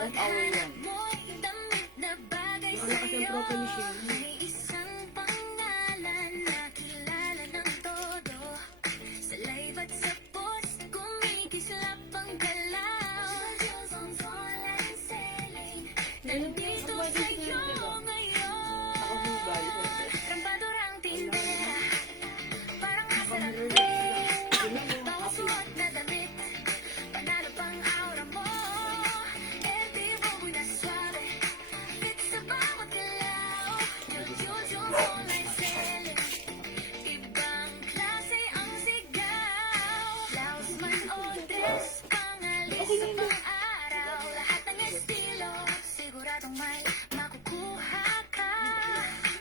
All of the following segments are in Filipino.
1 hour yan. Ano kasi ang tropa ni Shane? Nandito sa'yo ngayon. Rampadurang tindera. Parang nasa langit. Bawat na damit. Panalo pang aura mo. Ertibo mo'y naswabe. Fit sa bawat galaw. Yung online selling. Ibang klase ang sigaw. Blouse man o dress. Pangalis sa pang-araw. Lahat ng estilo. Siguradong may makukuha ka.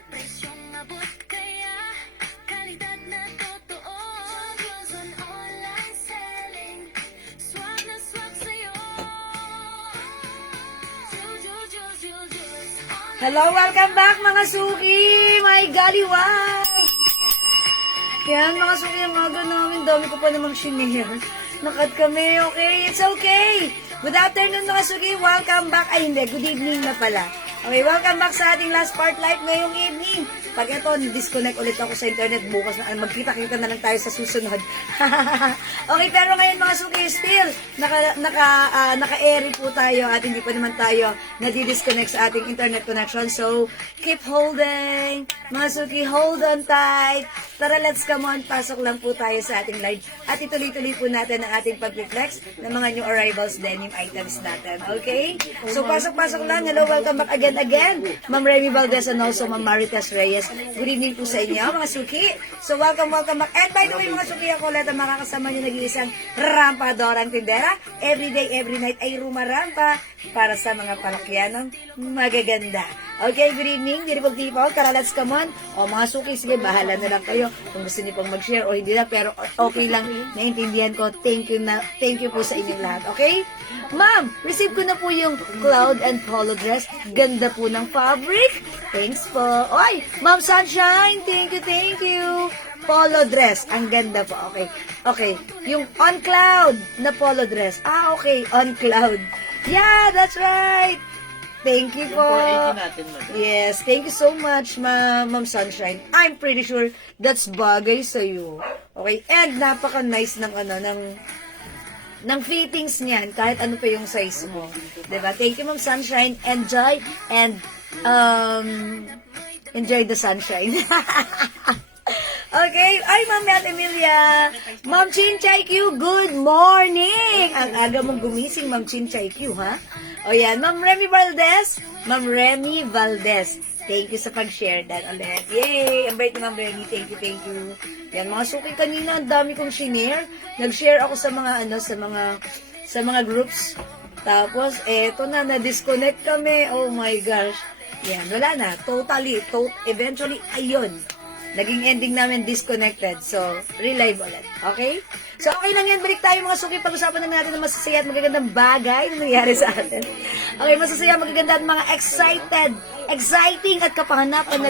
Presyong abot kaya kalidad na totoo. Johnson online selling. Swag na swag sa'yo. Jules Hello, welcome back mga suki! My galiwan! Yan mga suki, ang mga namin. Dami ko pa namang shinare. Nakad kami, okay? It's okay! Good afternoon mga suki, welcome back. Ay hindi, good evening na pala. Okay, welcome back sa ating last part live ngayong evening. Pag ito, disconnect ulit ako sa internet bukas na magkita-kita na lang tayo sa susunod. Okay, pero ngayon mga suki, still, naka-airy po tayo at hindi pa naman tayo nadi-disconnect sa ating internet connection. So, keep holding. Mga suki, hold on tight. Tara, let's come on. Pasok lang po tayo sa ating live. At ituloy-tuloy po natin ang ating pag-reflex ng mga new arrivals denim items natin. Okay? So, pasok-pasok lang. Hello, welcome back again. Ma'am Remy Valdez and also Ma'am Marites Reyes. Good evening po sa inyo, mga suki. So, welcome back. And by the way, mga suki, ako ulit ang makakasama nyo nag-iisang rampadorang tindera. Every day, every night ay rumarampa para sa mga palakyanong magaganda. Okay, good evening, beautiful people. Tara, let's come on. O, mga suki, sige, bahala na lang kayo kung gusto niyo pong mag-share o hindi na. Pero okay lang, naintindihan ko. Thank you po sa inyong lahat. Okay? Ma'am, receive ko na po yung cloud and polo dress. Ganda po ng fabric. Thanks po. Oy, Ma'am Sunshine, thank you. Polo dress, ang ganda po. Okay. Okay, yung on cloud na polo dress. Ah, okay, on cloud. Yeah, that's right. Thank you po. Yes, thank you so much, Ma'am Sunshine. I'm pretty sure that's bagay sa iyo. Okay, and napaka-nice ng ng fittings niyan, kahit ano pa yung size mo. 'Di ba? Thank you, Ma'am Sunshine. Enjoy and enjoy the sunshine. Okay. Ay, Ma'am Matt Emilia. Ma'am Chinchay Q, good morning. Ang aga mong gumising, Ma'am Chinchay Q, ha? O yan, Ma'am Remy Valdez. Ma'am Remy Valdez. Thank you sa pag-share that ulit. Yay! Ang bait ni Ma'am Remy. Thank you. Yan, mga suki kanina, ang dami kong shinare. Nag-share ako sa mga, sa mga groups. Tapos, eto na-disconnect kami. Oh my gosh. Yan, wala na. Eventually, ayun. Naging ending namin disconnected. So, relive ulit. Okay? So, okay lang yan. Balik tayo mga suki. Pag-usapan naman natin ng masasaya at magagandang bagay na nangyari sa atin. Okay, masasaya, magaganda at mga exciting at kapahanapan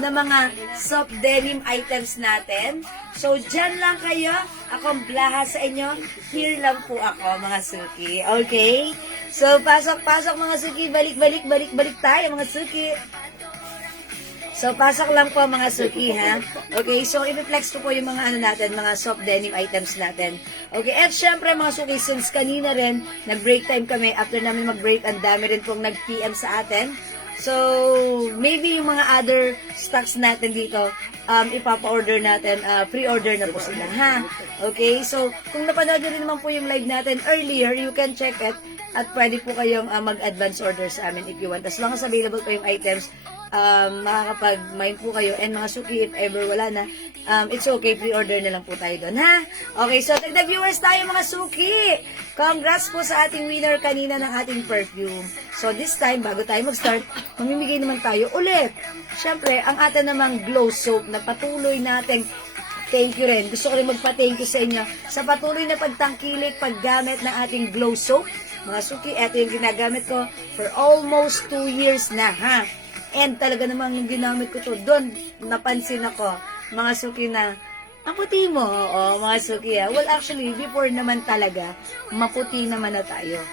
na mga soft denim items natin. So, dyan lang kayo. Ako ang blaha sa inyo. Here lang po ako, mga suki. Okay? So, pasok mga suki. Balik tayo, mga suki. So, pasok lang po mga suki, ha? Okay, so i-reflex ko po yung mga mga soft denim items natin. Okay, at syempre mga suki, since kanina rin, nag-break time kami, after namin mag-break, ang dami rin pong nag-PM sa atin. So, maybe yung mga other stocks natin dito, ipapa-order natin, pre-order na po sila, ha? Okay, so, kung napanood nyo rin naman po yung live natin earlier, you can check it, at pwede po kayong mag-advance order sa amin if you want. As long as available po yung items, makakapag-mine po kayo. And mga suki, if ever wala na, it's okay, pre-order na lang po tayo doon, ha? Okay, so tagdag viewers tayo mga suki. Congrats po sa ating winner kanina ng ating perfume. So this time, bago tayo mag-start, mamimigay naman tayo ulit. Siyempre, ang atin namang glow soap na patuloy natin. Thank you rin. Gusto ko rin magpa-thank you sa inyo sa patuloy na pagtangkilik, paggamit ng ating glow soap. Mga suki, ito yung ginagamit ko for almost 2 years na, ha? And talaga namang yung ginamit ko to, doon napansin ako, mga suki na, ang puti mo, oo, mga suki, ha? Well, actually, before naman talaga, maputi naman na tayo.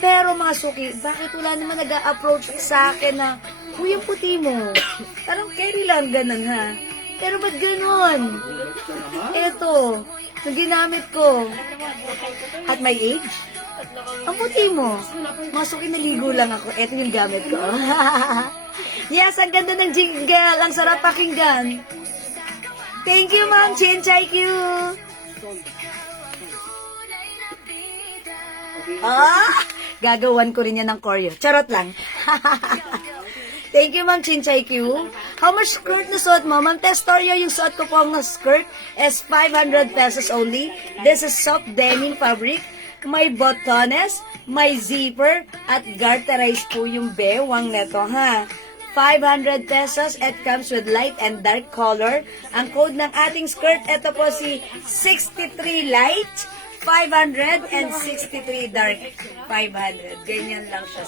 Pero mga suki, bakit wala naman nag-a-approach sa akin na, uy, ang puti mo. Parang carry lang, ganun ha. Pero ba't ganun? Eto, yung ginamit ko. At my age, ang puti mo. Mga suki, naligo lang ako. Eto yung gamit ko. Yes, ang ganda ng jingle. Ang sarap pakinggan. Thank you, Ma'am Chinchay Q. Gagawan ko rin yan ng choreo. Charot lang. Thank you, Ma'am Chinchay Q. How much skirt na suot mo? Ma'am Testorio, yung suot ko pong na skirt is 500 pesos only. This is soft denim fabric. May botones, may zipper, at garterized po yung bewang neto, ha? 500 pesos. It comes with light and dark color. Ang code ng ating skirt, ito po si 63 light, 500, and 63 dark, 500. Ganyan lang siya.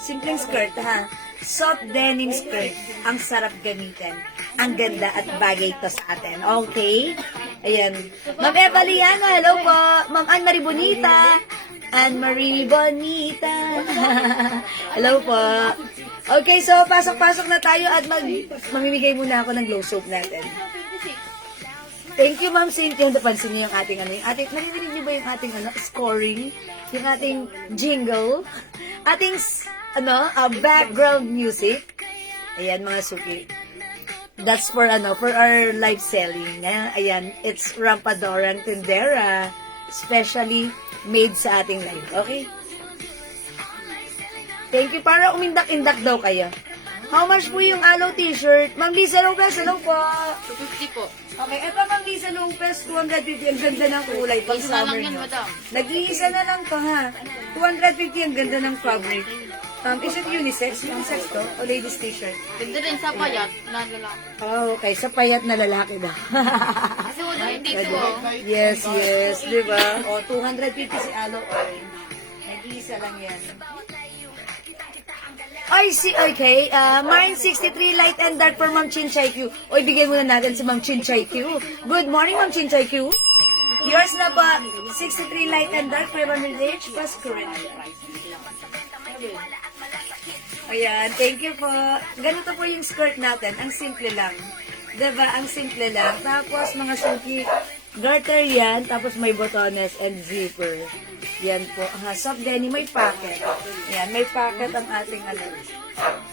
Simpleng skirt, ha? Soft denim skirt. Ang sarap gamitin. Ang ganda at bagay to sa atin. Okay? Ayan. Ma'am Eva Liana, hello po. Ma'am Anne-Marie Bonita. Anne-Marie Bonita. Hello po. Okay, so pasok-pasok na tayo at mamimigay muna ako ng glow soap natin. Thank you, Ma'am Cynthia. Napansin niyo yung ating naririnig niyo ba yung ating scoring? Yung ating jingle? Ating, background music? Ayan, mga suki. That's for, for our live selling. Ayan, it's Rampadorang Tindera. Specially made sa ating live. Okay? Thank you. Para umindak-indak daw kayo. How much po yung aloe t-shirt? Ma'am Lisa Lopez, hello po. 250 po. Okay, eto Ma'am Lisa Lopez, 250. Ang ganda ng kulay. Pag Isa lang summer yan, nyo. madam. Nag-iisa na lang to, ha? 250, ang ganda ng fabric. Is it unisex? Unisex to? O ladies t-shirt? Ganda rin sa payat na lalaki. Oh, okay. Sa payat na lalaki daw. Kasi wala yung dito, oh. Yes, yes. Diba? O, 250 si aloe orange. Nag-iisa lang yan. Ay, okay. Mine 63 light and dark for Ma'am Chinchay Q. O, ibigay muna natin si Ma'am Chinchay Q. Good morning, Ma'am Chinchay Q. Yours na ba? 63 light and dark for Ma'am Rich plus current. Ayan, thank you po. Ganito po yung skirt natin. Ang simple lang. Diba? Ang simple lang. Tapos, mga suki, garter yan. Tapos, may botones and zipper. Yan po. Soft denim, may pocket. Yan, may pocket ang ating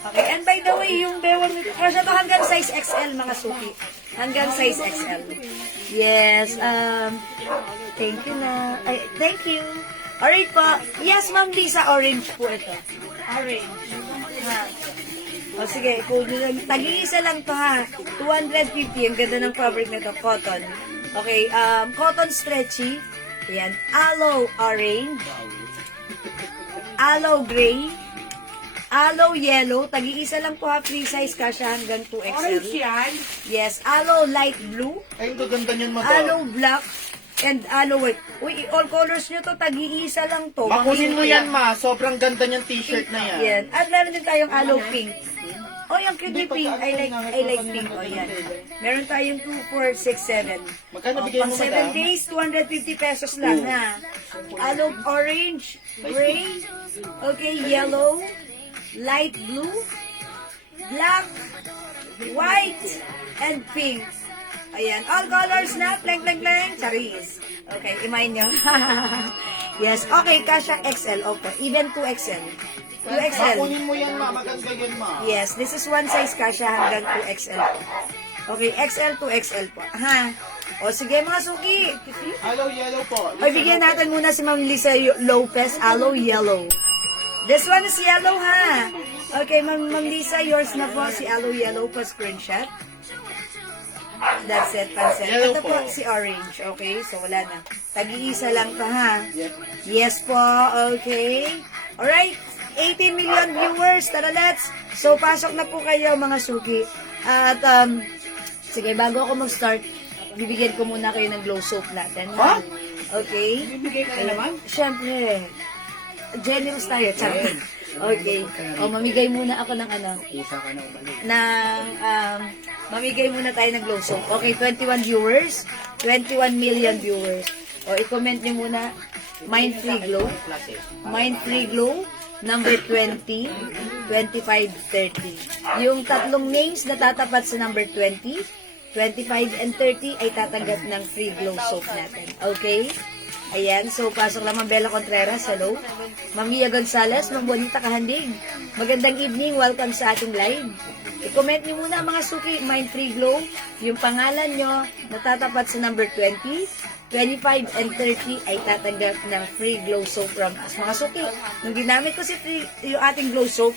Okay, and by the way, yung bewang nito, kasi ito hanggang size XL, mga suki. Hanggang size XL. Yes, thank you na. Ay, thank you. Alright po. Yes, Ma'am Lisa, orange po ito. Orange. Ha. O sige, tag-iisa lang to, ha. 250, ang ganda ng fabric nito, cotton. Okay, cotton stretchy. Ayan, aloe orange, aloe gray, aloe yellow, tag-iisa lang po, ha, free size kasha hanggang 2XL. Orange yan? Yes, aloe light blue, Ay, ang gaganda niyan, madam. aloe black, and aloe white. Uy, all colors nyo to, tag-iisa lang to. Makunin mo yan, ma. Sobrang ganda niyang t-shirt na yan. Yan. At meron din tayong aloe pink. Oh, yung cute ni pink. I like pink. Oh, yan. Meron tayong 2, 4, 6, 7. Magkano bigay Pang mo, 7 madam? days, 250 pesos lang, ha? Aloe orange, gray, okay, yellow, light blue, black, white, and pink. Ayan, all colors na, pleng, pleng, pleng, charis. Okay, imay nyo. Yes, okay, kasha XL, okay, even 2XL. 2XL. Makunin mo yan, ma. Maganda yan, ma. Yes, this is one size kasha hanggang 2XL po. Okay, XL to XL po. Ha? O sige mga suki. Aloe yellow po. O bigyan natin muna si Ma'am Lisa Lopez, aloe yellow. This one is yellow, ha? Okay, Ma'am Lisa, yours na po si aloe yellow po screenshot. That's it, pansin. Yellow Ito po po. si orange. Okay, so wala na. Tag-iisa lang to, ha? Yep. Yes po, okay. Alright, 18 million viewers. Tara, let's. So, pasok na po kayo, mga suki. At, sige, bago ako mag-start, bibigyan ko muna kayo ng glow soap natin. Ha? Okay? Bibigay ka na naman? Siyempre, generous tayo, charot. Okay. O, mamigay muna ako ng mamigay muna tayo ng glow soap. Okay, 21 viewers, 21 million viewers. O, i-comment niyo muna Mind Free Glow. Mind Free Glow, number 20, 25, 30. Yung tatlong names na tatapat sa number 20, 25, and 30 ay tatanggap ng free glow soap natin. Okay? Ayan, so pasok lang Ma'am Bella Contreras, hello. Ma'am Mia Gonzalez, Ma'am Bonita Kahandig. Magandang evening, welcome sa ating live. I-comment niyo muna mga suki, Mind Free Glow, yung pangalan nyo natatapat sa number 20, 25 and 30 ay tatanggap ng free glow soap from us. Mga suki, nung ginamit ko yung ating glow soap,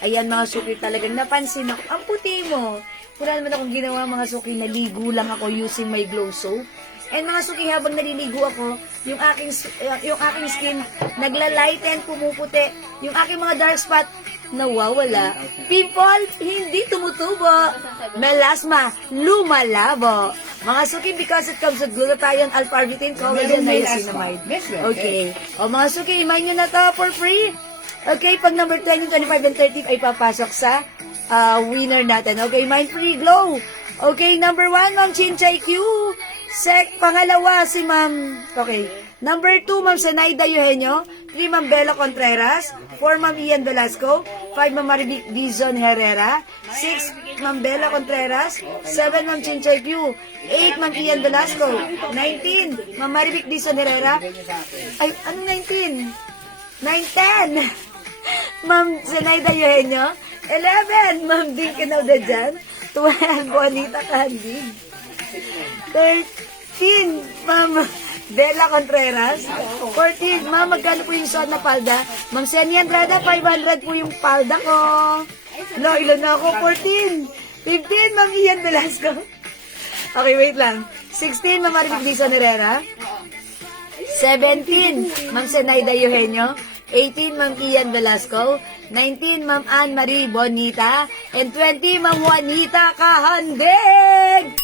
ayan mga suki, talagang napansin ako, ang puti mo. Wala naman akong ginawa mga suki, naligo lang ako using my glow soap. And mga suki, habang naliligo ako, yung aking skin naglalighten, pumuputi. Yung aking mga dark spot, nawawala. Pimple, hindi tumutubo. Melasma, lumalabo. Mga suki, because it comes with glutathione, alpha-arbutin, collagen, niacinamide. Okay. O mga suki, imayin nyo na to for free. Okay, pag number 20, 25, and 30 ay papasok sa winner natin. Okay, Mind Free Glow. Okay, number 1, Ma'am Chinchay Q. Pangalawa, si Ma'am, okay. Number 2, Ma'am Zenaida Eugenio. 3, Ma'am Bella Contreras. 4, Ma'am Ian Velasco. 5, Ma'am Marivic Dizon Herrera. 6, Ma'am Bella Contreras. 7, Ma'am Chinchay Q. 8, Ma'am Ian Velasco. 19, Ma'am Marivic Dizon Herrera. Ay, ano 19? 9, 10. Ma'am Zenaida Eugenio. 11, Ma'am Dinky Naudajan. 12, Bonita Kahandig. 13, Ma'am Bella Contreras. 14, Ma'am, magkano po yung suot na palda? Ma'am Seni Andrada, 500 po yung palda ko. No, ilan na ako? 14. 15, Ma'am Ian Velasco. Okay, wait lang. 16, Ma'am Marivic Dizon Herrera. 17, Ma'am Zenaida Eugenio. 18, Ma'am Ian Velasco. 19, Ma'am Anne-Marie Bonita. And 20, Ma'am Juanita Kahandig.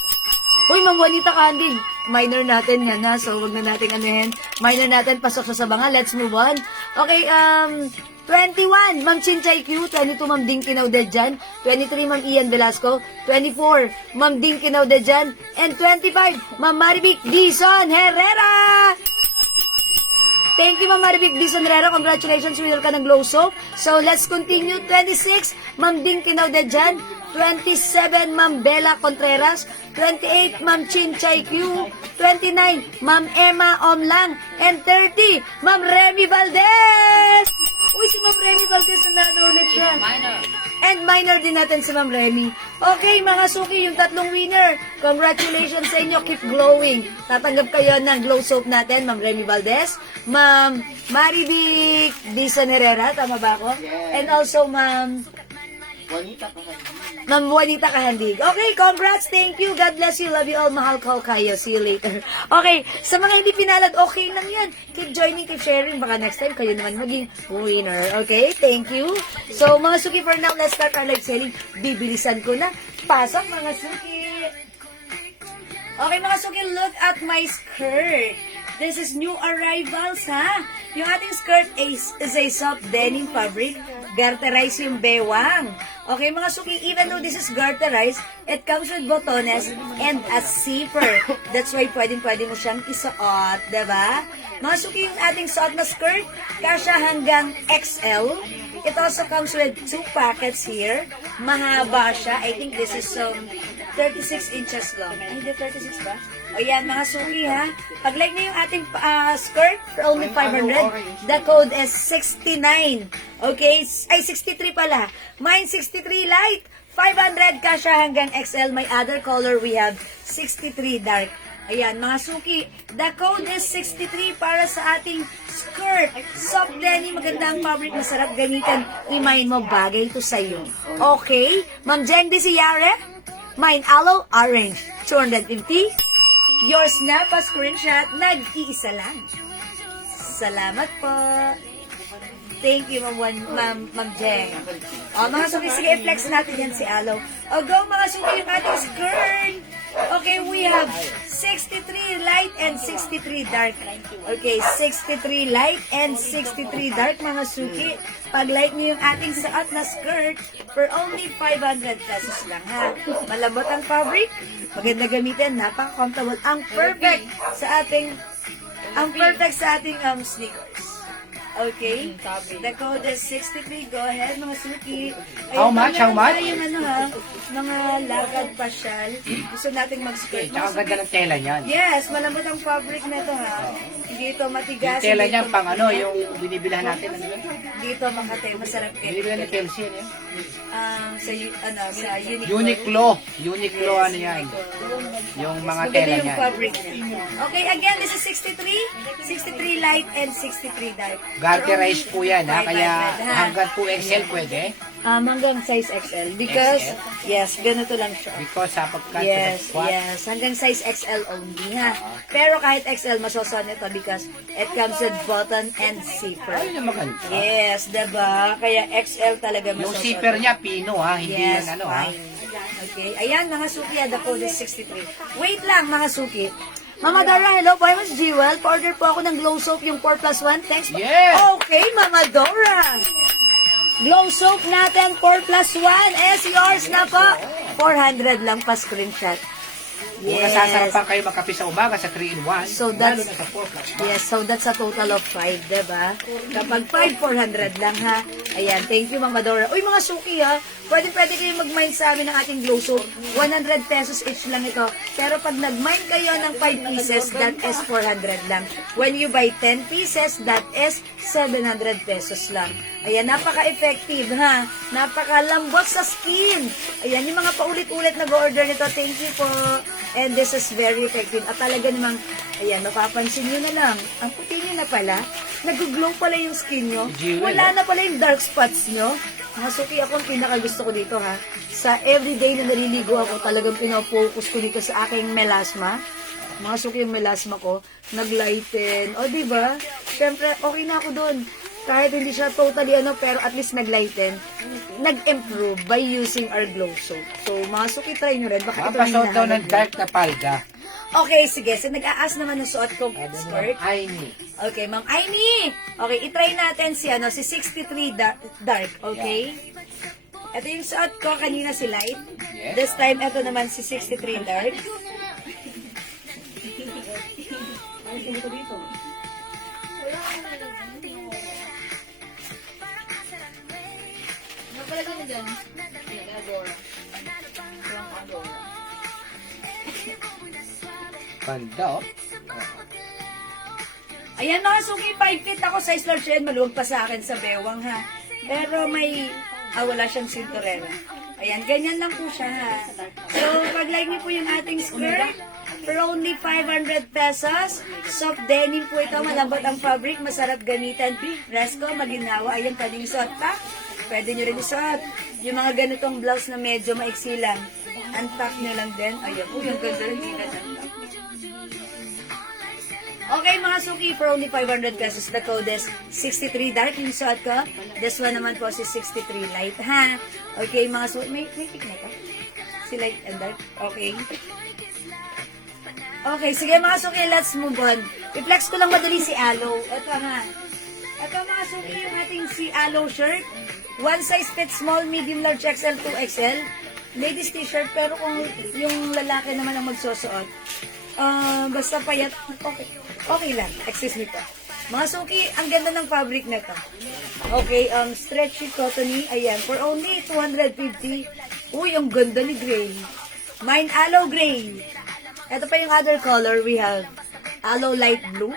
Uy, Ma'am Juanita Kahandig. Minor natin yan na. So, wag na natin anuhin. Minor natin, pasok sa sabangan. Let's move on. Okay, 21, Ma'am Chinchay Q. 22, Ma'am Dinky Naudajan. 23, Ma'am Ian Velasco. 24, Ma'am Dinky Naudajan. And 25, Ma'am Marivic Dizon Herrera. Thank you, Ma'am Marivic Dizon Herrera. Congratulations, winner ka ng glow soap. So, let's continue. 26, Ma'am Dinky Naudajan. 27, Ma'am Bella Contreras. 28, Ma'am Chinchay Q. 29, Ma'am Emma Omlang. And 30, Ma'am Remy Valdez. Uy, si Ma'am Remy Valdez na ulit siya. And minor din natin si Ma'am Remy. Okay, mga suki, yung tatlong winner. Congratulations sa inyo. Keep glowing. Tatanggap kayo ng glow soap natin, Ma'am Remy Valdez, Ma'am Marivic Dizon Herrera, tama ba ako? And also, Ma'am Juanita Kahandig. Okay, congrats. Thank you. God bless you. Love you all. Mahal ko kayo. See you later. Okay, sa mga hindi pinalad, okay lang yan. Keep joining, keep sharing. Baka next time kayo naman maging winner. Okay, thank you. So, mga suki, for now, let's start our live selling. Bibilisan ko na. Pasok, mga suki. Okay, mga suki, look at my skirt. This is new arrivals, ha? Yung ating skirt is a soft denim fabric. Garterized yung bewang. Okay, mga suki, even though this is garterized, it comes with botones and a zipper. That's why pwedeng-pwede mo siyang isuot, diba? Mga suki, yung ating suot na skirt, kasya hanggang XL. It also comes with 2 packets here. Mahaba siya. I think this is 36 inches long. Ay, hindi 36 ba? O yan, mga suki ha. Pag like na yung ating skirt for only 500, the code is 69. Okay? Ay, 63 pala. Mine 63 light. 500 kasya hanggang XL. My other color, we have 63 dark. Ayan, mga suki. The code is 63 para sa ating skirt. Soft denim, magandang fabric, masarap gamitin. I-mine mo, bagay ito sa'yo. Okay? Ma'am Jeng Disiare, mine aloe orange. 250. Yours na, pa-screenshot, nag-iisa lang. Salamat po. Thank you, Ma'am Jeng. O, mga suki, sige, i-flex natin yan si Aloe. O, go, mga suki, yung ating skirt. Okay, we have 63 light and 63 dark. Okay, 63 light and 63 dark, mga suki. Pag like niyo yung ating suot na skirt, for only 500 pesos lang, ha? Malambot ang fabric, maganda gamitin, napaka-comfortable. Ang perfect sa ating Ang perfect sa ating sneakers. Okay? The code is 63. Go ahead, mga suki. How much? How much? Yung ano ha, mga lakad pasyal. Gusto nating mag-skirt. Tsaka ang ganda ng tela niyan. Yes, malambot ang fabric na to ha. Hindi ito matigas. Yung tela hindi niya ito pang ano, mabigat. yung binibilahan natin. Ano yun? Hindi ito makate, masarap Binibilahan ni Kelsey. Ano yun? Sa Uniqlo. Uniqlo ano yan. Yung mga Maganda tela yung niyan. fabric niya. Okay, again, this is 63. 63 light and 63 dark. Garterize po yan ha. Kaya Ha? hanggang 2XL pwede. Hanggang size XL. Because, yes, ganito lang siya. Because sa pagkat Yes, squat, yes. Hanggang size XL only, ha? Pero kahit XL, masoson ito because it comes with button and zipper. ayun yung maganda. Yes, diba? Kaya XL talaga Yung masoson. zipper niya, pino ha. Hindi Yes, yan ano ha. fine. Okay. Ayan, mga suki, the code is 63. Wait lang, mga suki. Mama Dora, hello po. I'm Miss Jewel. Pa-order po ako ng glow soap, yung 4+1. Thanks po. Yes! Okay, Mama Dora. Glow soap natin, 4+1 is yours na po. 400 lang pa screenshot. Kung nasasarapan kayo magkape sa umaga sa 3-in-1, So that's, lalo na sa 4+1. yes, so that's a total of 5, diba? Kapag 5, 400 lang ha. Ayan, thank you Mama Dora. Uy mga suki ha, pwede kayo mag-mine sa amin ng ating glow soap. 100 pesos each lang ito. Pero pag nag-mine kayo ng 5 pieces, that is 400 lang. When you buy 10 pieces, that is 700 pesos lang. Ayan, napaka-effective ha. Napaka-lambot sa skin. Ayan, yung mga paulit-ulit nag-order nito, thank you po. And this is very effective. At talaga namang, ayan, mapapansin nyo na lang, ang puti nyo na pala, nag-glow pala yung skin nyo. Wala na pala yung dark spots nyo. Mga suki, ako ang pinaka-gusto ko dito ha. Sa everyday na naliligo ako, talagang pinafocus ko dito sa aking melasma. Mga suki, yung melasma ko, nag-lighten. O, diba? Siyempre, okay na ako doon. Kahit hindi siya totally pero at least nag-lighten, nag-improve by using our glow soap. So, mga suki, try nyo rin. Baka ito ang Kapasot daw ng hinahanap nyo. dark na palda. Okay, sige. So, nag-aas naman ng suot kong skirt. Ay, ni. Okay, Ma'am Aimee. Okay, itry natin si 63 dark. Okay? Ito yung suot ko. Kanina si light. Yes. This time, ito naman si 63 dark. Ano pala ganun dyan? Yan, Agora. Walang Agora. Ganda oh. Ayan mga suki, 5 feet ako, size large yan, maluwag pa sa akin sa bewang ha. Pero may, wala siyang sinturera. Ayan, ganyan lang po siya ha. So, pag-like niyo po yung ating skirt, for only 500 pesos. Soft denim po ito, malambot ang fabric, masarap gamitan. Resco, maginawa, ayan, pwedeng isuot pa. Pwede nyo rin isuot. Yung mga ganitong blouse na medyo maiksi lang. Untuck nyo lang din. Ayan po, yung ganda rin, hindi na untuck. Okay mga suki, for only 500 pesos, the code is 63 dark yung suot ko. This one naman po si 63 light, ha? Okay mga suki, may pick na ito? Si light and dark, okay. Okay, sige mga suki, let's move on. I-flex ko lang madali si Aloe. Ito ha. Ito mga suki, yung ating si Aloe shirt. One size fits small, medium, large, XL, 2XL. Ladies t-shirt, pero kung yung lalaki naman ang magsusuot, basta payat, okay lang. Excuse me po. Mga suki, ang ganda ng fabric na to. Okay, stretchy, cottony, ayan, for only 250. Uy, ang ganda ni gray. Mine aloe gray. Ito pa yung other color, we have aloe light blue.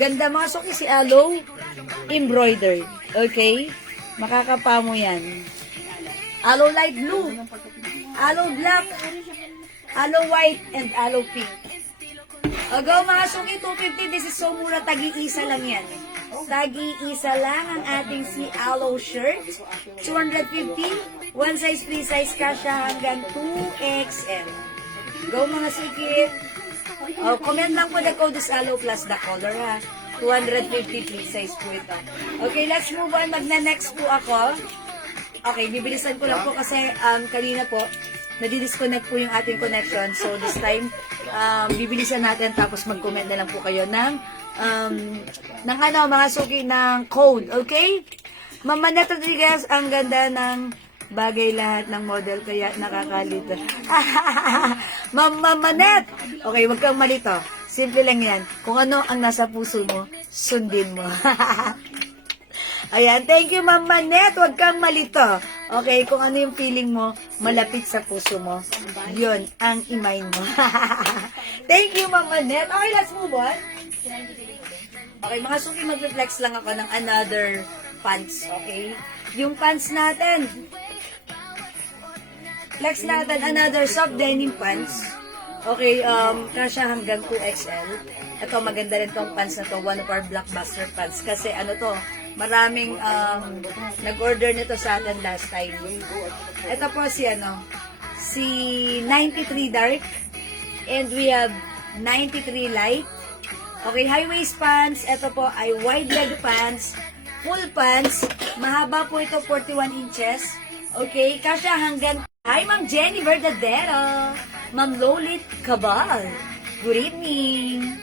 Ganda mga suki, si aloe embroidered. Okay? Makakapa mo yan. Aloe light blue, aloe black, aloe white, and aloe pink. Agaw mga suki, 250. This is so mura. Tagi-isa lang yan. Tagi-isa lang ang ating si Aloe shirt. 250. One size, free size ka siya hanggang 2XL. Go mga suki. Comment lang po the code is Aloe plus the color ha. 250 free size po ito. Okay, let's move on. Magna-next po ako. Okay, bibilisan ko lang po kasi kanina po, nadi-disconnect po yung ating connection. So, this time, bibilisan natin tapos mag-comment na lang po kayo ng mga suki ng code. Okay? Mama Net Rodriguez, ang ganda ng bagay lahat ng model kaya nakakalito. Mama Net! Okay, wag kang malito. Simple lang yan. Kung ano ang nasa puso mo, sundin mo. Ayan, thank you, Ma'am Manette. Huwag kang malito. Okay, kung ano yung feeling mo, malapit sa puso mo, yun ang imay mo. Thank you, Ma'am Manette. Okay, let's move on. Okay, mga suki, mag-reflex lang ako ng another pants, okay? Yung pants natin, flex natin another soft denim pants. Okay, kasya hanggang 2XL. Ito, maganda rin tong pants na to, one of our blockbuster pants. Kasi ano to, maraming nag-order nito sa atin last time. Ito po si si 93 dark, and we have 93 light. Okay, high waist pants. Ito po ay wide leg pants, full pants. Mahaba po ito, 41 inches. Okay, kasya hanggang... Hi, Ma'am Jenny Verdadero. Ma'am Lolit Cabal. Good evening.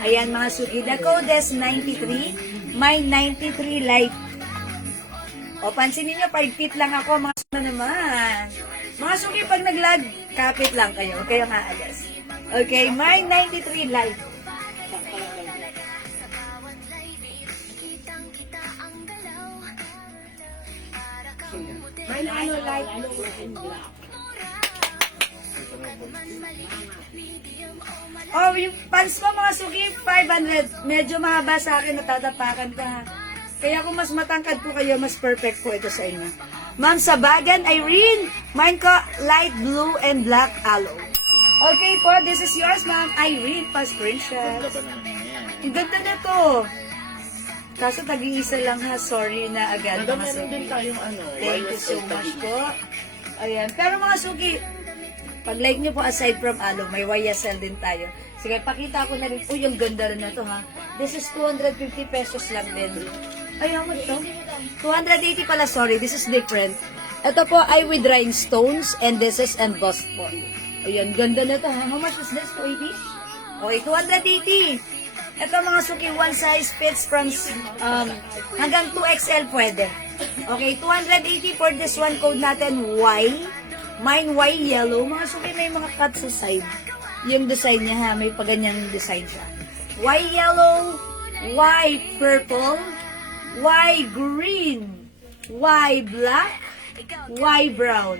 Ayan, mga suki. The code is 93. May 93 light. O, pansinin nyo, 5 feet lang ako. Mga suki naman. Mga suki, pag nag-lag, kapit lang kayo. Okay, ang aalis. Okay, may 93 light. May light. Oh, yung pants ko, mga suki, 500. Medyo mahaba sa akin, natatapakan ka. Kaya kung mas matangkad po kayo, mas perfect po ito sa inyo. Ma'am Sabagan, Irene, mine ko, light blue and black aloe. Okay po, this is yours, Ma'am Irene, pa-screenshot. Ang ganda na to. Kaso tag-iisa lang ha, sorry na agad. Madam, mga meron suki. din tayong Thank you so much po. Ayan. Pero mga suki, pag like nyo po aside from aloe, may YSL din tayo. Sige, pakita ko na rin. Uy, ang ganda rin na to ha. This is 250 pesos lang din. Ay, how much to? 280 pala, sorry. This is different. Ito po ay with rhinestones and this is embossed po. Ayan, ganda na to ha. How much is this? 280? Okay, 280. Ito mga suki, one size fits from hanggang 2XL pwede. Okay, 280 for this one. Code natin Y. Mine Y yellow. Mga suki, may mga cut sa side. Yung design niya ha, may paganyang design siya. Y yellow, Y purple, Y green, Y black, Y brown.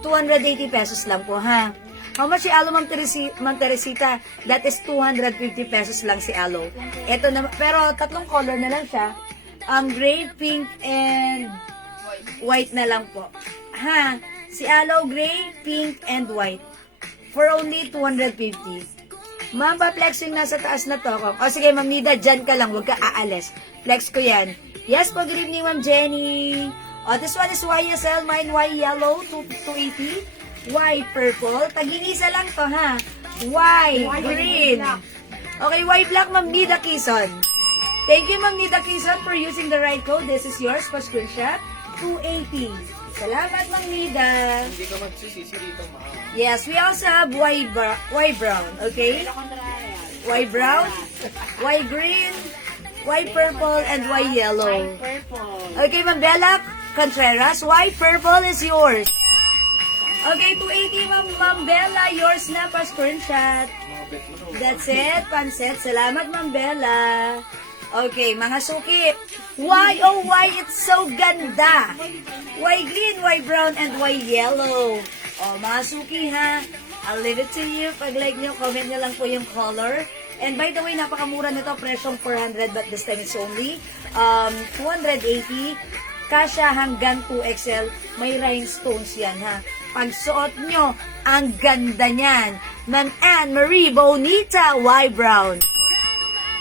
280 pesos lang po ha. How much si aloe, Ma'am Teresita? That is 250 pesos lang si aloe. Ito na, pero tatlong color na lang siya. Gray, pink, and white na lang po. Ha? Si aloe, gray, pink, and white. For only 250. Ma'am, pa-flexing nasa taas na to. O sige, Ma'am Nida, dyan ka lang. Huwag ka aalis. Flex ko yan. Yes po, good evening, Ma'am Jenny. O, this one is YSL. Mine, Y yellow, 280. Y purple. Tag-inisa lang to, ha? Y green. Okay, Y black, Ma'am Nida Quezon. Thank you, Ma'am Nida Quezon, for using the right code. This is yours for screenshot. 280. Salamat, Ma'am Nida. Hindi ka magsisisi dito, ma'am. Yes, we also have Y brown, okay? Y brown, Y green, Y purple, and Y yellow. Okay, Ma'am Bella Contreras, Y purple is yours. Okay, 280, Ma'am Bella. Yours na pa screenshot. That's it, pansit. Salamat, Ma'am Bella. Okay, mga suki. Why, oh why, it's so ganda. Y green, Y brown, and Y yellow. Oh, mga suki ha. I'll leave it to you. Pag like nyo, comment nyo lang po yung color. And by the way, napakamura nito. Presyong 400, but this time it's only 280. Kasya hanggang 2XL. May rhinestones yan ha. Pag suot nyo, ang ganda niyan. Ma'am Anne-Marie Bonita, Y brown.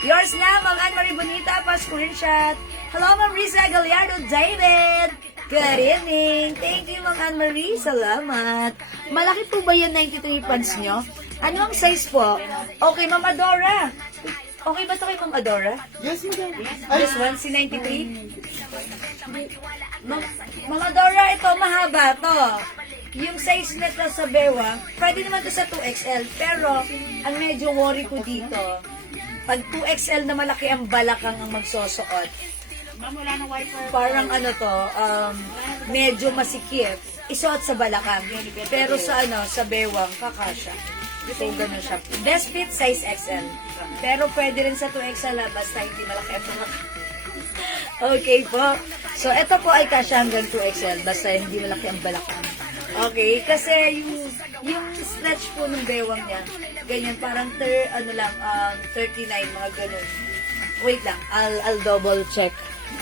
Yours na, Ma'am Anne-Marie Bonita, pa screenshot. Hello, Ma'am Risa Gallardo David. Good evening. Thank you, Ma'am Anne-Marie. Salamat. Malaki po ba yung 93 pants nyo? Ano ang size po? Okay, Ma'am Adora. Okay ba ito kay Ma'am Adora? Yes, madam. This one, si 93? Ma'am Adora, ito mahaba to. Yung size nito sa bewang, pwede naman to sa 2XL. Pero, ang medyo worry ko dito, pag 2XL na malaki ang balakang ang magsosuot, parang ano to, medyo masikip. Isuot sa balakang. Pero sa sa bewang, kakasya. So, ganun siya. Best fit, size XL. Pero pwede rin sa 2XL basta hindi malaki ang mga. Okay po. So, ito po ay kasya hanggang 2XL basta hindi malaki ang balakang. Okay, kasi yung stretch po ng bewang niya, ganyan, parang 39, mga ganun. Wait lang, I'll double check.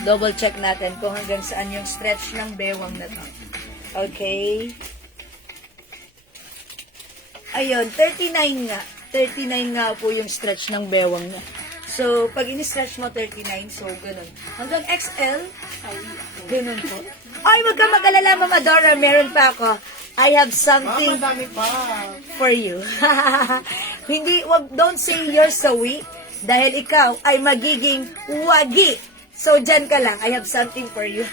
Double check natin kung hanggang saan yung stretch ng bewang na to. Okay. Ayun, 39 nga. 39 nga po yung stretch ng bewang niya. So, pag in-stretch mo, 39. So, ganun. Hanggang XL, ganun po. Ay, wag ka mag-alala, Ma'am Adora. Meron pa ako. I have something Madami pa. for you. Don't say you're so weak dahil ikaw ay magiging wagi. So, dyan ka lang. I have something for you.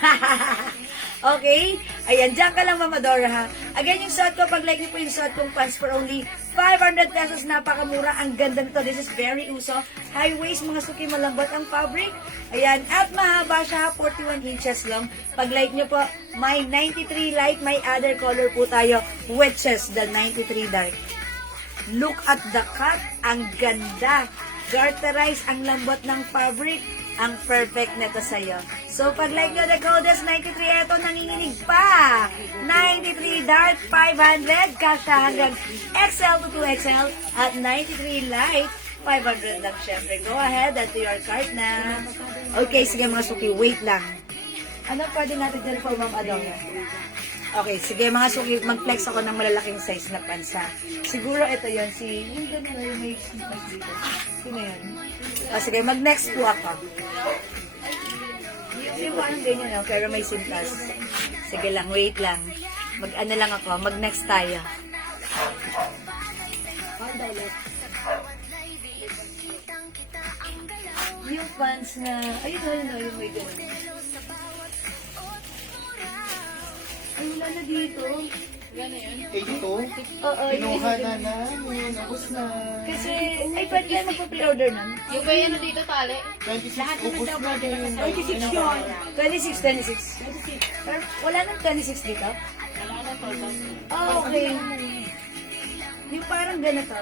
Okay? Ayan, dyan ka lang, Mama Dora, ha? Again, yung suot ko, pag-like niyo po yung suot kong pants for only 500 pesos. Napakamura. Ang ganda nito. This is very uso. High waist, mga suki, malambot ang fabric. Ayan, at mahaba siya, 41 inches long. Pag-like niyo po, may 93 light, may other color po tayo, which is the 93 dark. Look at the cut. Ang ganda. Garterize ang lambot ng fabric. Ang perfect nito sa'yo. So, pag like nyo the code is 93, eto nanginginig pa. 93 dark, 500. Kasha hanggang XL to 2XL. At 93 light, 500 lang syempre. Go ahead, at your cart na. Okay, sige mga suki, wait lang. Ano pwede natin dyan po, Ma'am Adora? Okay, sige mga suki, mag-flex ako ng malalaking size na pansa. Siguro ito yon yung gano'n yung may size dito. Sino yun? O sige, mag-next po ako. Yung parang ganyan lang, pero may sintas. Sige lang, wait lang. Mag-ano lang ako, mag-next tayo. Yung pants na, ayun, yung may gano'n. Ay, wala na dito. Eh, ito, Oo, kinuha na namin. Tapos na. kasi, ay, pwede kayo magpa-pre-order nun? Yung ba yan dito, tali? 26, ubus na din. 26 yun. 26. Pero wala nang 26 dito? Okay. Yung parang ganito.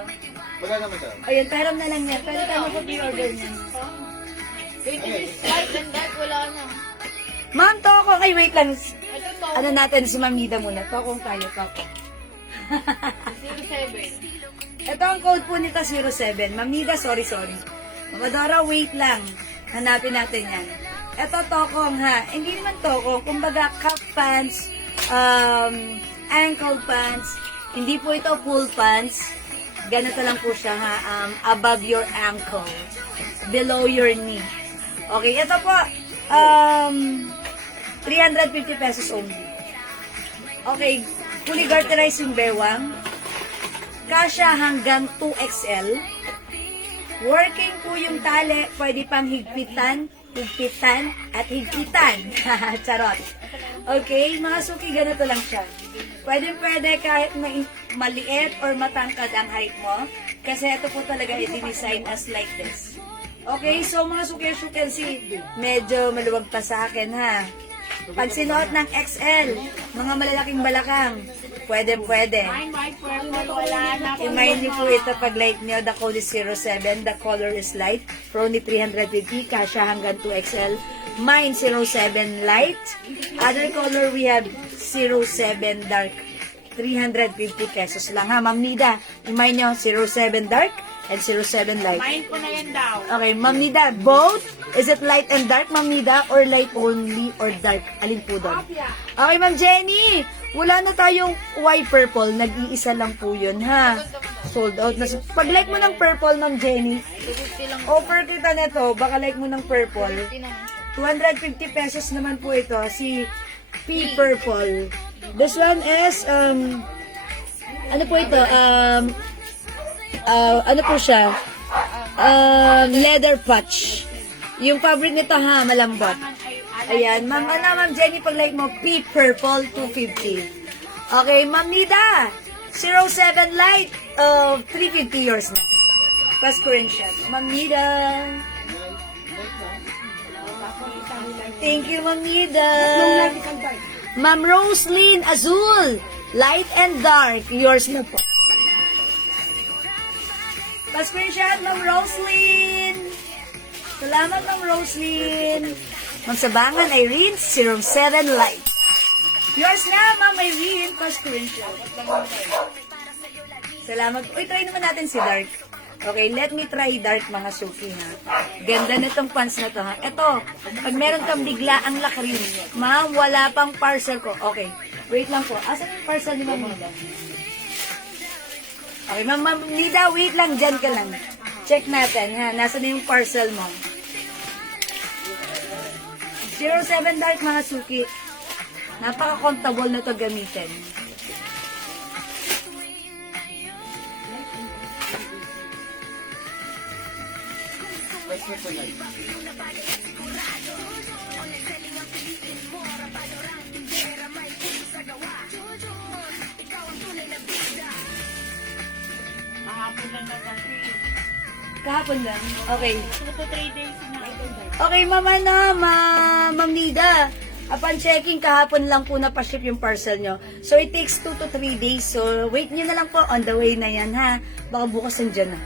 Wala naman daw. Ayun, taram na lang yan. Pwede tayo magpa-pre-order niyan. 26 light and dark, wala na. Ma'am, tokong. Ay, wait lang. Ito to, Ano natin, si Ma'am Nida muna. Tokong tayo, tokong. 07. Ito ang code po nito, 07. Ma'am Nida, sorry. Ma'am Adora, wait lang. Hanapin natin yan. Ito, tokong ha. Hindi naman tokong. Kumbaga, cup pants, ankle pants. Hindi po ito full pants. Ganito lang po siya ha. Above your ankle. Below your knee. Okay, ito po. 350 pesos only. Okay, fully garterized yung bewang. Kasya hanggang 2XL. Working po yung tali, pwede pang higpitan, at higpitan. Charot. Okay, mga suki, ganito lang siya. Pwede kahit maliit or matangkad ang height mo. Kasi ito po talaga i-design as like this. Okay, so mga suki, as you can see, medyo maluwag pa sa akin ha. Pag sinuot ng XL, mga malalaking balakang, pwede. I-mind niyo po ito pag light niyo. The code is 07. The color is light. For only 350. Kasha hanggang 2XL. Mine 07 light. Other color we have 07 dark. 350 pesos lang ha. Ma'am Nida, i-mind niyo 07 dark and 07 light. Mine ko na yan daw. Okay, Ma'am Nida, both? Is it light and dark, Ma'am Nida? Or light only or dark? Alin po doon? Okay, Ma'am Jenny. Wala na tayong white purple. Nag-iisa lang po yun, ha? Sold out na. Pag-like mo ng purple, Ma'am Jenny, 250 lang. offer kita nito. Baka like mo ng purple. 250 pesos naman po ito. Si P Purple. This one is, ano po ito? Ano po siya? Leather patch. Yung fabric nito ha, malambot. Ayan, Ma'am Jenny, pag-like mo, P Purple 250. Okay, Ma'am Nida, 07 light, 350 yours na. Pasko rin siya. Ma'am Nida. Thank you, Ma'am Nida. Ma'am Roslyn Azul, light and dark, yours na po. Pa-screenshot, Ma'am Roslyn. Salamat, Ma'am Roslyn. Ma'am Sabangan, Irene, 07 Light. Yours na, Ma'am Irene, pa-screenshot. Salamat. Uy, try naman natin si Dark. Okay, let me try Dark, mga suki, ha. Ganda nitong pants na to, ha. Ito, pag meron kang bigla ang lakrin, ma'am, wala pang parcel ko. Okay, wait lang po. Asan yung parcel ni Ma'am Nida? Okay, Ma'am Nida, wait lang, dyan ka lang. Check natin, ha. Nasaan na yung parcel mo? 07 Dark, mga suki. Napaka-comfortable na to gamitin. Best mo po na. Kahapon lang. Okay. 2 to 3 days na. Okay, Ma'am Nida. Upon checking, kahapon lang po na-ship yung parcel nyo. So, it takes 2 to 3 days. So, wait nyo na lang po. On the way na yan, ha? Baka bukas nandyan na.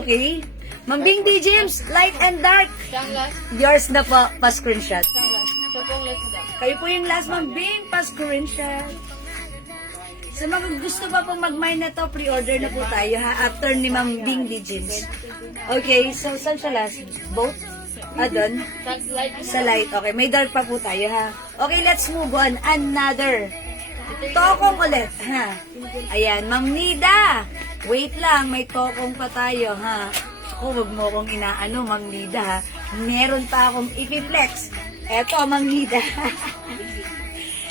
Okay? Ma'am Bing D. James, light and dark. Siyang last. Yours na po, pa-screenshot. Siyang last. Siya pong last daw. Kayo po yung last, Ma'am Bing, pa-screenshot. Sa mga gusto pa pong mag-mine na to, pre-order na po tayo, ha? After ni Ma'am Bing D. James. Okay, so saan siya last? Both? Doon? That's light. Sa light. Okay, may dark pa po tayo, ha? Okay, let's move on. Another. Tokong ulit, ha? Ayan, Ma'am Nida. Wait lang, may tokong pa tayo, ha? Ako, wag mo akong inaano, Ma'am Nida, ha? Meron pa akong ipiflex. Eto, Ma'am Nida.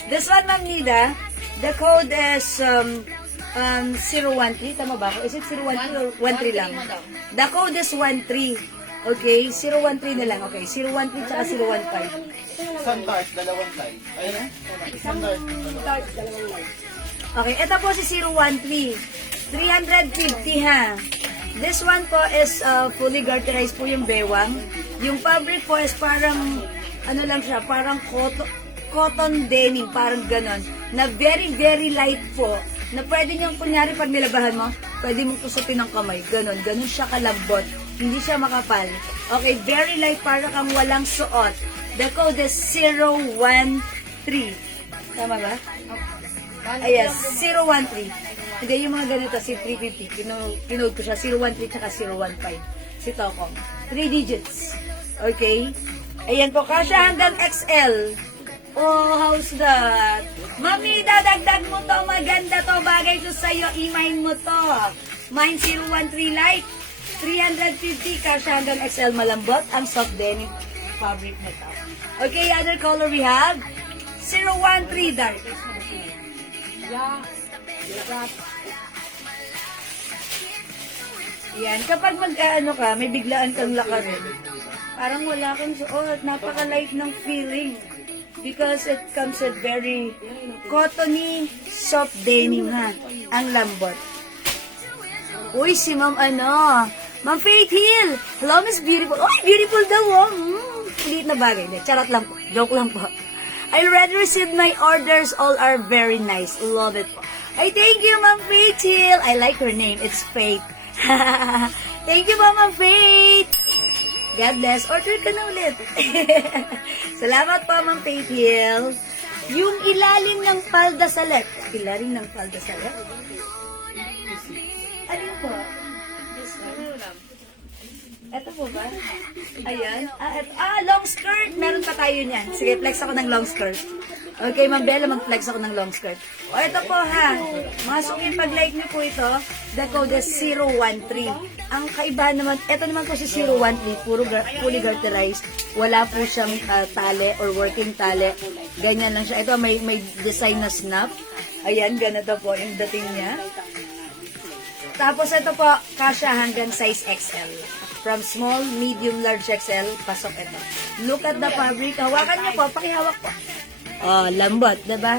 This one, Ma'am Nida, the code is 013. Tama ba ako? Is it 013 or 13 lang? The code is 13. Okay, 013 na lang. Okay, 013 tsaka 015. Isang tart, dalawang tart. Ayun na. Isang tart. Okay, ito po si 013. 350, ha. This one po is fully garterized po yung bewang. Yung fabric po is parang, ano lang siya, parang cotton denim, parang ganon. Na very, very light po. Na pwede niyong, kunyari, pag nilabahan mo, pwede mong kusupin ng kamay. Ganon, ganon siya kalambot. Hindi siya makapal. Okay, very light, para kang walang suot. The code is 013. Tama ba? Ayan, 013. Hindi, yung mga ganito, si 350. Kinode ko siya, 013 tsaka 015. Si Tokong. 3 digits. Okay? Ayan po, kasya hanggang XL. Oh, how's that? Mami, dadagdag mo to. Maganda to. Bagay to sa'yo. I-mine mo to. Mine 013 light. 350 kasya hanggang XL, malambot ang soft denim fabric na to. Okay, other color we have 013 dark. Yan, kapag mag-ano ka, may biglaan kang lakarin. Parang wala kang suot, napaka-light ng feeling. Because it comes with very cottony, soft denim, ha. Ang lambot. Uy, si Ma'am Ma'am Faith Hill. Hello, Miss Beautiful. Uy, beautiful daw, oh. Ulit na bagay. Charot lang po. Joke lang po. I already received my orders. All are very nice. Love it po. Ay, thank you, Ma'am Faith Hill. I like her name. It's Faith. Thank you, Ma'am Faith. God bless. Order ka na ulit. Salamat po, Ma'am Faith Hill. Yung ilalim ng palda sa left. Ilalim ng palda sa left? Ano po? Ito po ba? Ayan. Long skirt. Meron pa tayo niyan. Sige, flex ako ng long skirt. Okay, Ma'am Bella, mag-flex ako ng long skirt. O, ito po, ha. Mga sukin, pag-like niyo po ito, the code is 013. Ang kaibahan naman, ito naman po si 013, fully garterized. Wala po siyang tali or working tali. Ganyan lang siya. Ito, may design na snap. Ayan, ganito po yung dating niya. Tapos ito po, kasya hanggang size XL. From small, medium, large XL, pasok ito. Look at the fabric. Hawakan niyo po, pakihawak po. Oh, lambot, diba?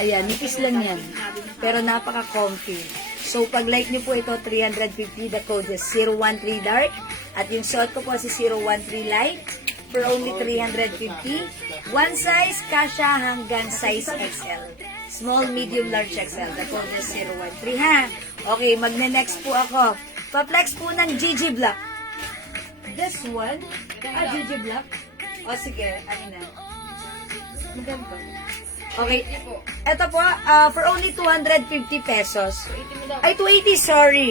Ayan, nipis lang yan. Pero napaka-comfy. So, pag like niyo po ito, 350, the code is 013 dark. At yung suot ko po si 013 light for only 350. One size, kasya hanggang size XL. Small, medium, large XL. The code is 013, ha? Okay, magne-next po ako. Pa-flex po ng Gigi Black. This one? Gigi Black? O sige, ano na. Maganda. Okay. Ito po, for only 250 pesos. Ay, 280, sorry.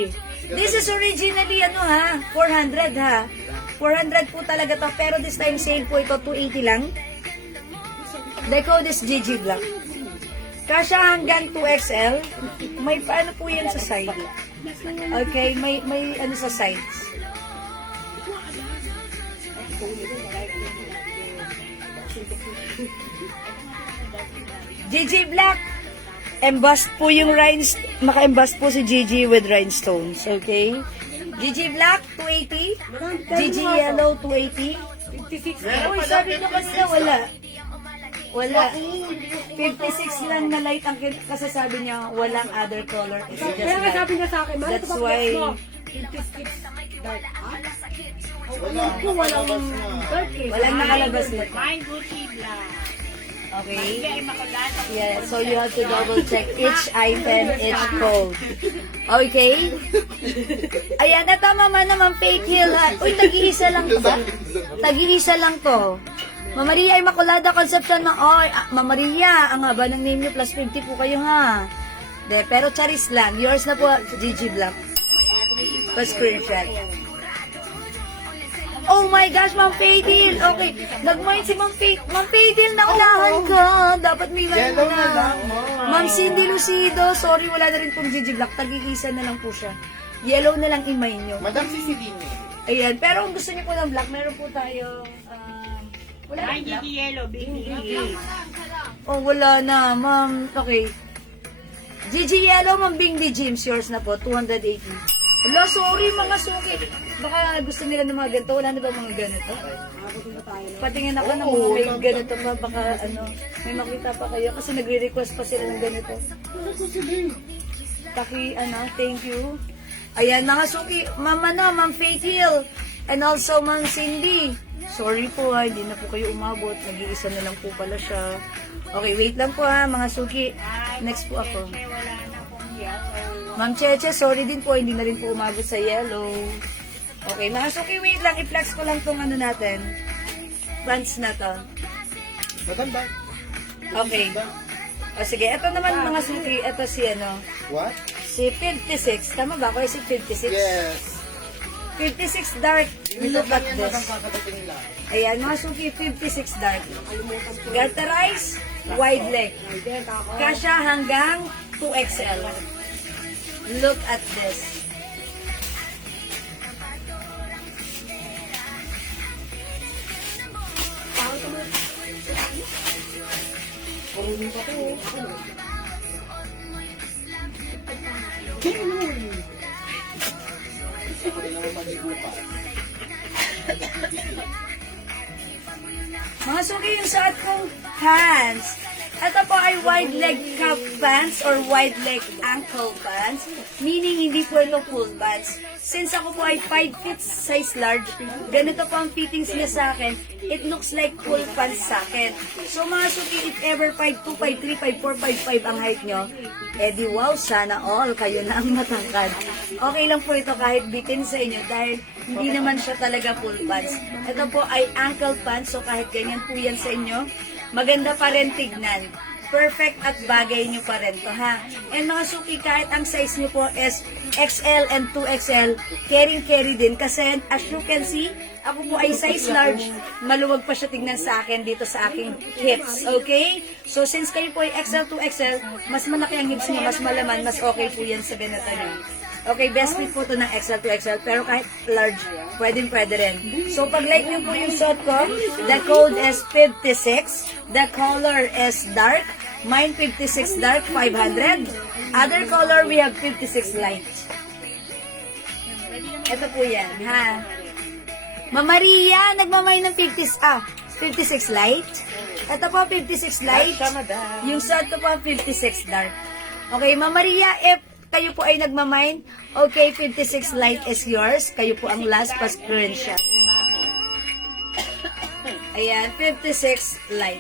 This is originally, 400 ha. 400 po talaga to, pero this time sale po ito, 280 lang. The code is Gigi Black. Kasya hanggang 2XL. May paano po yan sa side. Okay, may ano sa sides. Gigi Black. Embossed po yung maka-embossed po si Gigi with rhinestones. Okay? Gigi Black, 280. Gigi Yellow, 280. 56. Uy, sabi nyo kanina wala. Wala. 56 lang na light ang kasasabi niya, walang other color. It's just Kaya nga light. sabi niya sa akin, man, That's why... walang dark eh. Walang nakalabas nito. Mine Gucci Black. Okay? Kaya makulat. Yeah, so you have to double check each item, each code. Okay? Ayan, ito mama naman, fake heel ha. Uy, tag-iisa lang to ba? Tag-iisa lang to. Mama Maria Immaculada Concepcion na, oy, Mama Maria, ang haba ng name nyo, plus 50 po kayo ha. De, pero charis lang. Yours na po, Gigi Black. Pa-screenshot. Oh my gosh, Ma'am Faydil. Okay, nag-mind si Ma'am Faydil. Ma'am Faydil, naunahan ka. Dapat may man Yellow na na. lang, Ma'am. Ma'am Cindy Lucido, sorry, wala na rin pong Gigi Black. Tag-iisa na lang po siya. Yellow na lang imay nyo. Madam Ceciline. Ayan, pero kung gusto niyo po ng black, meron po tayo... wala na black? Yellow, baby. Oh, wala na, ma'am. Okay. Gigi Yellow, Ma'am Bingdi James, yours na po, 280. Wala, sorry mga suki. Baka gusto nila ng mga ganito. Wala na ba mga ganito? Patingin ako ng mga may ganito pa. Baka may makita pa kayo. Kasi nagre-request pa sila ng ganito. Thank you. Ayan, mga suki. Ma'am Faith Hill. And also, Ma'am Cindy. Sorry po ha, hindi na po kayo umabot. Nag-iisa na lang po pala siya. Okay, wait lang po ha, mga suki. Next po ako. Ma'am Cheche, sorry din po, hindi na rin po umabot sa yellow. Okay, mga suki, wait lang. I-flex ko lang tong natin. Pants na to. Maganda. Okay. O sige, ito naman mga suki. Ito si What? si 56. Tama ba ako? Si 56? Yes. 56 dark. Look at this. Kakadating nila. Ayan, mga suki, 56 dark. Garterize, wide leg. Kasya hanggang 2XL. Look at this. Mga suki, yung suot kong pants. Ito po ay wide leg cuff pants or wide leg ankle pants. Meaning, hindi po ito full pants. Since ako po ay 5 feet size large, ganito po ang fittings niya sa akin. It looks like full pants sa akin. So mga suki, if ever 5'2", 5'3", 5'4", 5'5" ang height nyo, di wow, sana all kayo na ang matangkad. Okay lang po ito kahit bitin sa inyo dahil hindi naman siya talaga full pants. Ito po ay ankle pants, so kahit ganyan po yan sa inyo, maganda pa rin tignan. Perfect at bagay nyo pa rin to, ha? And mga suki, kahit ang size nyo po is XL and 2XL, carry din. Kasi as you can see, ako po ay size large, maluwag pa siya tignan sa akin dito sa aking hips. Okay? So since kayo po ay XL, 2XL, mas malaki ang hips nyo, mas malaman, mas okay po yan sa ganito nyo. Okay, best fit po to ng XL to XL, pero kahit large, pwede rin. So, pag like nyo po yung suot ko, the code is 56, the color is dark, mine 56 dark, 500. Other color, we have 56 light. Ito po yan, ha? Ma'am Maria, nagmamay ng 56 light. Ito po, 56 light. Yung suot ko po, 56 dark. Okay, Ma'am Maria, if kayo po ay nagmamine, okay, 56 light is yours. Kayo po ang last pa-screenshot. Ayan, 56 light.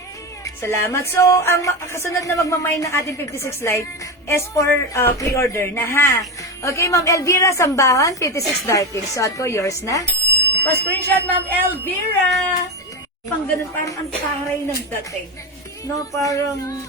Salamat. So, ang kasunod na magmamine ng ating 56 light is for pre-order na, ha? Okay, Ma'am Elvira Sambahan, 56 darting. Suot ko, yours na. Pa-screenshot, Ma'am Elvira. Pang ganun, parang ang taray ng dating. No, parang,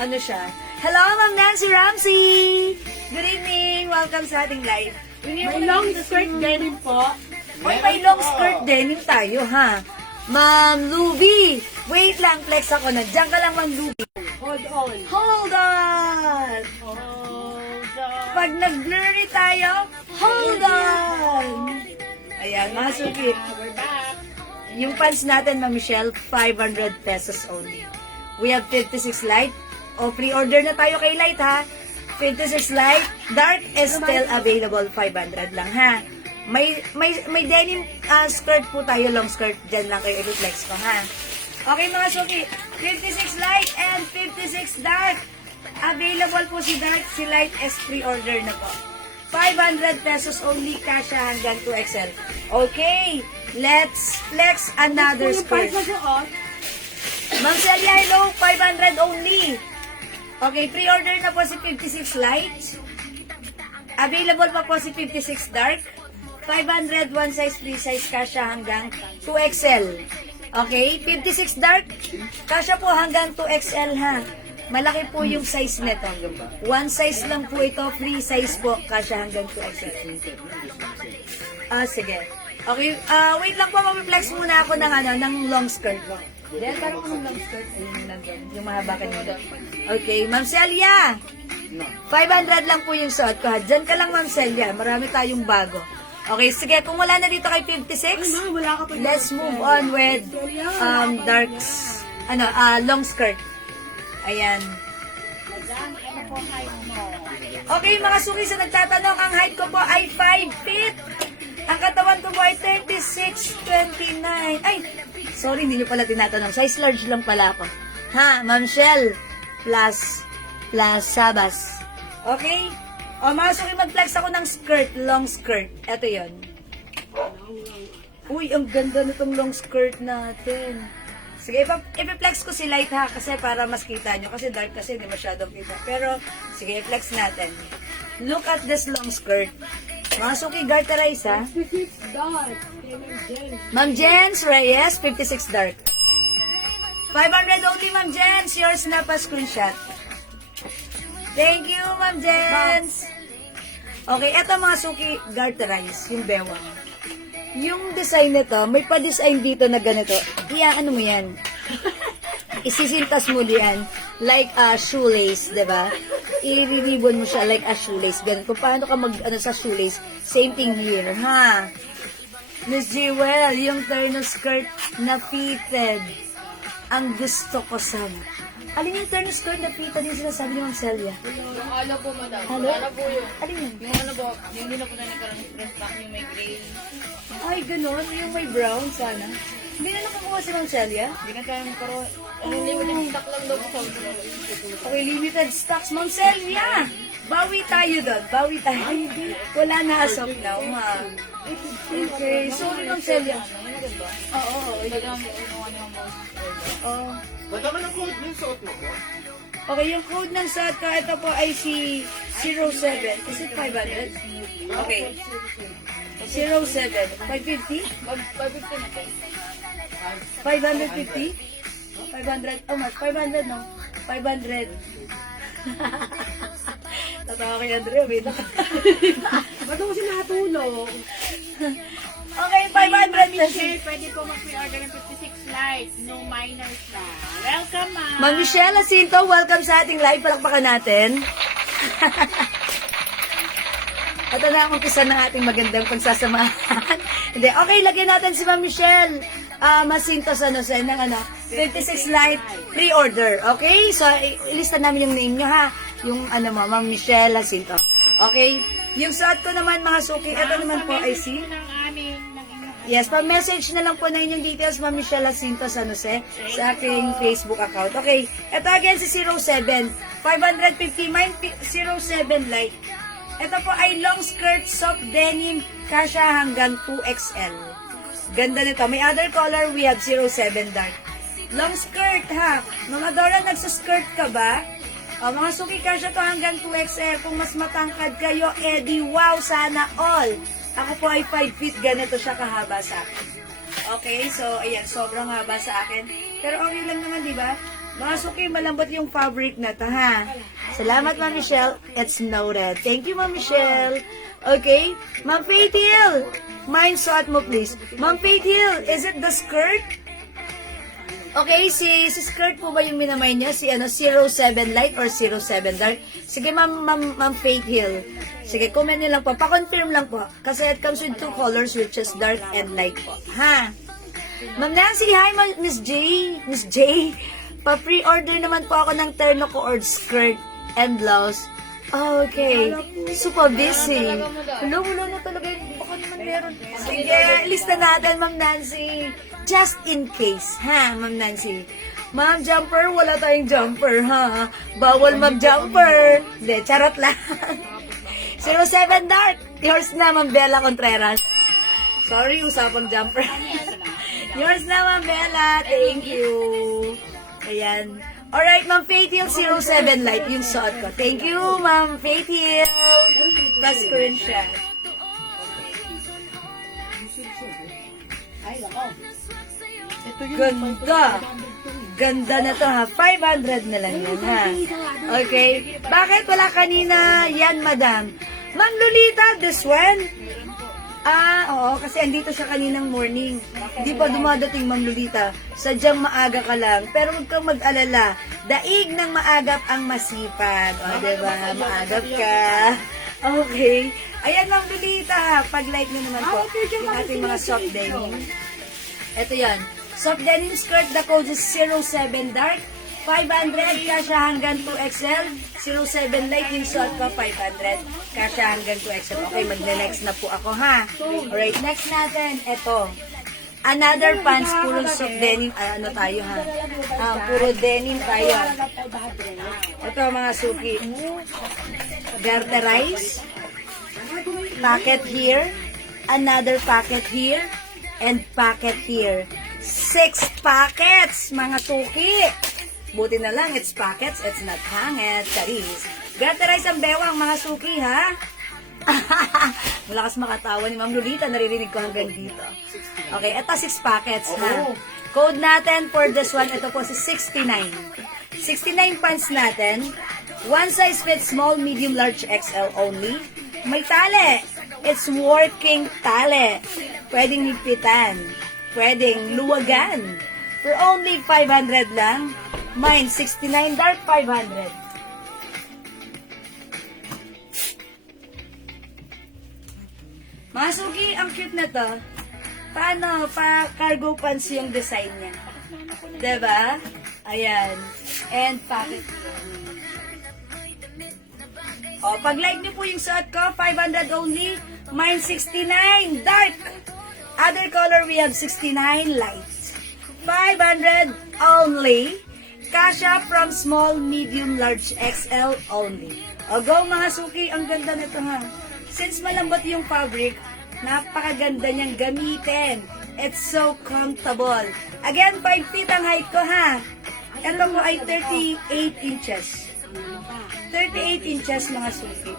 ano siya. Hello, Ma'am Nancy Ramsey! Good evening! Welcome sa ating live. May long skirt denim po. Oy, may long skirt denim tayo, ha? Ma'am Luby! Wait lang, flex ako na. Diyan ka lang, Ma'am Luby. Hold on. Hold on! Hold on. Pag nag-blurry tayo, hold on! Ayan, mga suki. We're back. Yung pants natin, Ma'am Michelle, 500 pesos only. We have 56 light. O, pre-order na tayo kay light, ha? 56 light. Dark is still available. 500 lang, ha? May denim skirt po tayo, long skirt. Diyan lang kayo i-reflex ko, ha? Okay, mga suki. 56 light and 56 dark. Available po si dark, si light is pre-order na po. 500 pesos only, kasha hanggang 2XL. Okay, let's flex another skirt. Ma'am Celia, hello, 500 only. Okay, pre-order na po si 56 light. Available pa po si 56 dark. 500, one size, free size, kasha hanggang 2XL. Okay, 56 dark, kasha po hanggang 2XL, ha. Malaki po yung size nito. One size lang po ito, free size po, kasha hanggang 2XL. Sige. Okay, wait lang po, mag-flex muna ako ng long skirt. Then, parang ko ng long skirt. Yung mahaba kanina. Okay, Ma'am Celia. 500 lang po yung suot ko, ha. Diyan ka lang, Ma'am Celia. Marami tayong bago. Okay, sige, kung wala na dito kay 56, let's move on with darks, long skirt. Ayan. Okay, mga suki, sa nagtatanong, ang height ko po ay 5 feet. Ang katawan ko po ay 36-29. Ay, sorry, hindi nyo pala tinatanong. Size large lang pala ako. Ha, Ma'am Shell, plus Sabas. Okay? O, mga suki, mag-flex ako ng skirt, long skirt. Ito yon. Uy, ang ganda nitong long skirt natin. Sige, ipiplex ko si light, ha, kasi para mas kita nyo. Kasi dark kasi, hindi masyadong kita. Pero, sige, i-flex natin. Look at this long skirt. Mga suki, garterize, ha. 56 dark. Ma'am Jens Reyes, 56 dark. 500 only, Ma'am Jens. Yours na pa screenshot. Thank you, Ma'am Jens. Okay, eto mga suki, garterize, yung bewang. Yung design nito, may pa-design dito na ganito. Ano mo yan? Isisintas mo diyan, like a shoelace, diba? I-ribbon mo siya like a shoelace. Ganun. Kung paano ka sa shoelace, same thing here, ha? Miss Jewel, yung turno skirt na fitted. Ang gusto ko sa... Alin yung turno skirt na fitted yung sinasabi ni Ma'am Celia? Yung ano po, madam. Ano? Ano po yun? Alin yun? Yung ano po, yung hindi na po na nagkaroon ng press back, yung may gray. Ay, ganun. Yung may brown, sana. Hindi na nakakuha si Ma'am Celia? Hindi na tayo magkaroon. Ang limited stock lang daw po sa Okay, limited stocks. Ma'am Celia! Bawi tayo doon. Bawi tayo. Wala na as of now, ha? Okay. Sorry, Ma'am Celia. Oo. Oo. Ba't naman ang code yung suot mo po? Okay, yung code ng suot ko, ito po ay si 07. Is it 500? Okay. 07. 550? 550 na po. 550? 500? Oh, mas 500, no? 500. Tatawa kay Andrea, wait lang. Ba't ako sinatulog? Okay, 500 na siya. Pwede po mag-pre-order ng 56 light. No minors na. Welcome, ma'am. Ma'am Michelle Jacinto, welcome sa ating live. Palakpakan natin. Ito na ang umpisa ng ating magandang pagsasamahan. Hindi, okay, lagyan natin si Ma'am Michelle Jacinto sa ng 56 light pre-order. Okay? So, ilista namin yung name nyo, ha? Yung Ma'am Michelle Jacinto. Okay? Yung suot ko naman, mga suki, ito naman po ay si... Yes, pa-message na lang po na inyong details, Ma'am Michelle Jacinto San Jose, sa aking Facebook account. Okay, ito again si 07, 550, mine 07 light. Ito po ay long skirt, soft denim, kasha hanggang 2XL. Ganda nito. May other color, we have 07 dark. Long skirt, ha? Mga Dora, nagsuskirt ka ba? Mga suki kasya to hanggang 2XL. Kung mas matangkad kayo, edi wow, sana all. Ako po ay 5 feet, ganito siya kahaba sa akin. Okay, so ayan, sobrang haba sa akin. Pero okay lang naman, di ba? Mga suki, malambot yung fabric na to, ha? Salamat, Ma'am Michelle. It's noted. Thank you, Ma'am Michelle. Okay, Ma'am Faith Hill. Mine suot mo, please. Ma'am Faith Hill, is it the skirt? Okay, si skirt po ba yung minamay niya? Si 07 light or 07 dark? Sige, Ma'am Faith Hill. Sige, comment niyo lang po. Pa-confirm lang po. Kasi it comes with 2 colors, which is dark and light po. Ha? Ma'am Nancy, hi, Miss J. Miss J. Pa-pre-order naman po ako ng terno ko or skirt and blouse. Okay. Super busy. Hello, wala na talaga. Baka naman meron. Sige, lista natin, Ma'am Nancy. Just in case, ha, Ma'am Nancy. Ma'am, jumper, wala tayong jumper, ha? Bawal mag-jumper. Hindi, charot lang. 07 Dark. Yours na, Ma'am Bella Contreras. Sorry, usapang jumper. Yours na, Ma'am Bella. Thank you. Ayan. Alright, Ma'am Faith Hill, 07 light. Yung suot ko. Thank you, Ma'am Faith Hill. Plus screenshot. Ganda. Ganda na to, ha. 500 na lang yan, ha. Okay. Bakit wala kanina yan, madam? Ma'am Lolita, this one? Oo, kasi andito siya kaninang morning. Hindi pa dumadating, Ma'am Lolita. Sadyang maaga ka lang. Pero huwag kang mag-alala. Daig ng maagap ang masipag. O, diba? Maagap ka. Okay. Ayan, Ma'am Lolita. Pag-like nyo naman po yung ating mga soft denim. Ito yan. Soft denim skirt, the code is 07 dark. 500, kasya hanggang 2XL. 07 light, yung suot ko, 500. Kasya hanggang 2XL. Okay, magne-next na po ako, ha? Alright, next natin, ito. Another pants, puro soft denim. Ano tayo, ha? Puro denim tayo. Ito, mga suki. Garterize. Packet here. Another packet here. And packet here. 6 packets, mga suki. Buti na lang, it's packets, it's not hangit. Charis. Garterize ang bewang, mga suki, ha? Malakas makatawa ni Ma'am Lolita, naririnig ko hanggang dito. Okay, ito 6 packets, ha? Code natin for this one, ito po si 69. 69 pants natin. One size fits small, medium, large, XL only. May tali. It's working tali. Pwedeng higpitan. Pwedeng luwagan. For only 500 lang. Mine, 69 dark, 500. Mga suki, ang cute na to. Paano? Pa-cargo pants yung design niya. Diba? Ayan. And pocket. O, pag-like niyo po yung suot ko, 500 only. Mine, 69 dark. Other color, we have 69 light. 500 only. Kasha from small, medium, large, XL only. O go, mga suki, ang ganda nito, ha. Since malambot yung fabric, napakaganda niyang gamitin. It's so comfortable. Again, 5 feet ang height ko, ha. Ito mo ay 38 inches. 38 inches, mga suki.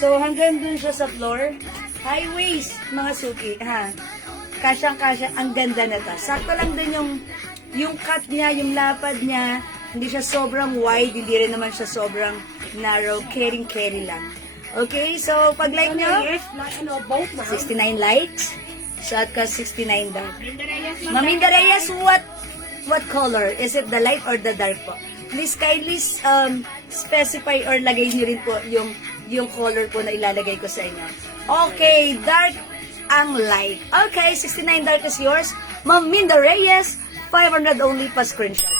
So, hanggang dun siya sa floor. High waist, mga suki, ha. Kasyang-kasya, ang ganda na to. Sakto lang din yung cut niya, yung lapad niya. Hindi siya sobrang wide, hindi rin naman siya sobrang narrow. Carry lang. Okay, so pag-like nyo, 69 light. Shot ka 69 dark. Maminda Reyes, what color? Is it the light or the dark po? Please kindly specify or lagay nyo rin po yung color po na ilalagay ko sa inyo. Okay, dark ang light. Okay, 69 dark is yours. Maminda Reyes, 500 only pa screenshot.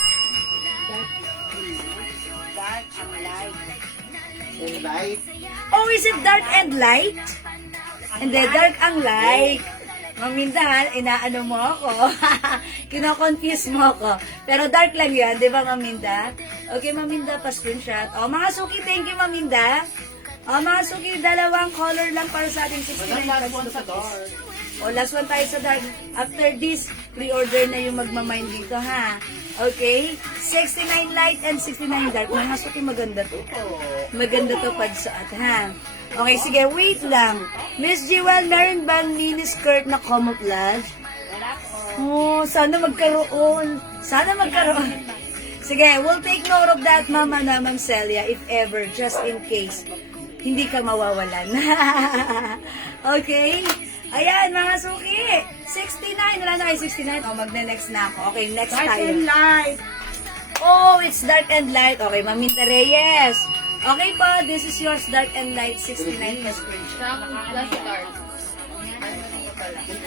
Dark and light. And light. Oh, is it dark and light? Hindi, dark ang light. Maminda, inaano mo ako. Kino-confuse mo ako. Pero dark lang yan, di ba, Maminda? Okay, Maminda, pa screenshot. Oh, mga suki, thank you, Maminda. Oh, mga suki, dalawang color lang para sa ating 69 Walang last one sa door. O, last one tayo sa dark. After this, pre-order na yung magmamind dito, ha? Okay? 69 light and 69 dark. Mga suki, maganda to. Maganda to pagsuot, ha? Okay, sige, wait lang. Miss Jewel, meron bang mini skirt na camouflage? Oh, sana magkaroon. Sana magkaroon. Sige, we'll take note of that, Mama na, Ma'am Celia, if ever, just in case, hindi ka mawawalan. Okay? Ayan, mga suki. 69. Wala na kayo 69. O, magne-next na ako. Okay, next Dark tayo. and light. Oh, it's dark and light. Okay, Ma'am Minta Reyes. Okay po, this is yours, dark and light, 69 plus screenshot.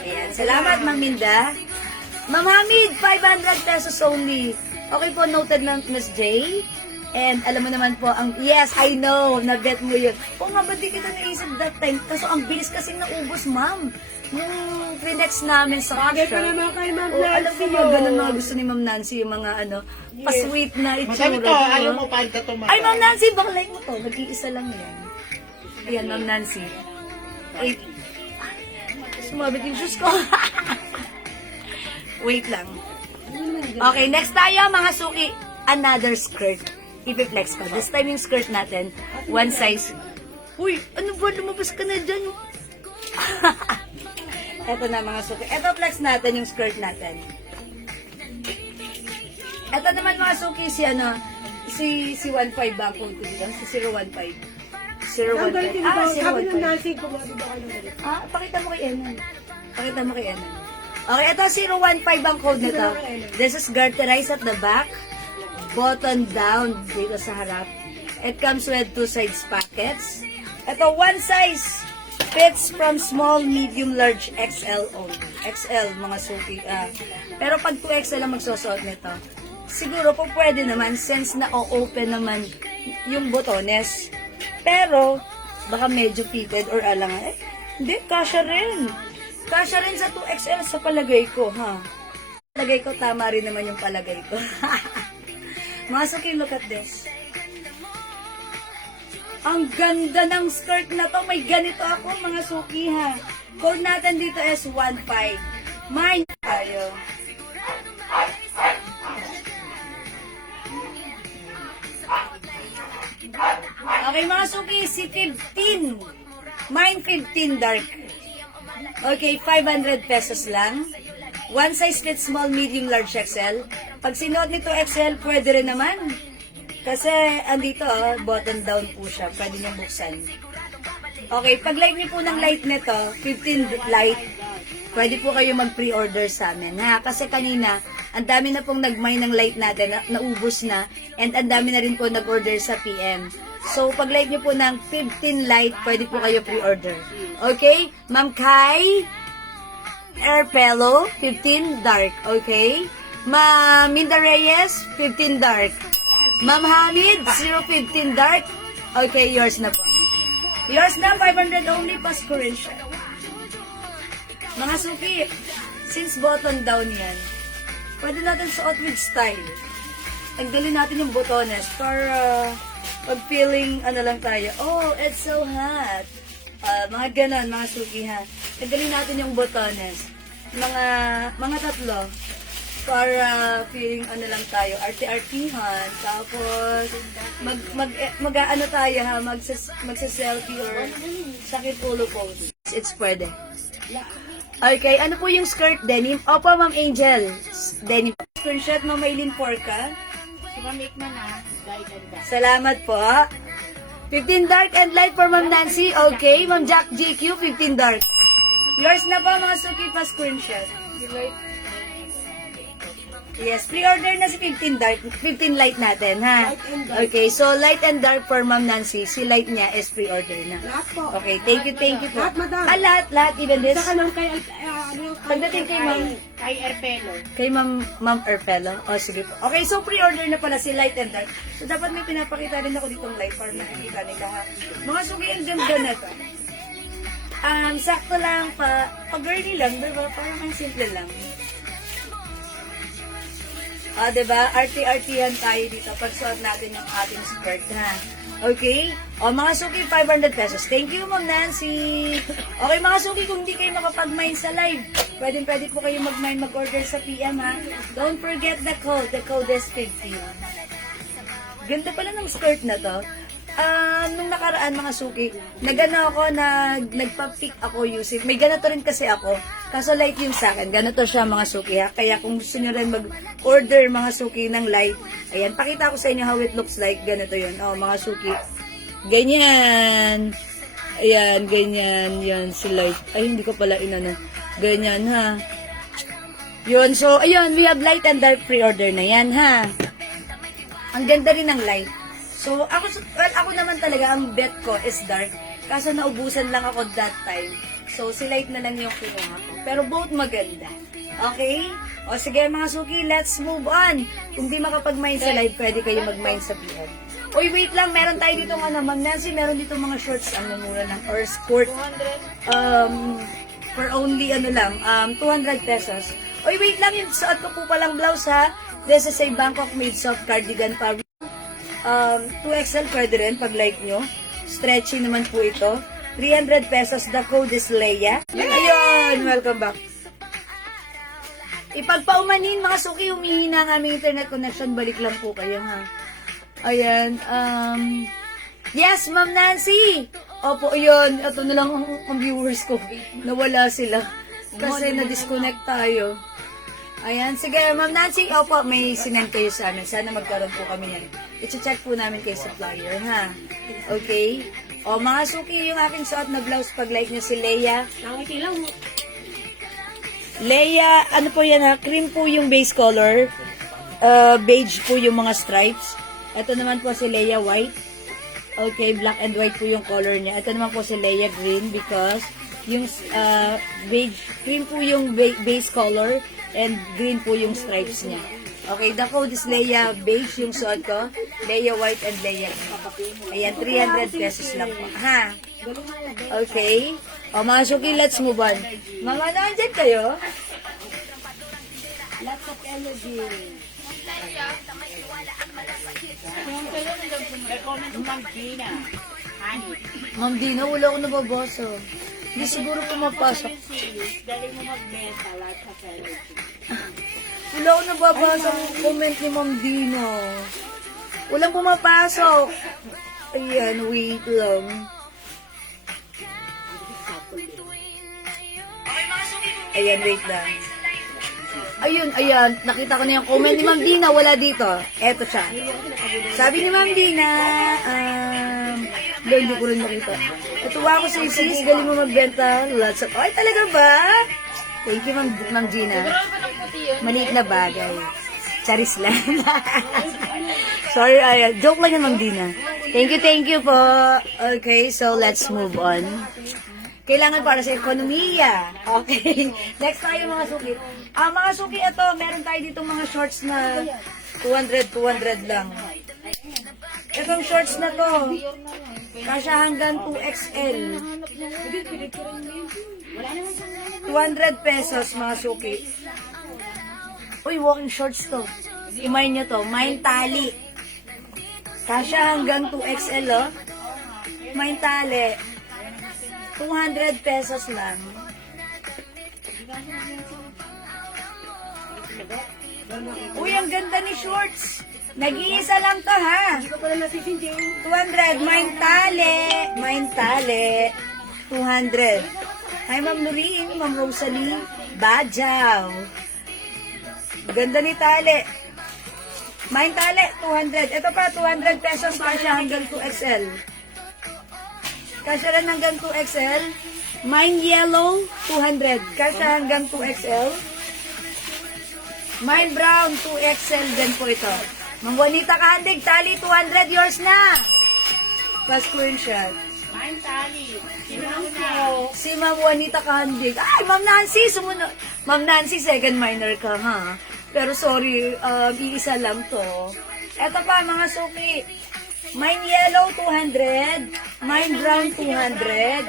Ayan, salamat, Ma'am Minda. Ma'am Hamid, 500 pesos only. Okay po, noted na Miss J. And alam mo naman po, yes, I know, na-bet mo yun. Oo nga, ba't di kita naisip that time? Kaso ang bilis kasing naubos, ma'am. Yung pre-next namin sa Bagay Asha. pa naman kay Ma'am Oo, alam ko Nancy, mga oh. ganun mga gusto ni Ma'am Nancy, yung mga pa-sweet na itsura. Madami to, diba? ayaw mo pa ito tumata. Ay, Ma'am Nancy, baka like mo to. Nag-iisa lang yan. Ayan, Ma'am Nancy. Ay, sumabit yung shoes ko. Wait lang. Okay, next tayo, mga suki. Another skirt. Ipiflex ko. This time yung skirt natin, one size. Uy, ano ba? Lumabas ka na dyan. Eto na, mga suki. Eto, flex natin yung skirt natin. Eto naman, mga suki, si 15 ba ang kung dito? Si 015. 015. Ah, Sabi ng 015. Nancy, kumari ba kayo ng ganito? Ah, pakita mo kay Enan. Pakita mo kay Enan. Okay, ito 015 ang code nito. This is garterized at the back. Button down dito sa harap. It comes with 2 sides pockets. Ito, one size fits from small, medium, large, XL only. XL, mga suki. Pero pag 2XL ang magsusuot nito, siguro po pwede naman since na-open naman yung botones. Pero, baka medyo fitted or alangan. Hindi, kasya rin. Kasya rin sa 2XL sa palagay ko, ha? Palagay ko, tama rin naman yung palagay ko. Mga suki, look at this. Ang ganda ng skirt na to. May ganito ako, mga suki, ha? Code natin dito is 15. Mine tayo. Okay, mga suki, si 15. Mine 15 dark. Okay, 500 pesos lang. One size fits small, medium, large, XL. Pag sinuot nito XL, pwede rin naman. Kasi, andito, button down po siya. Pwede niyang buksan. Okay, pag like niyo po ng light nito, 15 light, pwede po kayo mag-pre-order sa amin, ha? Kasi kanina, ang dami na pong nag-mine ng light natin, naubos na, and ang dami na rin po nag-order sa PM. So, pag like niyo po ng 15 light, pwede po kayo pre-order. Okay? Ma'am Kai, Airpello, 15 dark. Okay? Ma'am Minda Reyes, 15 dark. Ma'am Hamid, 015 dark. Okay, yours na po. Yours na, 500 only, pa screenshot. Mga suki, since button down yan, pwede natin suot with style. Tanggalin natin yung botones para pag feeling, lang tayo, oh, it's so hot. Mga ganon, mga suki, ha. Tanggalin natin yung botones. Mga tatlo. Para feeling, lang tayo, arte-artihan. Tapos, mag-ano tayo, ha, magsa-selfie or sakit ulo pose. It's pwede. Okay, ano po yung skirt, denim? Opo, Ma'am Angel. Denim. Screenshot, Ma'am Maylin Porca. Si Ma'am Ikman na, guide and guide. Salamat po. 15 dark and light for Ma'am Nancy. Okay, Ma'am Jack GQ, 15 dark. Yours na po, mga suki, pa screenshot. Yes, pre-order na si 15 dark, 15 light natin, ha? Okay, so light and dark for Ma'am Nancy. Si light niya is pre-order na. Lahat po. Okay, thank you po. Lahat, madam. Lahat, even this. Saka nang kay, Pagdating kay Ma'am, Kay Airpello. kay Ma'am Erpelo. O, sige po. Okay, so pre-order na pala si light and dark. So, dapat may pinapakita rin ako ditong light para makikita nila, ha? Mga sugi, ang ganda na to. Sakto lang pa girly lang, diba? Parang ang simple lang. Diba? Arty-artyhan tayo dito pag suot natin yung ating skirt, ha? Okay? O, mga suki, 500 pesos. Thank you, Ma'am Nancy. Okay, mga suki, kung hindi kayo makapag-mine sa live, pwede po kayo mag-mine, mag-order sa PM, ha? Don't forget the code. The code is 50. Ganda pala ng skirt na to. Nung nakaraan, mga suki, nagpa-pick ako using. May ganito rin kasi ako. Kaso light yung sa akin. Ganito siya, mga suki, ha? Kaya kung gusto nyo rin mag-order, mga suki, ng light, ayan, pakita ko sa inyo how it looks like. Ganito yun. Oh, mga suki. Ganyan. Ayan, ganyan. Yan, si light. Ay, hindi ko pala inano. Ganyan, ha? Yun, so, ayun, we have light and dark pre-order na yan, ha? Ang ganda rin ng light. So, ako naman talaga, ang bet ko is dark. Kaso naubusan lang ako that time. So, si light na lang yung kinuha ko. Pero both maganda. Okay? O sige mga suki, let's move on. Kung di makapag-mine sa live, pwede kayo mag-mine sa PM. Uy, wait lang. Meron tayo dito Ma'am Nancy, meron dito mga shorts. Ang mura lang. Or skirt. For only, 200 pesos. Uy, wait lang. Yung suot ko po palang blouse, ha? This is a Bangkok made soft cardigan pa. 2XL pwede rin pag like nyo. Stretchy naman po ito. 300 pesos. The code is Leia. Ayun! Welcome back. Ipagpaumanin, mga suki, humihina ang aming internet connection. Balik lang po kayo, ha? Ayan. Yes, Ma'am Nancy! Opo, yun. Ito na lang ang viewers ko. Nawala sila. Kasi na-disconnect tayo. Ayan, sige, Ma'am Nancy, opo, may sinend kayo sa amin. Sana magkaroon po kami yan. I-check po namin kay supplier, ha? Okay? O, mga suki, yung aking suot na blouse, pag-like nyo si Leia. Leia, ano po yan, ha? Cream po yung base color. Beige po yung mga stripes. Ito naman po si Leia white. Okay, black and white po yung color niya. Ito naman po si Leia green because yung beige, cream po yung base color. And green po yung stripes niya. Okay, the code is Leia beige yung suot ko. Leia white and Leia green. Ayan, 300 pesos lang po. Ha? Okay. O, mga suki, let's move on. Mga nandyan kayo? Lots of energy. Ma'am Gina. Honey. Ma'am Dina, wala ko nababasa. Hindi siguro pumapasok. Dali mo magbenta lahat sa energy. Wala ko nababasa ang comment ni Ma'am Dina. Walang pumapasok. Ayan, wait lang. Ayan, wait lang. Ayun. Nakita ko na yung comment ni Ma'am Dina. Wala dito. Eto siya. Sabi ni Ma'am Dina, hindi ko rin makita. Natuwa ko sa sis. Galing mo magbenta. Lots of... Ay, talaga ba? Thank you, Ma'am Gina. Maliit na bagay. Charis lang. Sorry, joke lang yun, Ma'am Dina. Thank you po. Okay, so let's move on. Kailangan para sa ekonomiya. Okay. Next tayo, mga suki. Mga suki, ito, meron tayo dito mga shorts na 200 lang. Itong shorts na to, kasya hanggang 2XL. 200 pesos, mga suki. Uy, walking shorts to. I-mine nyo to. Mine tali. Kasya hanggang 2XL, oh. Mine tali. 200 pesos lang. Uy, ang ganda ni shorts. Nag-iisa lang to, ha? 200. Mine tali. 200. Hi, Ma'am Noreen, Ma'am Rosalie. Bajaw. Ganda ni tali. Mine tali, 200. Ito pa, 200 pesos kasya hanggang 2XL. Kasya rin hanggang 2XL. Mine yellow, 200. Kasya hanggang 2XL. Mine brown, 2XL din po ito. Ma'am Juanita Kahandig, tali 200, yours na. Pa-screenshot. Mine tali. Si Ma'am Juanita Kahandig. Ay, Ma'am Nancy, sumunod. Ma'am Nancy, second minor ka, ha? Pero sorry, iisa lang to. Eto pa, mga suki. Mine yellow, 200. Mine brown, 200.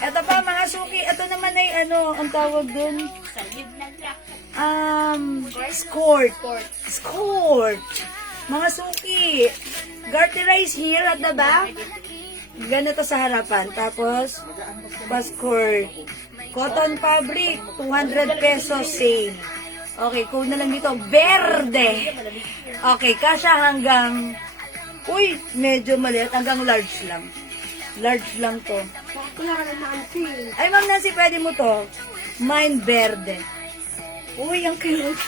Ito pa, mga suki. Ito naman ay ano, ang tawag dun? Sa gitna black. Skirt. Skirt. Mga suki. Garterize here at the back. Ganito sa harapan. Tapos, pa-skirt. Cotton fabric, 200 pesos sale. Okay, code na lang dito. Verde. Okay, kasya hanggang, uy, medyo maliit. Hanggang large lang. Large lang to. Ay, Ma'am Nancy, pwede mo to. Mine verde. Uy, ang cute.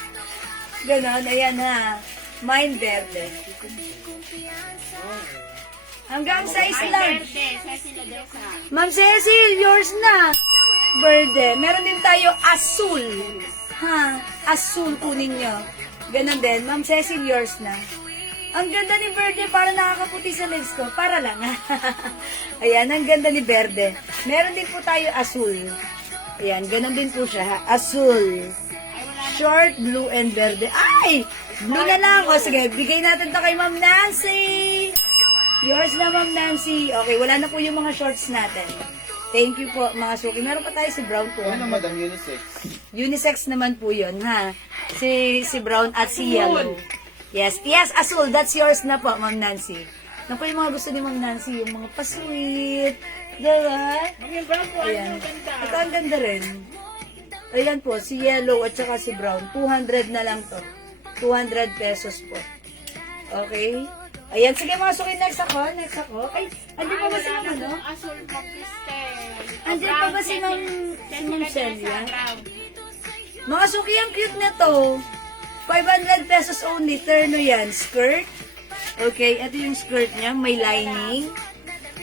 Ganon, ayan ha. Mine verde. Hanggang size large. Sa Siladesa. Ma'am Cecil, yours na. Verde. Meron din tayo asul. Ha? Asul kunin nyo. Ganon din. Ma'am Cecil, yours na. Ang ganda ni Verde, para nakakaputi sa legs ko. Para lang. Ayan, ang ganda ni Verde. Meron din po tayo asul. Ayan, ganon din po siya. Ha? Asul. Short, blue, and verde. Ay! Blue na lang. O sige, bigay natin to kay Ma'am Nancy. Yours na, Ma'am Nancy. Okay, wala na po yung mga shorts natin. Thank you po, mga suki. Meron pa tayo si Brown po. Ano madam, unisex? Unisex naman po yun, ha? Si Brown at si Yellow. Yes, Azul. That's yours na po, Ma'am Nancy. Ano po yung mga gusto ni Ma'am Nancy? Yung mga pa-sweet. Diba? Yung brown po, Ayan. ang ganda. Ito ang ganda rin. Ayan po, si Yellow at saka si Brown. 200 na lang to. 200 pesos po. Okay? Ayan, sige mga suki, next ako. Ay, andyan pa ba si Ma'am, ano? Azul po, Cristel. Andyan pa ba si Ma'am Celia? Brown. Mga suki, ang cute nito. 500 pesos only. Terno yan. Skirt. Okay, ito yung skirt niya. May lining.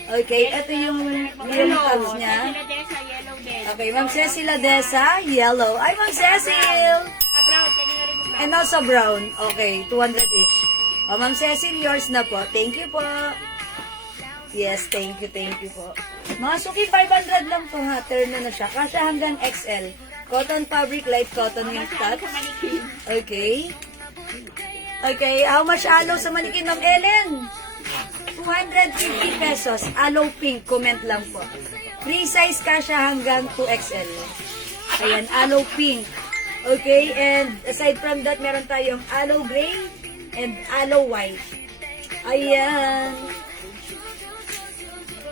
Okay, ito yung tops niya. Siladesa, yellow din. Okay, Ma'am Cecil Ladesa, yellow. Ay, Ma'am Cecil! Brown, pwede nga rin yung brown. And also brown. Okay, 200-ish. O, Ma'am Cecil, yours na po. Thank you po. Yes, thank you po. Mga suki, 500 lang po ha. Terno na siya. Kasi hanggang XL. Cotton fabric, light cotton yung touch. Sa manikin. Okay. Okay, how much aloe sa manikin ng Ellen? 250 pesos. Aloe pink, comment lang po. Free size ka siya hanggang 2XL. Ayan, aloe pink. Okay, and aside from that, meron tayong aloe gray and aloe white. Ayan.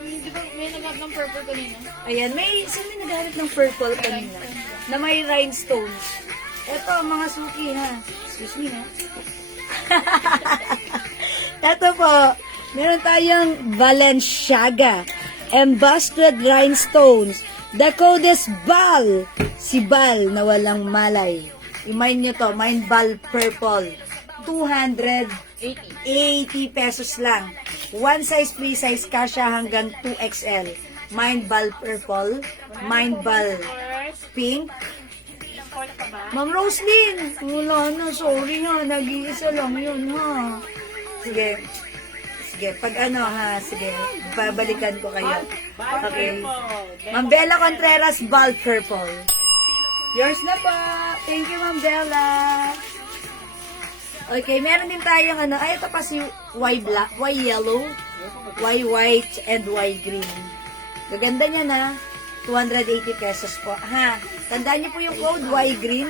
Di ba may nagab ng purple kanina? Ayan, sino naghanap ng purple kanina? Na may rhinestones. Ito, mga suki ha. Excuse me ha. Ito po, meron tayong Balenciaga embossed with rhinestones. The code is BAL. Si BAL na walang malay. I-mine nyo to, mine BAL purple. 280 pesos lang. One size, free size, kasha hanggang 2XL. Mine BAL purple, mine BAL pink. Ilang color ka ba? Ma'am Roslyn, wala na, sorry ha, nag-iisa lang yun ha. Sige, pag ano ha, sige, babalikan ko kayo. Okay. Ma'am Bella Contreras, Bal Purple. Yours na po. Thank you, Ma'am Bella. Okay, meron din tayong ano, ay ito pa si Y black, Y yellow, Y white, and Y green. Gaganda niya na. 280 pesos po. Ha? Tandaan niyo po yung code Y green.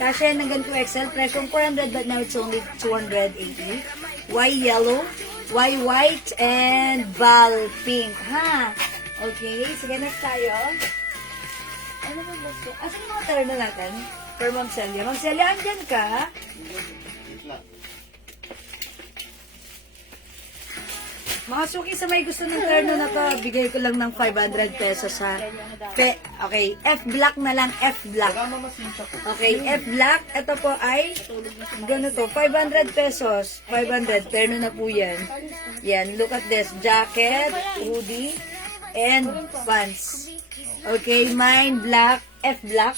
Kasi hanggang 2XL. Presyong 400 but now it's only 280. Y yellow, Y white, and Val pink. Ha? Okay. Sige, next tayo. Ano ba gusto? Asan yung mga terno natin? For Ma'am Celia. Ma'am Celia, andyan ka? Mga suki sa may gusto ng terno na to, bigay ko lang ng 500 pesos ha. Okay, F black na lang, F black. Okay, F black, ito po ay, ganito, 500 pesos. 500, terno na po yan. Yan, look at this, jacket, hoodie, and pants. Okay, mine black, F black,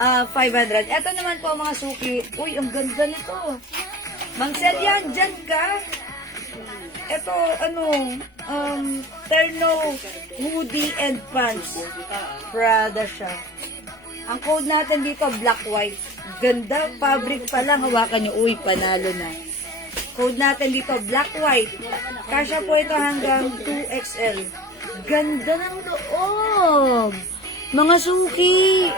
500. Ito naman po mga suki, uy, ang ganda nito. Mang Celia, dyan ka? Ito, terno, hoodie, and pants. Prada siya. Ang code natin dito, black, white. Ganda, fabric pa lang. Hawakan nyo. Uy, panalo na. Code natin dito, black, white. Kasya po ito hanggang 2XL. Ganda ng loob. Mga suki.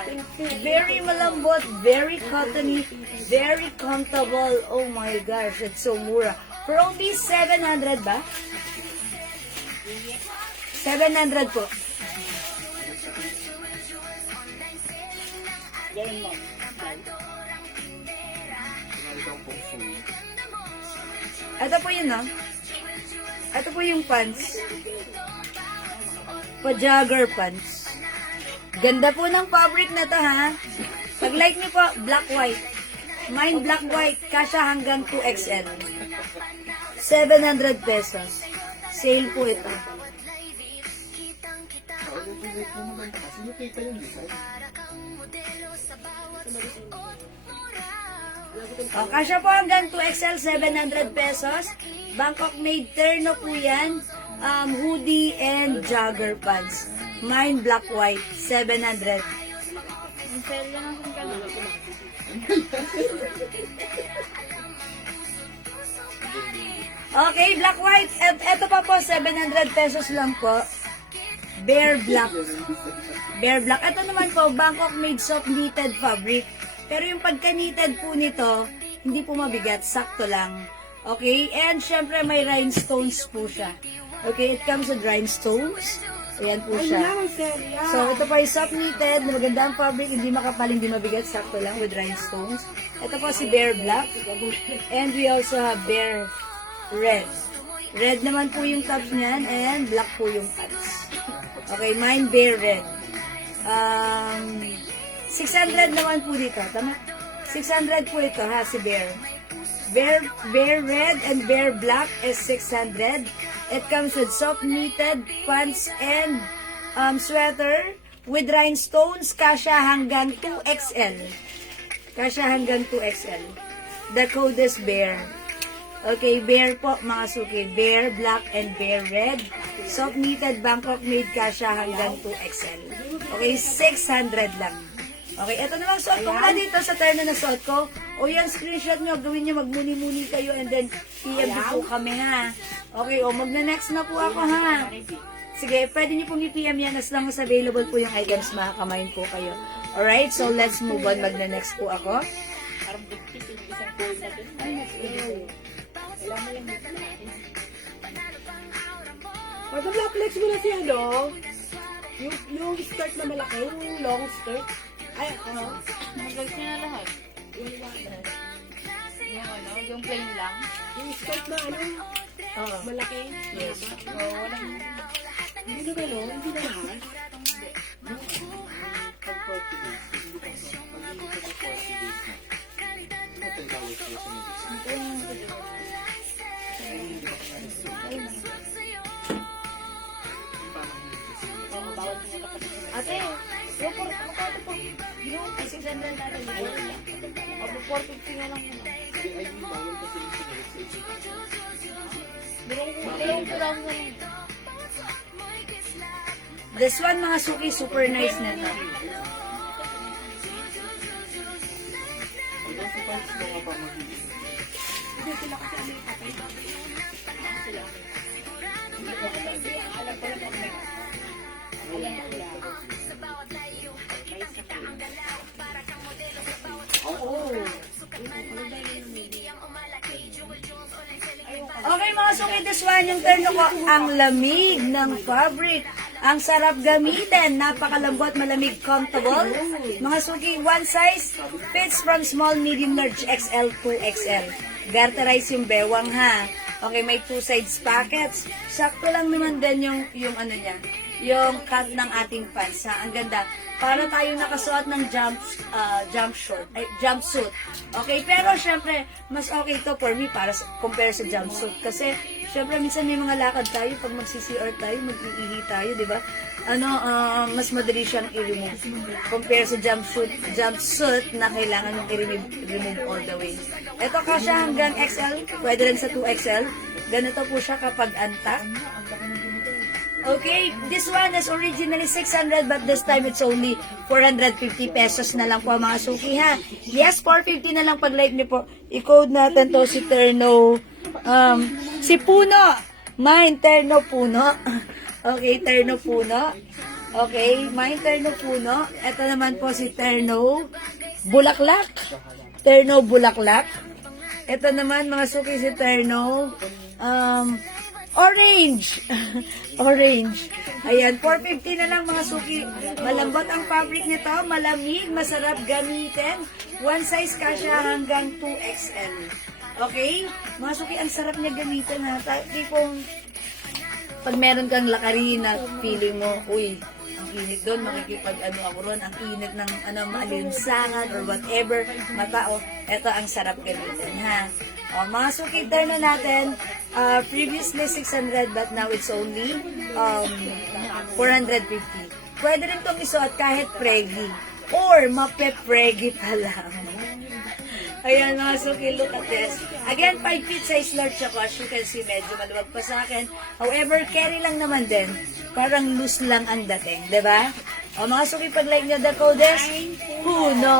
Very malambot, very cottony, very comfortable. Oh my gosh, it's so mura. For only 700 ba? 700 po. Ito po yun, no? Ito po yung pants. Pa-jogger pants. Ganda po ng fabric na to, ha? Pag like niyo po, black-white. Mine black-white, kasha hanggang 2XL. 700 pesos. Sale po ito. O, kasha po hanggang 2XL, 700 pesos. Bangkok made terno po yan. Hoodie and jogger pants. Mine black-white, 700. Ang sale yan ang kung Okay, black-white. Ito pa po, 700 pesos lang po. Bear black. Bear black. Ito naman po, Bangkok made soft knitted fabric. Pero yung pagka-knitted po nito, hindi po mabigat, sakto lang. Okay, and syempre may rhinestones po siya. Okay, it comes with rhinestones. Ayan po siya. So, ito pa yung soft knitted, maganda ang fabric, hindi makapal, hindi mabigat, sakto lang with rhinestones. Ito po si Bear Black. And we also have Bear Red. Red naman po yung tops niyan, and black po yung pants. Okay, mine Bear Red. 600 naman po dito, tama? 600 po ito, ha, si Bear. Bear Red and Bear Black is 600. It comes with soft knitted pants and sweater with rhinestones, kasha hanggang 2XL. Kasha hanggang 2XL. The code is Bear. Okay, Bear po, mga suki. Bear Black and Bear Red. Soft knitted Bangkok made, kasha hanggang 2XL. Okay, 600 lang. Okay, ito naman suot ko mula dito sa terno na suot ko. O yan, screenshot nyo, gawin nyo, magmuni-muni kayo and then PM po kami, ha. Okay, o magna-next na po ako, ha. Sige, pwede nyo pong i-PM yan as long as available po yung items, makakamain po kayo. Alright, so let's move on, magna-next po ako. Madam, flex mo na si ano? Yung skirt na malaki, yung long skirt. Ay, ano? Mag-vlog niya na lahat. Yung ano, yung plain lang. Yung skirt na ano? Malaki. Yes. Walang Hindi na gano'n, hindi na lahat. Ate, yung magkano po? Yung 600 natin. O, 450 na lang muna. dalawang piraso na lang. This one, mga suki, super nice na ito. Okay mga suki, this one, yung terno ko, ang lamig ng fabric. Ang sarap gamitin, napakalambot, malamig, comfortable. Mga suki, one size fits from small, medium, large, XL to XL. Garterize yung bewang, ha. Okay, may two sides pockets. Sakto lang naman din yung ano niya, yung cut ng ating pants, ha. Ang ganda. Para tayo nakasuot ng jumpsuit. Okay, pero syempre, mas okay to for me para compare sa jumpsuit. Kasi, syempre, minsan may mga lakad tayo, pag magsi-CR tayo, mag-iihi tayo, di ba? Mas madali siyang i-remove. Compare sa jumpsuit na kailangan mong i-remove all the way. Ito kasya hanggang XL, pwede rin sa 2XL. Ganito po siya kapag antak. Okay, this one is originally 600 but this time it's only 450 pesos na lang po mga suki, ha. Yes, 450 na lang pag like niyo po. I-code natin to si Terno. Si Puno. Mine, Terno Puno. Okay, terno puno. Okay, may terno puno. Ito naman po si terno bulaklak. Terno bulaklak. Ito naman mga suki si terno orange. Orange. Ayan, 450 na lang mga suki. Malambot ang fabric nito, malamig, masarap gamitin. One size kasya hanggang 2XL. Okay? Mga suki, ang sarap niya gamitin ha. Tipong, pag meron kang lakarin na feeling mo, uy, ang init doon, makikipag ako ron, ang init ng maalinsangan or whatever, matao, eto ang sarap gamitin ha. O, mga suki, terno natin, previously 600 but now it's only 450. Pwede rin itong isuot kahit preggy or mape-preggy pa lang. Ayan mga suki, look at this. Again, 5 feet size large ako. As you can see, medyo maluwag pa sa akin. However, carry lang naman din. Parang loose lang ang dating, di ba? O mga suki, pag like nyo, the code is Puno.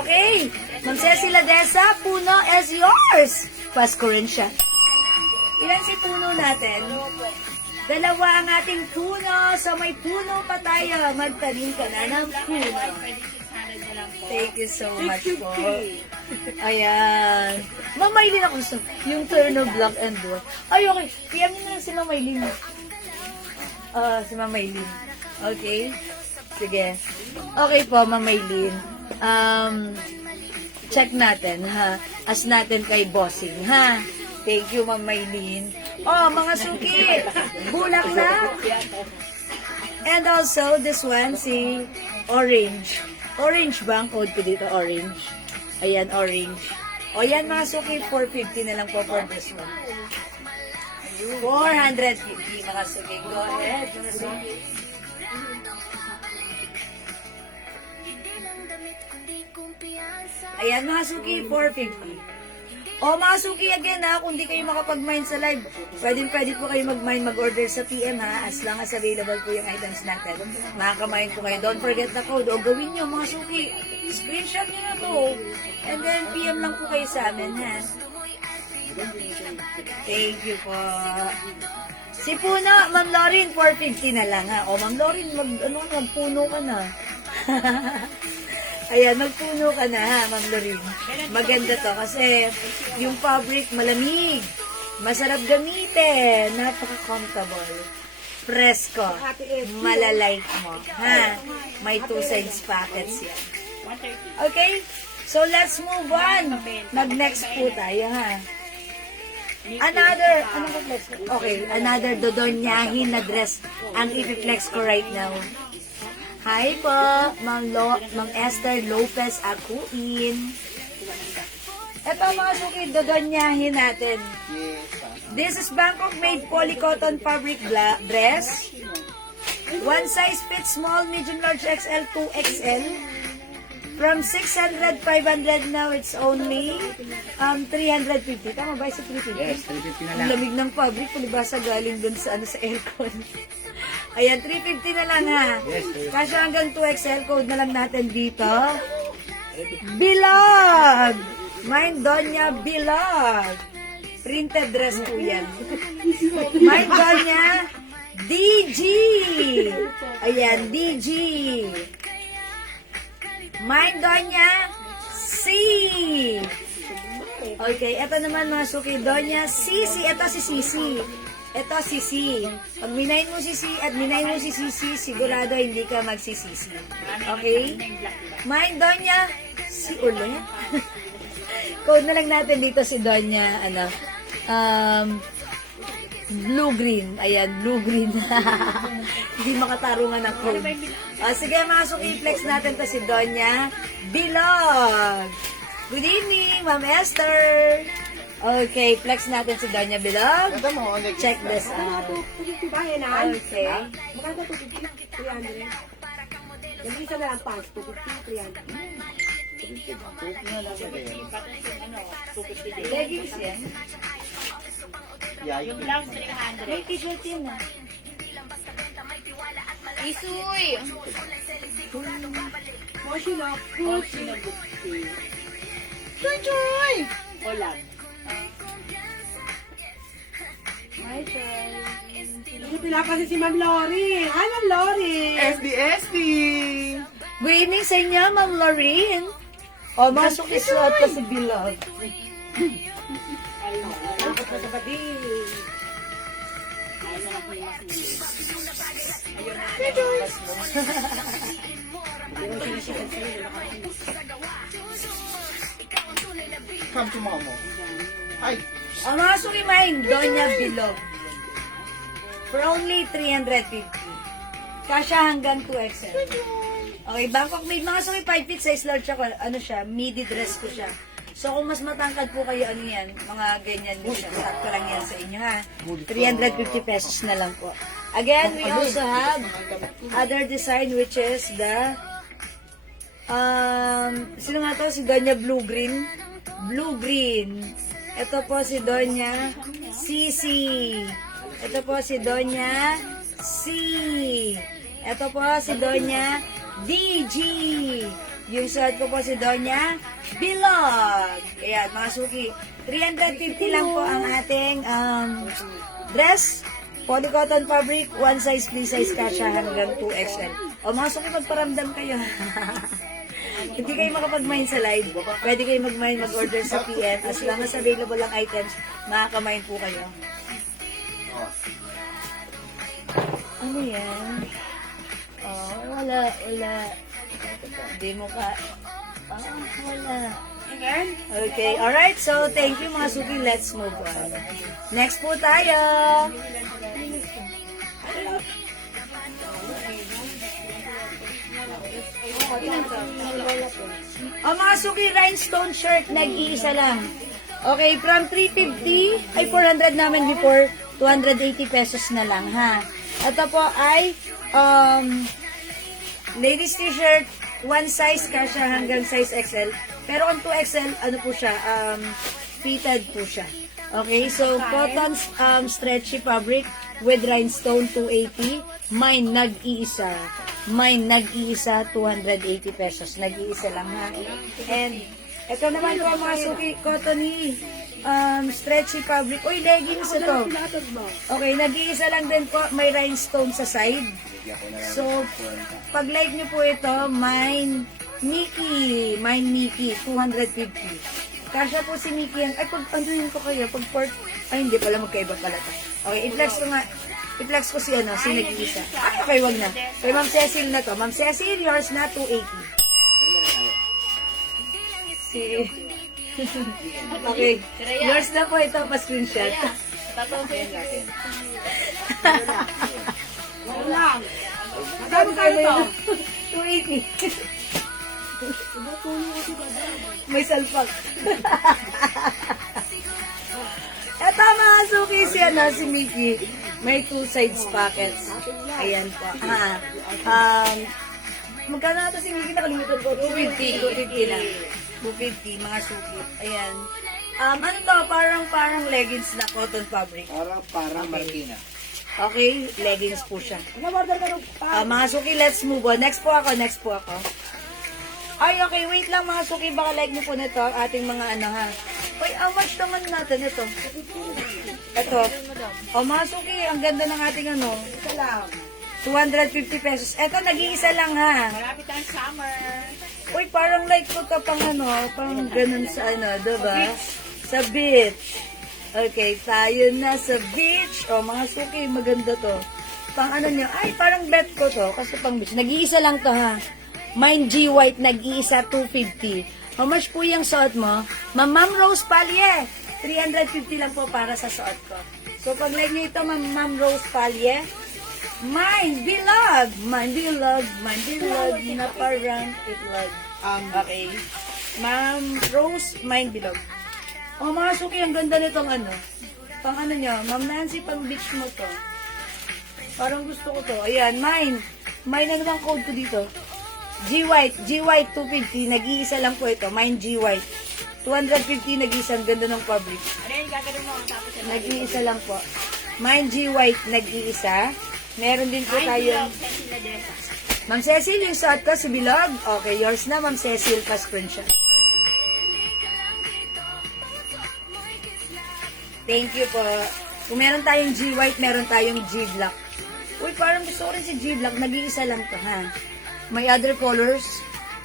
Okay. Ma'am Ceci Ladesa, Puno is yours. Pasko rin siya. Ilan si Puno natin? Dalawa ang ating puno. So may puno pa tayo. Magtanim ka na ng puno. Thank you so much po. Ayan. Mamaylin ako gusto. Yung turn of black and dwarf. Ay, okay. PM mo na lang si Mamaylin. Si Mamaylin. Okay. Sige. Okay po, Mamaylin. Check natin, ha. As natin kay bossing, ha. Thank you, Mamaylin. Oh, mga suki. Bulaklak. And also, this one, si Orange. Orange ba ang code ko dito? Orange. Ayan, orange. O yan mga suki, 450 na lang po for this one. 450 mga suki. Go ahead, mga suki. Ayan mga suki, 450. O mga suki, again ha, kung di kayo makapag-mine sa live, pwede po kayo mag-mine, mag-order sa PM ha, as long as available po yung items natin. Makaka-mine po kayo. Don't forget the code. O gawin nyo mga suki, screenshot nyo na to. And then PM lang po kayo sa amin ha. Thank you po. Si Puno, Ma'am Lauren, 450 na lang ha. O Ma'am Lauren, magpuno ka na. Ayan, magpuno ka na ha, Ma'am Lorin. Maganda to kasi yung fabric malamig, masarap gamitin, napaka-comfortable, presko, malalike mo, ha? May 2 sides pockets yan. Okay? So, let's move on. Mag-next po tayo, ha? Another, anong flex ko? Okay, another dodonyahin na dress ang i-flex ko right now. Hi po, Ma'am Esther Lopez Akuin. Ito mga suki, dodonyahin natin. This is Bangkok made polycotton fabric dress. One size fits small, medium, large, XL, 2XL. From 600, 500 now, it's only 350. Tama ba? Sa 350? Yes, 350 na Ang lang. lamig ng fabric, palibasa galing dun sa, sa aircon. Ayan, 350 na lang ha. Yes, sir. Kasi hanggang 2XL code na lang natin dito. Bilog! Mine Donya Bilog. Printed dress po yan. Mine Donya DG. Ayan, DG. Mine Donya C. Okay, eto naman mga suki. Donya Sisi. Eto si Sisi. Ito si C. Pag minayin mo si C at minayin mo si Sisi, sigurado hindi ka magsisisi. Okay? Mine Donya si ulit. Code na lang natin dito si Donya, blue-green. Ayan, blue-green. Hindi makatarungan ng code. Sige, mga suki, flex natin to si Donya Bilog. Good evening, Ma'am Esther. Okay, flex natin si Donya Bilog. Ito mo, Check this out. Bayanan. Okay. Magkano 250? 300. Yung isa na lang pants, 250, 300. Leggings yan. Yung lang 300. May t-shirt yan ah. Isuy! Moshi na. Chuy! Ulan. My turn. Hindi pinapansin si Ma'am Lori. Hi, Ma'am Lori. SD. Good evening sa inyo, Ma'am Lorraine. O, masok isuot ka sa bilog. Come to mama. Ay, Ang mga sukimain, Doña Bilog. For only 350. Kasya hanggang 2XL. Okay, Bangkok made. Mga suki 5 feet size large ako. Ano siya, midi dress ko siya. So kung mas matangkad po kayo, ano yan, mga ganyan din siya. Sakto lang yan sa inyo ha. 350 pesos na lang po. Again, we also have other design which is the sino nga to? Si Doña Blue Green. Blue Green. Ito po si Doña Sisi. Ito po si Doña C. Ito po si Doña DG. Yung suot ko po si Doña Bilog. Ayan, mga suki. 350 lang po ang ating dress. Polycotton fabric, one size, free size kasha hanggang 2XL. O mga suki, magparamdam kayo. Hindi kayo makapag-mine sa live. Pwede kayo mag-order sa PM. As long as available ang items, makaka-mine po kayo. Ano yan? Oh, wala. Hindi mo ka. Wala. Again? Okay, alright. So, thank you mga suki. Let's move on. Next po tayo. O mga suki, rhinestone shirt, nag-iisa lang. Okay, from 350, ay 400 namin before, 280 pesos na lang, ha. Ito po ay, ladies t-shirt, one size, kasha hanggang size XL. Pero kung 2XL, ano po siya, fitted po siya. Okay, so cotton stretchy fabric with rhinestone 280. Mine nag-iisa. 280 pesos. Nag-iisa lang ha. And ito naman po mga suki, cottony stretchy fabric. Uy, leggings ito. Okay, nag-iisa lang din po. May rhinestone sa side. So, pag like nyo po ito, Mine Mickey, 250. Kasya po si Mickey yan. Ay, pag anduin ko kayo, pag pork, ay hindi pala, magkaiba pala to. Okay, i-flex ko nga. I-flex ko si ano, si nag-iisa. Ay, okay, wag na. Kay Ma'am Cecil na to. Ma'am Cecil, yours na 280. Okay. Yours na po ito, pa-screenshot. Tatusin natin. Wala. Magkano kayo to? 280. May salpak. Eto mga suki si Mickey. May two sides pockets. Ayan po. Magkano na ito si Mickey? Nakalimutan ko. 250 lang. 250 mga suki. Ayan. Ano to? Parang leggings na cotton fabric. Parang Marikina. Okay, leggings po siya. Mga suki, let's move on. Next po ako. Ay, okay, wait lang mga suki, baka like nyo po nito ang ating mga ano ha. Uy, how much naman natin ito? Ito. O mga suki, ang ganda ng ating ano. Ito lang. 250 pesos. Ito, nag-iisa lang ha. Malapit ang summer. Uy, parang like ko ka pang ano, pang ganun sa ano, diba? Sa beach. Okay, tayo na sa beach. O mga suki, maganda to. Pang ano nyo, ay parang bet ko to, kasi pang beach. Nag-iisa lang to ha. Mine G White, nag-iisa, 250. How much po yung suot mo? Ma'am Rose Palye, 350 lang po para sa suot ko. So, pag like nyo ito, Ma'am Rose Palye, Mine Bilog, na parang itlog. Okay. Ma'am Rose, Mine Bilog. Oh, mga suki, ang ganda nitong ano. Pang ano nyo, Ma'am Nancy, pang beach mo to. Parang gusto ko to. Ayan, Mine ano bang code ko dito? G White 250, nag-iisa lang po ito. Mine G White 250, nag-iisa. Ang ganda ng fabric. Ano yung gagawin mo ang tapos yung Nag-iisa lang po. Mine G White, nag-iisa. Meron din po tayo. Ma'am Cecil, yung suot ko, si Bilog. Okay, yours na, Ma'am Cecil, pa-screenshot. Thank you po. Kung meron tayong G White, meron tayong G Black. Uy, parang gusto ko rin si G-Block. Nag-iisa lang to, ha? May other colors.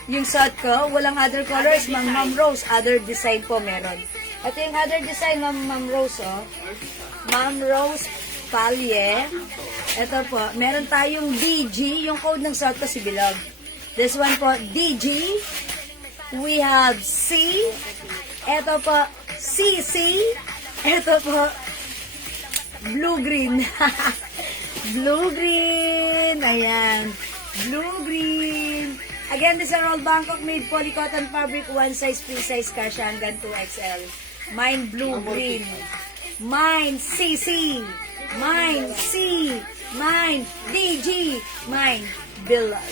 Yung suot ko, walang other colors. Ma'am Rose, other design po meron. Ito yung other design, Ma'am Rose, oh. Ma'am Rose Palye. Ito po, meron tayong DG. Yung code ng suot ko si Bilog. This one po, DG. We have C. Ito po, CC. Ito po, blue-green. Blue-green. Ayan. Blue-green. Again, these are all Bangkok made polycotton fabric. One size, free size, kasha hanggang 2XL. Mine blue-green. Mine CC. Mine C. Mine DG. Mine Bilog.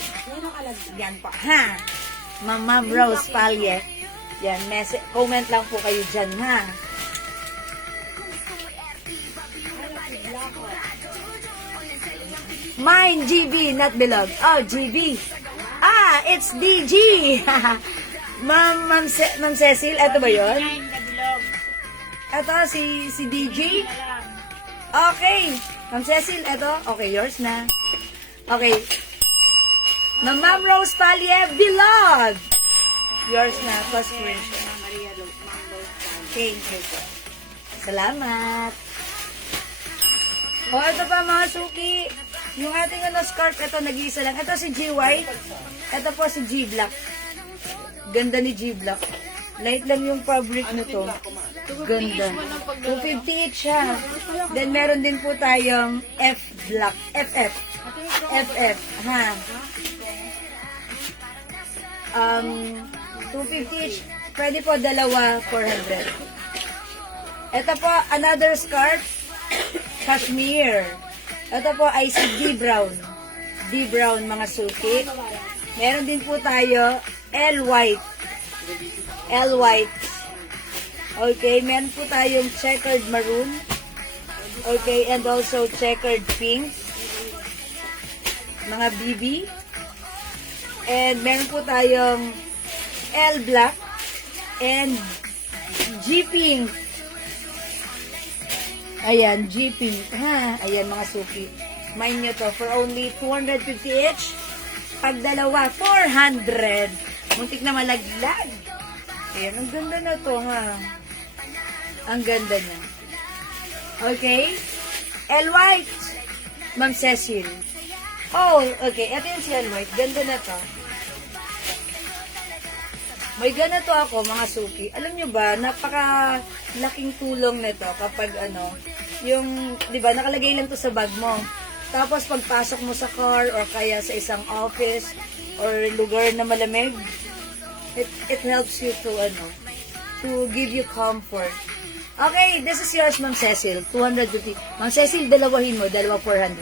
Yan po. Ha? Ma'am Rose Palye. Yan. Comment lang po kayo dyan, ha? Mine GB, not Bilog. Oh, GB. Ah, it's DG. Ma'am Cecil, eto ba yun? Nine na bilog. Eto, si DG? Na lang. Okay. Ma'am Cecil, eto. Okay, yours na. Okay. Ma'am Rose Palye, Bilog. Yours na. First screenshot. Ma'am Maria Mango. Thank you po. Salamat. O, ito pa mga suki. Yung ating scarf, ito nag-iisa lang. Ito si G White. Ito po si G Black. Ganda ni G Black. Light lang yung fabric nito. Ganda. 250 each siya. Then meron din po tayong F Black. FF. FF. Ha. 250 each. Pwede po dalawa, 400. Ito po, another scarf. Cashmere. Ito po ay si D Brown. D Brown, mga suki. Meron din po tayo L White. L White. Okay, meron po tayong checkered maroon. Okay, and also checkered pink. Mga BB. And meron po tayong L Black and G Pink. Ayan, G Pink. Ha? Ayan, mga suki. Mine nyo to for only 250 each. Pag dalawa, 400. Muntik na malaglag. Ayan, ang ganda na to, ha? Ang ganda niya. Okay? L White. Ma'am Cecil. Oh, okay. Ito yung si L White. Ganda na to. May ganito ako, mga suki. Alam nyo ba, napaka-laking tulong nito kapag yung, di ba, nakalagay lang to sa bag mo. Tapos pagpasok mo sa car or kaya sa isang office or lugar na malamig, it helps you to give you comfort. Okay, this is yours, Ma'am Cecil. 250. Ma'am Cecil, dalawahin mo. Dalawa 400.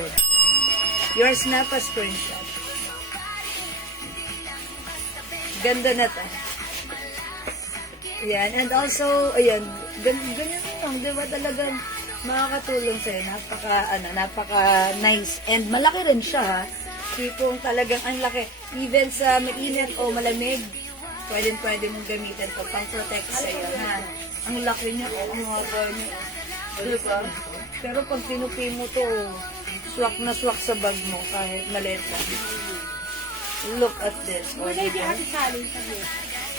Yours na pa screenshot. Ganda na to. Ayan. And also, ayan, ganyan lang, di ba talagang makakatulong sa'yo. Napaka-nice. And malaki rin siya, ha. Tipong talagang ang laki. Even sa mainit o malamig, pwede mong gamitin to pang-protect sa'yo, ha. Ang laki niya, ang haba niya. Diba? Pero pag tinupi mo to, swak na swak sa bag mo kahit maliit lang. Look at this. O, diba?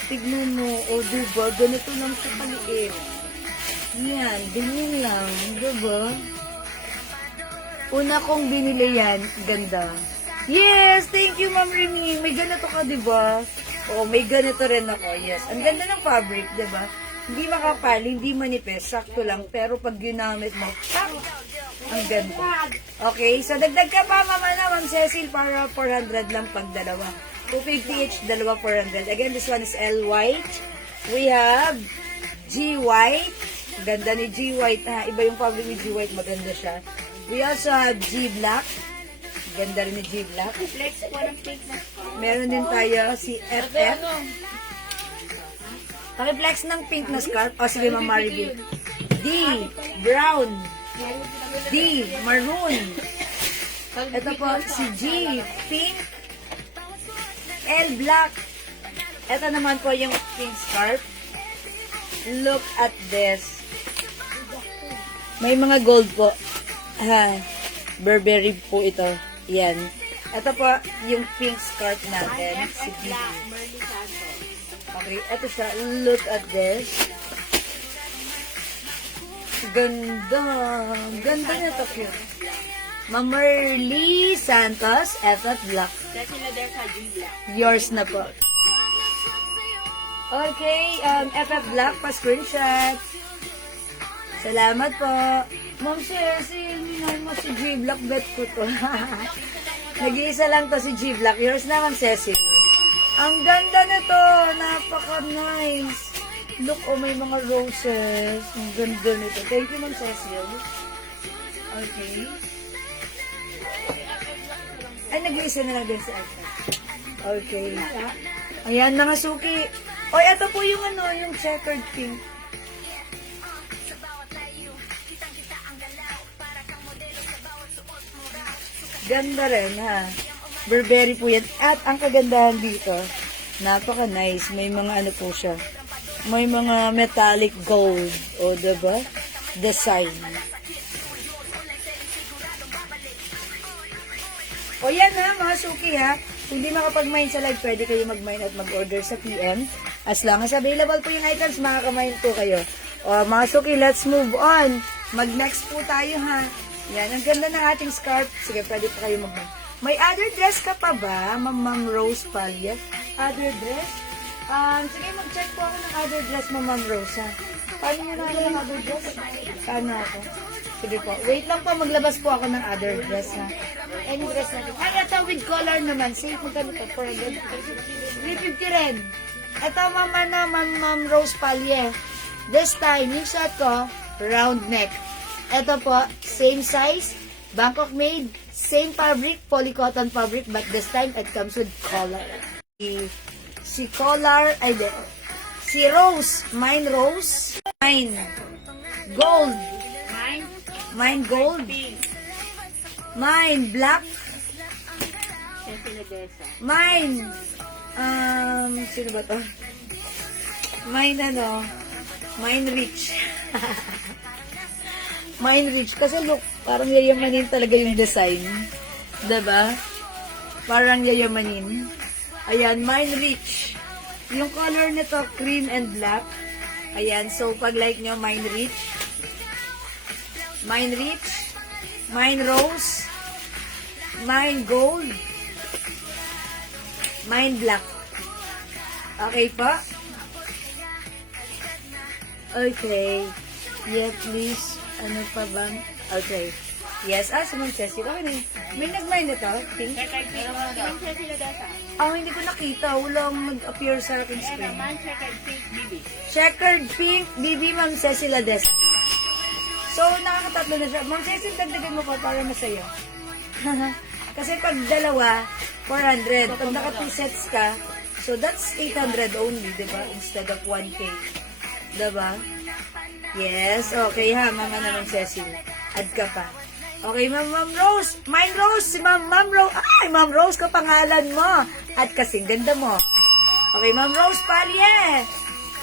Tignan mo, o diba, ganito lang sa kaliit. Yan, ganyan lang, diba? Una kong binili yan, ganda. Yes, thank you, Ma'am Remy. May ganito ka, diba? Oo, may ganito rin ako, yes. Ang ganda ng fabric, diba? Hindi makapal, hindi manipis, sakto lang. Pero pag ginamit mo, pak! Ang ganda. Okay, so dagdag ka pa, Ma'am Cecil, para 400 lang pag dalawa. 250 each, dalawa 400. Again, this one is L White. We have G White. Ganda ni G White, ha. Iba yung fabric ni G White, maganda siya. We also have G Black. Ganda rin ni G Black. Meron din tayo si FF. Paki-flex ng pink na scarf. O, sige, Ma'am Maribel. D, brown. D, maroon. Ito po, si G, pink. L, black. Ito naman po yung pink scarf. Look at this. May mga gold po. Ha. Burberry po ito. Yan. Ito po, yung pink skirt natin. Si IFF Bibi. Black, Merly Santos. Okay, ito siya. Look at this. Ganda. Ganda niya to, cute. Mamerly Santos, FF Black. Ceci Ladesa, G Black. Yours na po. Okay, FF Black, pa-screenshot. Salamat po. Ma'am Ceci, minay mo si G Black, bet ko to. Nag-iisa lang to si G Black. Yours na, Ma'am Ceci. Ang ganda nito. Napaka-nice. Look, oh, may mga roses. Ang ganda nito. Thank you, Ma'am Ceci. Okay. Ay, nag-iisa na lang din si Ate. Okay. Ayan, mga suki. Oy, ito po yung ano, yung checkered pink. Ganda rin, ha? Burberry po yan. At ang kagandahan dito, napaka-nice. May mga ano po siya. May mga metallic gold. O, diba? Design. O yan ha, mga suki ha. Kung hindi makapag-mine sa live, pwede kayo mag-mine at mag-order sa PM. As long as available po yung items, makaka-mine po kayo. O mga suki, let's move on. Mag-next po tayo ha. Yan, ang ganda ng ating scarf. Sige, pwede pa kayo mag-mine. May other dress ka pa ba, Ma'am Rose Palya? Other dress? Sige, mag-check po ako ng other dress, Ma'am Rose ha. Paano nyo na ako ng other dress? Paano ako? Sige po. Wait lang po, maglabas po ako ng other dress ha. Any dress natin. Ay, ito with collar naman. Safe mo ganito for a good. 350 rin. Ito, Ma'am Rose Palye. This time, yung shot ko, round neck. Ito po, same size, Bangkok made, same fabric, polycotton fabric, but this time it comes with collar. Si collar, ay di. Si Rose, mine Rose, mine gold, mine gold, Pink. mine black, Ceci Ladesa. mine, sino ba to? Mine ano, mine rich. Mine rich. Kasi look, parang yayamanin talaga yung design. Diba? Parang yayamanin. Ayan, mine rich. Yung color nito, cream and black. Ayan, so pag like nyo, mine rich. Mine rich. Mine rose. Mine gold. Mine black. Okay po? Okay. Yeah, please. Ano pa ba? Okay. Yes. Si Ma'am Ceci. Okay na. May nag-mine ito? Pink? Checkered pink. Pink Ceci Ladesa. Hindi ko nakita. Walang mag-appear sa aking Ayan screen. naman, checkered pink, BB. Checkered pink, BB, Ma'am Ceci Ladesa. So, nakakatatlo na siya. Ma'am Ceci, dagdagan mo pa para masaya. Kasi pag dalawa, 400. Pag naka 2 sets ka, so that's 800 only, diba? Instead of 1K. Diba? Yes, okay ha, Mama naman Cecil. Add ka pa. Okay, Ma'am Rose. Mine Rose, si Ma'am Rose. Ay, Ma'am Rose, kapangalan mo. At kasing ganda mo. Okay, Ma'am Rose Palye.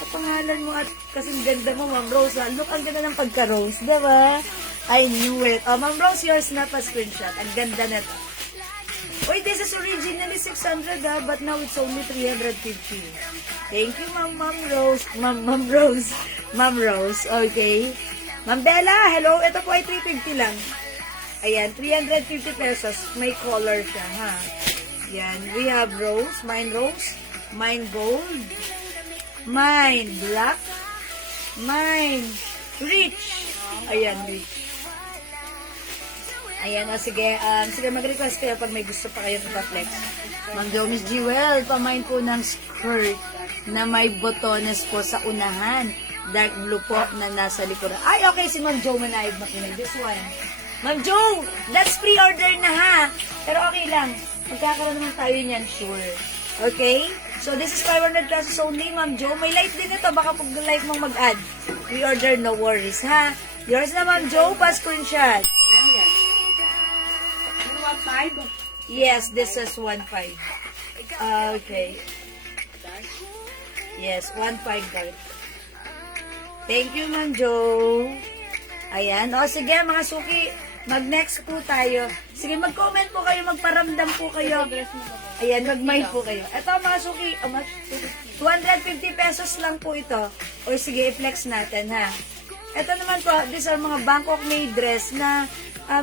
Kapangalan mo at kasing ganda mo, Ma'am Rose. Look, ang ganda ng pagka-Rose, diba? I knew it. Oh, Ma'am Rose, yours na pa screenshot. Ang ganda na to. Wait, this is originally 600 but now it's only 350. Thank you, Ma'am Rose. Ma'am Rose. Ma'am Rose, okay. Ma'am Bella, hello. Ito po ay 350 lang. Ayan, 350 pesos. May color siya, ha. Ayan, we have rose, mine gold, mine black, mine rich. Ayan, rich. Ayan, sige, sige mag-request kayo pag may gusto pa kayo pa-flex. Ma'am Jo, Miss Jewel, pamain po ng skirt na may botones po sa unahan. Dark blue po na nasa likuran. Ay, okay, si Ma'am Jo Manayag makinig. This one. Ma'am Jo, that's pre-order na ha. Pero okay lang. Magkakaroon naman tayo niyan, sure. Okay? So, this is 500 pesos only, Ma'am Jo. May light din ito. Baka pag light mong mag-add. Pre-order, no worries, ha? Yours na, Ma'am Jo. Pa-screenshot. Ano yan? 1.5? Yes, this is 1.5. Okay. Yes, 1.5 dark. Thank you, Ma'am Jo. Ayan. O, sige, mga suki. Mag-next po tayo. Sige, mag-comment po kayo, magparamdam po kayo. Ayan, mag-mind po kayo. Ito mga suki, 250 pesos lang po ito. O sige, i-flex natin ha. Ito naman po, these are mga Bangkok made dress na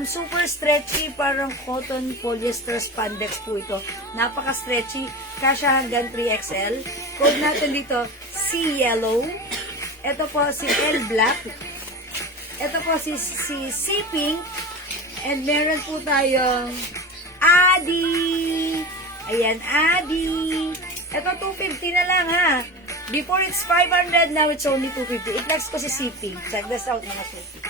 super stretchy, parang cotton polyester spandex po ito. Napaka-stretchy, kasya hanggang 3XL. Code natin dito, C yellow. Ito po si L black. Ito po si C pink. And meron po tayong Adi. Ayan, Adi. Ito 250 na lang ha. Before it's 500, now it's only 250. I-flex ko si C pink. Check this out mga suki.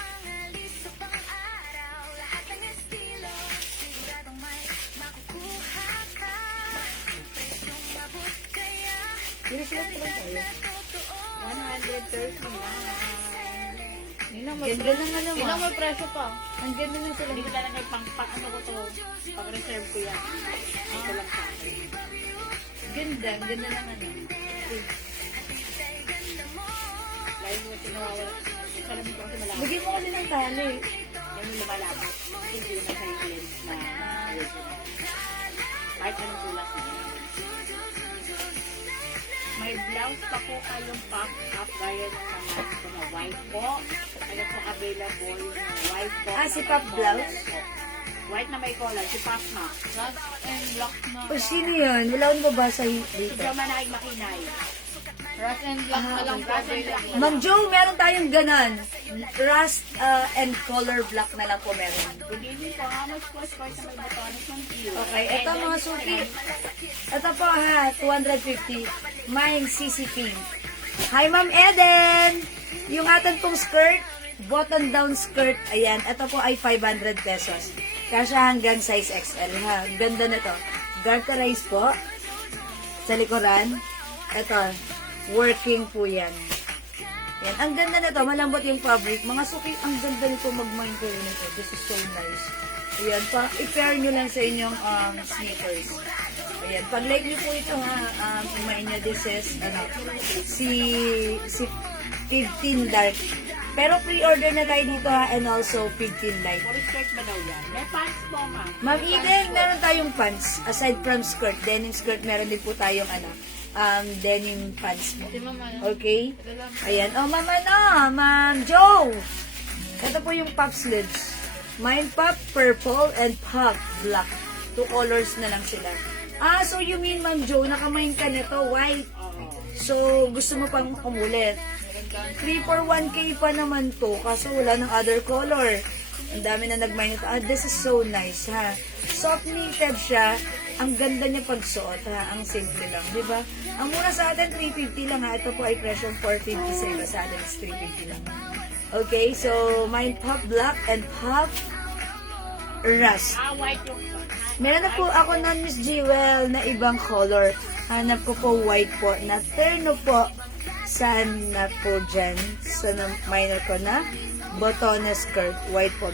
Ganda naman naman. Ilang may presyo pa? Ang ganda ng sila. Hindi ko lalagay ano ko to. Pag-reserve ko yan. Ito lang sa akin. Ganda, ang ganda naman. Lalo mo tinawawala. Sabi ko kasi malaki. Bigyan mo kasi ng tali. Yan yung lumalapot. Hindi na sa lens na original. Kahit anong tulak na yan. May blouse pa po kayong pop-up gaya ng naman ko na white po. Ano po available na white po. Si Pop blouse? White na may collar. Si Pop na. Rust and black na. O, sino yun? Wala akong babasa dito. Sobrang manahig makinay. Rust and black na lang po. Rust and black na Ma'am Jo, meron tayong ganon. Rust and color black na lang po meron. Bibili po, how much po score sa may botones ng view? Okay, ito mga suki. Ito po ha, 250. Maying CC Pink. Hi Ma'am Eden! Yung atin pong skirt, button down skirt, ayan, ito po ay 500 pesos. Kasya hanggang size XL ha. Ganda na to. Garterize po. Sa likuran. Ito, working po yan. Yan. Ang ganda na to, malambot yung fabric. Mga suki, ang ganda nito, mag-mind kayo nito. This is so nice. Ayan, i-pair nyo lang sa inyong sneakers. Ayan, pag like nyo po ito ha, kumain nyo, this is, si 15 dark. Pero pre-order na tayo dito ha, and also 15 light. Puro skirt ba daw yan? May pants po, ma'am. Ma'am Eden, meron tayong pants. Aside from skirt, denim skirt, meron din po tayong denim pants mo. Okay? Ayan. Oh, Ma'am Joe! Ito po yung pop sleeves. Mine pop purple and pop black. 2 colors na lang sila. So you mean, Ma'am Joe, nakamine ka nito, white. So, gusto mo pang umulit. 3 for 1K pa naman to, kaso wala ng other color. Ang dami na nag-mine ito. This is so nice, ha. Soft knitted siya. Ang ganda niya pagsuot, ha. Ang simple lang, di ba? Ang mura sa atin, 350 lang, ha. Ito po ay presyo 450 sa atin. It's 350 lang. Okay, so, mine pop black and pop rust. White yung Meron na po ako na Miss Jewel na ibang color. Hanap ko po white po. Na terno po. Sana po dyan. Sa minor ko na. Botones skirt. White po.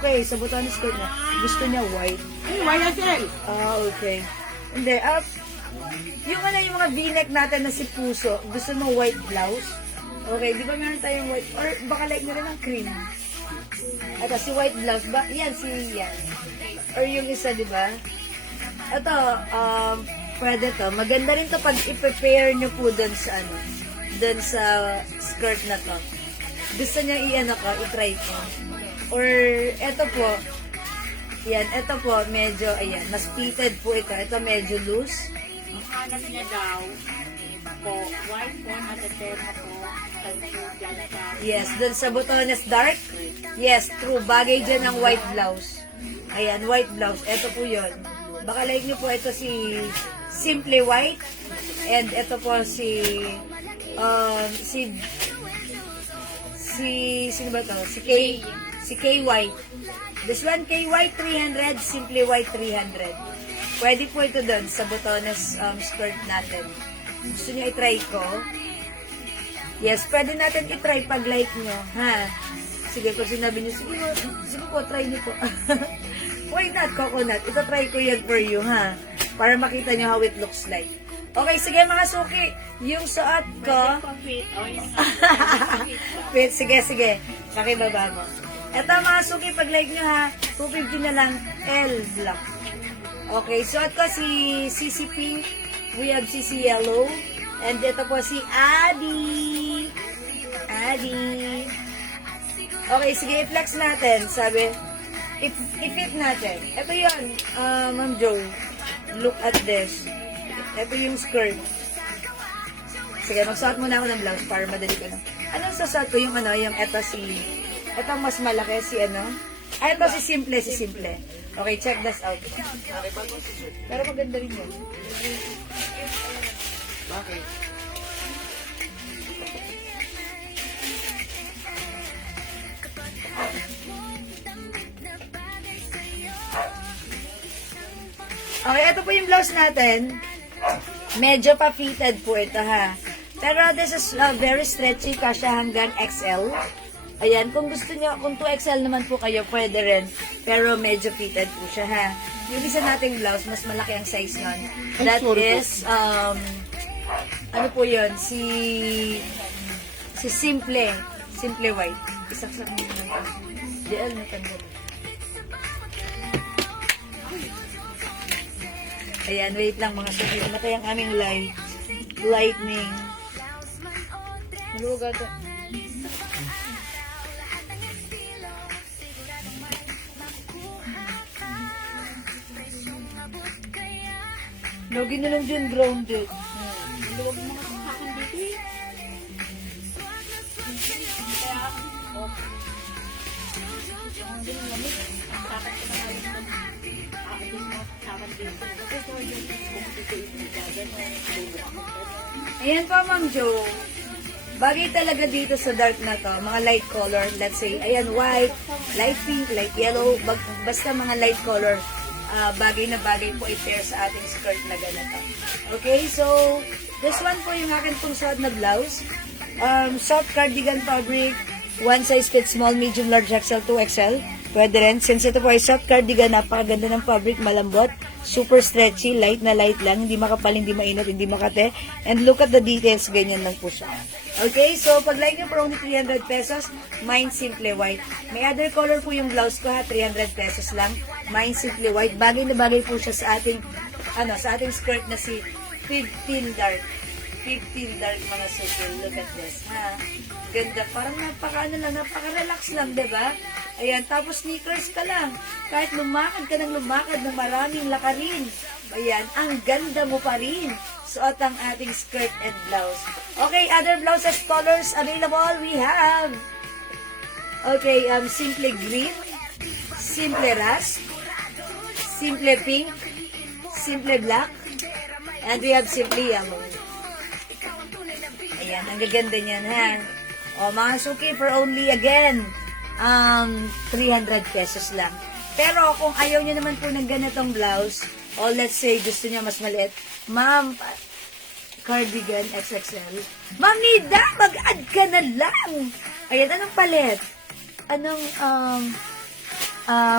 Okay. Sa botones skirt na. Gusto niya white. YSL! Okay. Hindi. Yung yung mga v-neck natin na si Puso. Gusto mo white blouse. Okay. Di ba meron tayong white? Or baka like na rin ng cream. At si white blouse. Yan. Yan. Or yung isa, di ba? Ito, pwede to. Maganda rin to pag i-prepare nyo po dun sa dun sa skirt na to. Gusto niya i-try ko. Or, eto po, yan, eto po, medyo, ayan, mas fitted po ito. Ito medyo loose. Ang hanap niya daw po, white po, natatermo po, Yes, dun sa botones dark. Yes, true. Bagay dyan ng white blouse. Ayan, white blouse. Ito po yun. Baka like nyo po, ito si Simply White. And ito po sino ba to? Si K White. This one, K White 300, Simply White 300. Pwede po ito dun sa botones skirt natin. Gusto nyo i-try ko? Yes, pwede natin i-try pag like nyo, ha? Sige, kung sinabi nyo, sige po, try nyo po. Why not, coconut? Ito try ko yan for you, ha? Para makita nyo how it looks like. Okay, sige mga suki. Yung suot ko... fit. O, yung Wait, sige. Pakibaba mo. Eto mga suki, pag-like nyo ha, 250 na lang, L Black. Okay, so ito si CC Pink, we have CC Yellow, and ito po si Adi. Okay, sige, i-flex natin. Sabi, i-fit natin. Ito yun, Ma'am Joe. Look at this. Ito yung skirt. Sige, magsuot muna ako ng blouse para madali ko na. Anong sasuot ko? Yung ito mas malaki, si ano? Ito si Simple. Okay, check this out. Pero maganda rin yun. Bakit? Okay, ito po yung blouse natin. Medyo pa-fitted po ito ha. Pero this is very stretchy, kasya hanggang XL. Ayan, kung gusto nyo, kung 2XL naman po kayo, pwede rin. Pero medyo fitted po siya ha. Yung isa nating blouse, mas malaki ang size nun. That is, ano po yun? Si Simple White. Isang sa mga DL na tanda. Ayan, wait lang mga suki. Namatay ang aming lightning. Maluga ito. Logi na lang dyan, grounded. Luwag mo nga sa akin dito eh. Kaya, hindi mo lamig. Ang tapat ko na lang yung aatin mo sa akin dito. Kasi yung dito yung Ayan po, Ma'am Joe. Bagay talaga dito sa dark na to, mga light color, let's say, ayan, white, light pink, light yellow, basta mga light color, bagay na bagay po i-pair sa ating skirt na ganito. Okay, so, this one po yung akin pong suot na blouse. Soft cardigan fabric, one size fits small, medium, large, XL, 2XL. Pwede rin. Since ito po ay soft cardigan, napakaganda ng fabric, malambot, super stretchy, light na light lang, hindi makapal, hindi mainit, hindi makate. And look at the details, ganyan lang po siya. Okay, so pag like nyo for only 300 pesos, mine Simple White. May other color po yung blouse ko ha, 300 pesos lang. Mine Simple White. Bagay na bagay po siya sa ating, sa ating skirt na si 15 Dark. 15 Dark mga suki. Look at this, ha? Ganda. Parang napaka-relax lang, diba? Ayan, tapos sneakers ka lang. Kahit lumakad ka ng maraming lakarin. Ayan, ang ganda mo pa rin. Suot ang ating skirt and blouse. Okay, other blouses colors available we have. Okay, Simple Green, Simple Rust, Simple Pink, Simple Black, and we have Simple Yellow. Ayan, ang gaganda niyan, ha? O, mga suki, for only, again, 300 pesos lang. Pero, kung ayaw niyo naman po ng ganitong blouse, o let's say, gusto niya mas maliit, ma'am, cardigan XXL. Ma'am Nida, mag-add ka na lang! Ayan, anong palit? Anong,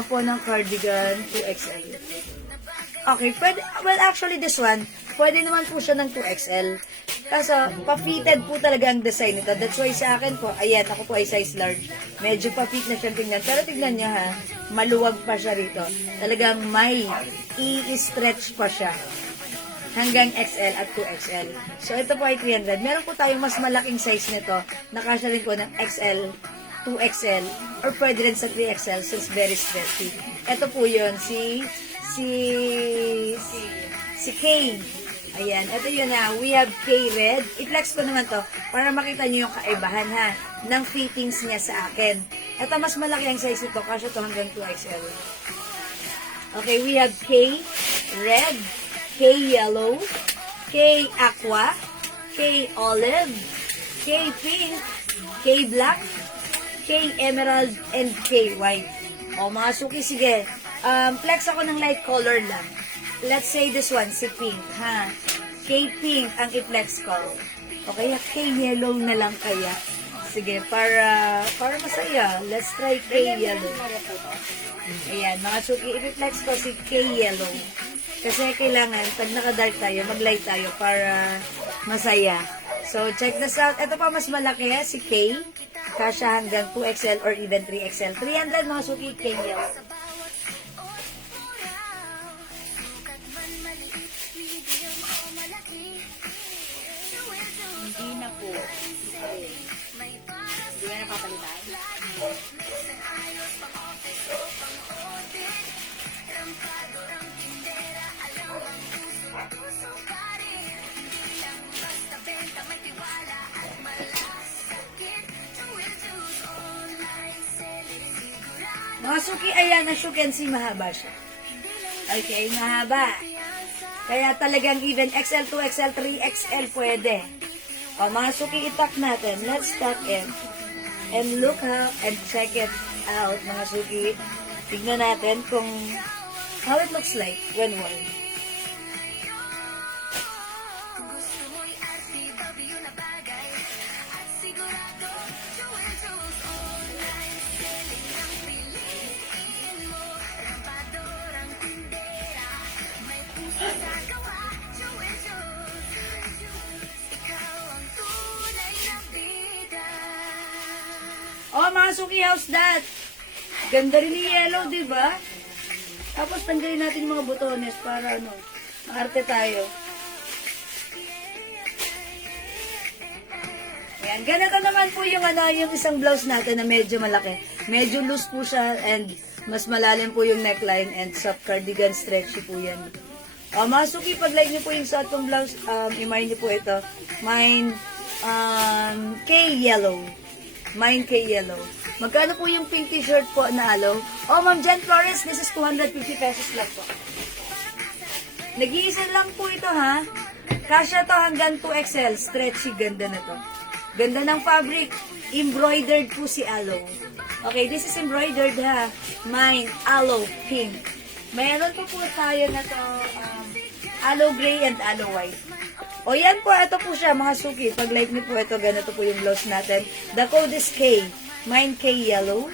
po ng cardigan 2XL? Okay, pwede, well, actually, this one, pwede naman po siya ng 2XL. Kaso, pa-fitted po talaga ang design nito. That's why sa akin po, ayan, ako po ay size large. Medyo pa-fit na siyang tingnan. Pero tignan niya ha, maluwag pa siya rito. Talagang may i-stretch pa siya. Hanggang XL at 2XL. So, ito po ay 300. Meron po tayong mas malaking size nito. Nakasya rin po ng XL, 2XL, or pwede rin sa 3XL since very stretchy. Ito po yun, si K. Ayan, ito yun ha. We have K red. I-flex ko naman to para makita nyo yung kaibahan ha ng fittings niya sa akin. Ito mas malaki ang size nito. Kasya to hanggang 2XL. Okay, we have K red, K yellow, K aqua, K olive, K pink, K black, K emerald, and K white. O mga suki, sige. Flex ako ng light color lang. Let's say this one, si pink, ha? K pink ang i-flex ko. O kaya K yellow na lang kaya. Sige, para masaya. Let's try K yellow. Ayan, mga suki, i-flex ko si K yellow. Kasi kailangan, pag naka-dark tayo, mag-light tayo para masaya. So, check this out. Ito pa mas malaki, si K. Kasha hanggang 2XL or even 3XL. 300 mga suki, Kenya. Hindi na po. Hindi na napapalitan. Mga suki, ayan, as you can see, mahaba siya. Okay, mahaba. Kaya talagang even XL, 2XL, 3XL pwede. O, mga suki, itak natin. Let's tuck it. And look how, and check it out, mga suki. Tignan natin kung how it looks like when worn. Oh, mga suki, how's that? Ganda rin ni yellow, di ba? Tapos tanggalin natin yung mga butones para ano, maarte tayo. Ayan, ganito naman po yung ano, yung isang blouse natin na medyo malaki. Medyo loose po siya and mas malalim po yung neckline and soft cardigan stretchy po yan. Mga suki, pag like nyo po yung suot kong blouse, i-mine nyo po ito. Mine, K-yellow. Mine K-yellow. Magkano po yung pink t-shirt po na aloe? Oh, Ma'am Jen Flores, this is 250 pesos lang po. Nag-iisa lang po ito, ha? Kasya to hanggang 2XL. Stretchy, ganda na to. Ganda ng fabric. Embroidered po si aloe. Okay, this is embroidered, ha? Mine, aloe, pink. Mayroon po tayo na to, aloe gray and aloe white. O yan po, ito po siya mga suki. Pag like niyo po ito, ganito po yung blouse natin. The code is K. Mine K yellow.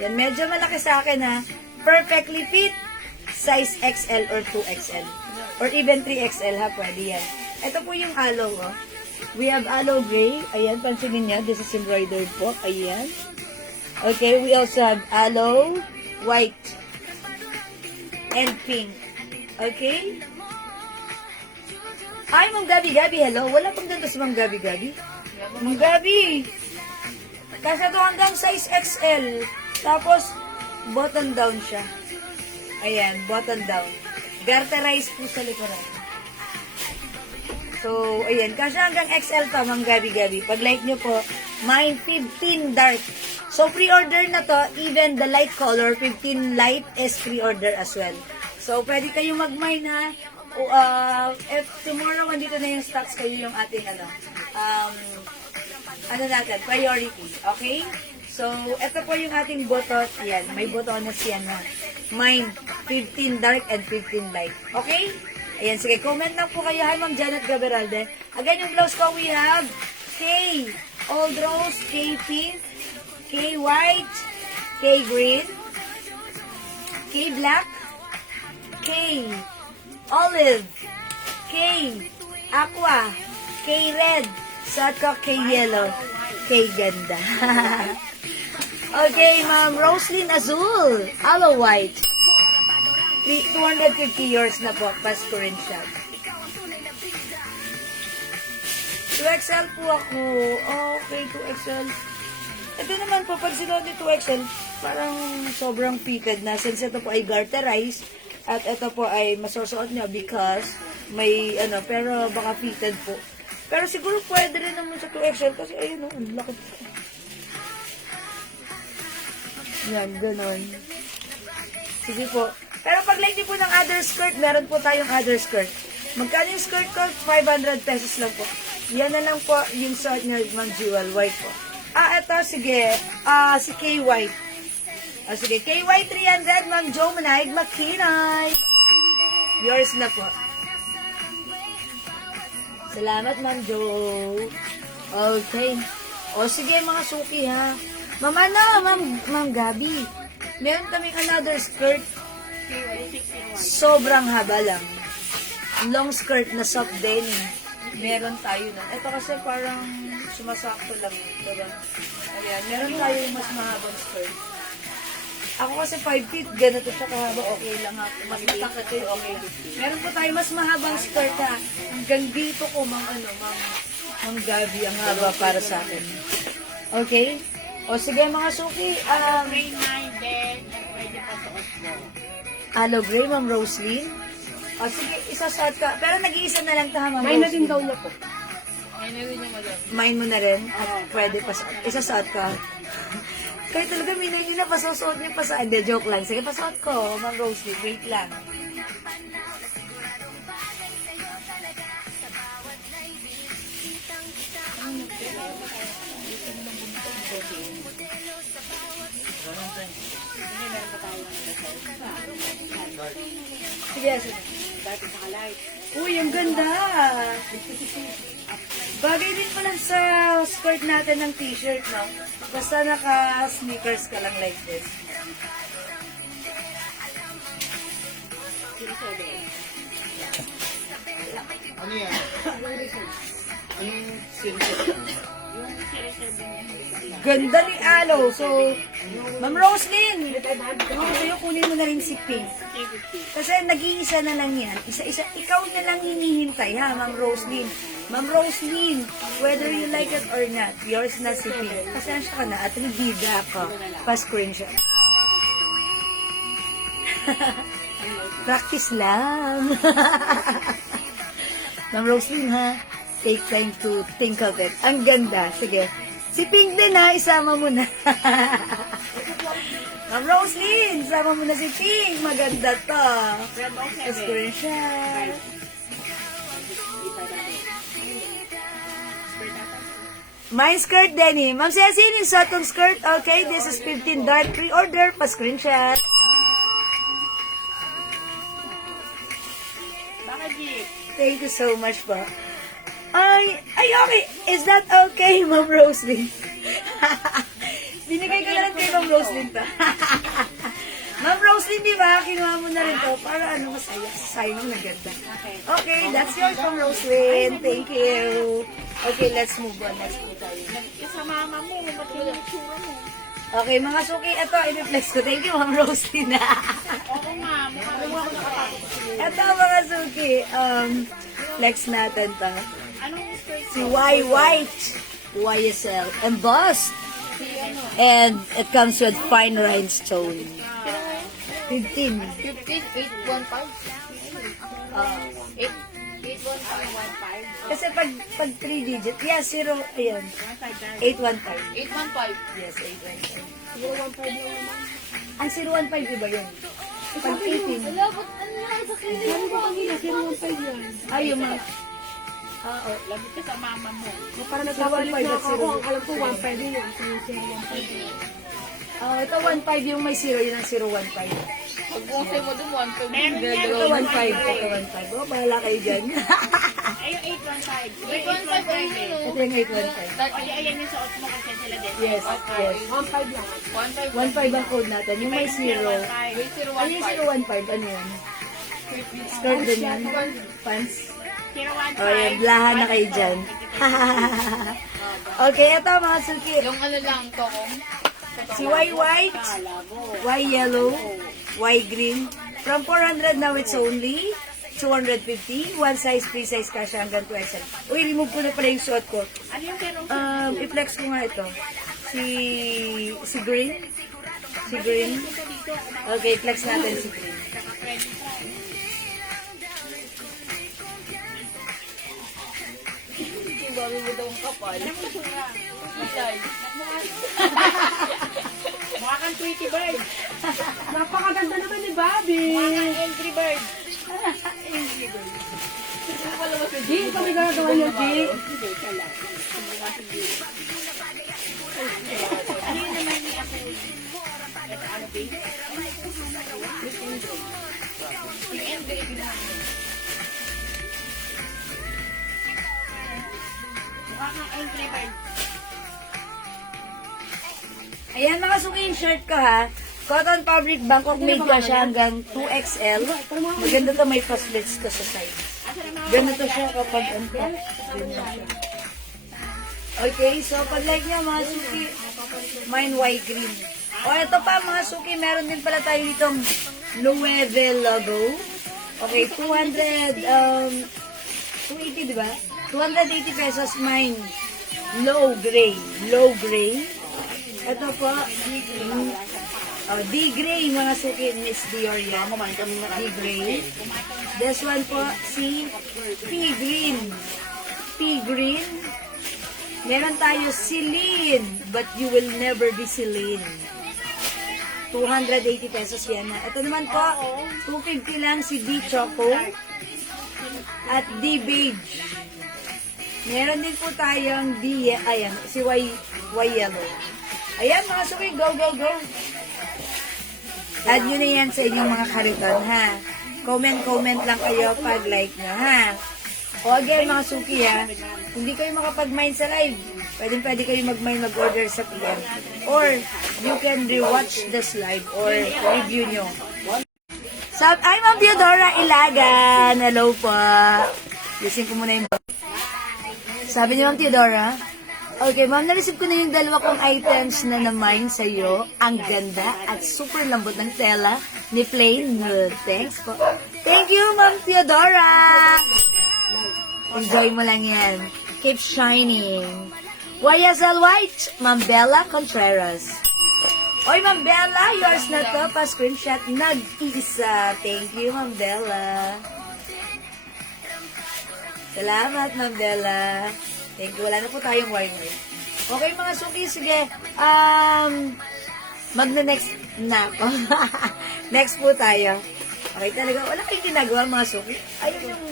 Yan, medyo malaki sa akin ha. Perfectly fit. Size XL or 2XL. Or even 3XL ha, pwede yan. Ito po yung aloe oh. We have aloe gray. Ayan, pansinin niya. This is embroidered po. Ayan. Okay, we also have aloe white and pink. Okay? Hi, Ma'am Gabi. Hello. Wala pang ganito si Ma'am Gabi. Ma'am Gabi. Kasi ito hanggang size XL. Tapos, button down siya. Ayan, button down. Garterized po sa likuran. So, ayan. Kasi hanggang XL pa, Ma'am Gabi. Pag like nyo po, mine 15 dark. So, pre-order na to. Even the light color, 15 light is pre-order as well. So, pwede kayo mag-mine ha. If tomorrow andito na yung stocks kayo yung ating natin, priority. Okay? So, ito po yung ating button. Yan, may botones yan na. Mine, 15 dark and 15 light. Okay? Ayan, sige, comment lang po kayo. Hi, Ma'am Janet Gaberalde. Again, yung blouse ko, we have K Old Rose, K Pink, K White, K Green, K Black, K Olive, K Aqua, K Red, suot ko K Yellow, K Ganda. Okay, Ma'am Roslyn Azul, Aloe White. 250 years na po, Pasko rin siya. 2XL po ako. Okay, 2XL. Ito naman po, pag sinuot ni 2XL, parang sobrang fitted na. Since ito po ay garterized, at ito po ay masusuot niya because may pero baka fitted po. Pero siguro pwede rin naman sa 2XL kasi ayun ang laki. Yan, ganon. Sige po. Pero pag like niyo po ng other skirt, meron po tayong other skirt. Magkano yung skirt ko? 500 pesos lang po. Yan na lang po yung suot niya, Ma'am Jewel, white po. Ito, sige. Si K White. Sige, KY 300, Ma'am Jo Manaig Makinay. Yours na po. Salamat, Ma'am Jo. Okay. O, sige, mga suki, ha. Ma'am Gabi. Meron kaming another skirt. Sobrang haba lang. Long skirt na soft denim. Meron tayo na. Ito kasi parang sumasakto lang. Diba? Ayan, meron tayo yung mas mahabang skirt. Ako kasi 5 feet, ganito siya kahaba, okay lang ako. Mas matakot yung okay. Meron po tayo mas mahabang skirt ha. Hanggang dito ko, Mang Gabi, ang haba para sa akin. Okay? O sige mga suki, Grade 9 din. Pwede pa suot mo. Aloe Gray, Ma'am Roslyn. O sige, isasuot ka. Pero nag-iisa na lang ta ha, Ma'am May na din Roslyn. daw niya po. Mine mo na rin? Pwede pa. Isasuot ka. Kaya talaga, minay nyo na, pasusuot niyo pa sa... Hindi, joke lang. Sige, pasuot ko, Ma'am Roslyn. Wait lang. Sige, sige. Dati naka-light. Uy, ang ganda! Bagay din pala sa skirt natin ng t-shirt, no? Basta naka-sneakers ka lang like this. Ano yan? Anong series? Ganda ni Alo. So, Ma'am Roslyn, kung gusto nyo, kunin mo na rin si Pink. Kasi nag-iisa na lang yan. Isa-isa. Ikaw na lang hinihintay, ha, Ma'am Roslyn. Ma'am Roslyn, whether you like it or not, yours na si Pink. Pasensya ka na at nagida ka. Pa-screenshot. Practice lang. Ma'am Roslyn, ha? Take time to think of it. Ang ganda. Sige. Si Pink din, ha? Isama mo na. Ma'am Roslyn, isama mo na si Pink. Maganda to. Screenshot. My skirt, Denny. Ma'am Cecil, yung sotong skirt. Okay, this is 15 dark. Pre-order. Pa-screenshot. Baka G. Thank you so much po. Ay, okay. Is that okay, Ma'am Roslyn? Binigay ko na lang kay Ma'am Roslyn pa. Ma'am Roslyn, di ba? Kinuha mo na rin to para ano, masaya. Sayang na ganda. Okay, that's yours, Ma'am Roslyn. Thank you. Okay, let's move on. Let's move tayo. Sa mama mo, matulog tsura mo. Okay, mga suki, ito, i-reflex ko. Thank you, Ma'am Roslyn. Oo nga, mukha mo ako nakapagod. Ito, mga suki, flex natin to. Anong skirt Si Y White, YSL, embossed. And it comes with fine rhinestone. 15. 81515? Kasi pag 3 digit, yeah, 0, ayan. 815. 815. Yes, 815. Ang 015, iba yun. Pag 18. Wala, ba't ano yan? Sa kilig Ano ba kanina? 015 yan. Ay, yung mga... Lagot ka sa mama mo. Para nagkawalit na ako. Ang alam ko, 1.5 din yun. So, 0.15. ito 15 yung may 0, yun ang 015. Pag bonsai mo dun, 1.5. Meron yan. Ito 15, ito 15. Oh, bahala kayo dyan. Ay, yung 815. 815 ay yun, no? Ito yung 815. Ay, ayan yung suot mo kasi sila din. Yes, yes. 1.5 lang. 15 ang code natin. Yung may 0. Ano yung 015? Ano yan? Skirt din yan? Pants? 015. O yan, blahan na kayo dyan. Okay, ito mga suki. Yung ano lang, tokong. Si Y White, Y Yellow, Y Green. From 400 now it's only 250. One size, free size ka siya hanggang 2XL. Uy, remove ko na pala yung suot ko. Ano yung pero I-flex ko nga ito. Si Green. Si Green. Okay, flex natin si Green. Yung babi mo daw ang kapal. Masay. mukha kang Tweety Bird. Napakaganda naman ni Bobby. Mukha kang Angry Bird. G, kami gagawa niyo, G. Hindi, ka lang. Ano yun naman ni ako? Ito, ano, babe? Yung Angry Bird. Mukha kang Angry Bird. Ayan, mga suki yung shirt ko ha. Cotton fabric, Bangkok made ka siya hanggang 2XL. Maganda to, may pa-slits ka sa side. Ganito siya kapag uncut. Ganyan siya. Okay, so pag like niya mga suki, Mine white green. O, ito pa mga suki, meron din pala tayo ditong Loewe logo. Okay, 280, di ba? 280 pesos mine. Low gray. Ito po, D-gray mga suki, Miss Dior yan. D-gray. This one po, si P-green. P-green. Meron tayo Celine, but you will never be Celine. 280 pesos yan. Ito naman po, 250 lang si D-choco at D-beige. Meron din po tayong ayan, si Y-yellow. Ayan mga suki, go! Add nyo na yan sa inyong mga kariton, ha? Comment lang kayo pag like nyo, ha? O again, mga suki, ha? Hindi kayo makapag-mine sa live. Pwede kayo mag-order sa PM. Or, you can rewatch this live or review nyo. I'm Ma'am Theodora Ilagan. Hello po. Lisin ko muna yung... Sabi ni Ma'am Theodora, okay, ma'am, na-receive ko na yung dalawa kong items na na-mine sa'yo. Ang ganda at super lambot ng tela ni Plain Nude. Thanks po. Thank you, Ma'am Theodora! Enjoy mo lang yan. Keep shining. YSL White, Ma'am Bella Contreras. Oy, Ma'am Bella, yours na to. Pa-screenshot. Nag-isa. Thank you, Ma'am Bella. Salamat, Ma'am Bella. Thank you. Wala na po tayong wire. Okay, mga suki, sige. Magna-next na ako. Next po tayo. Okay, talaga. Wala kayong ginagawa, mga suki. Ayaw yung,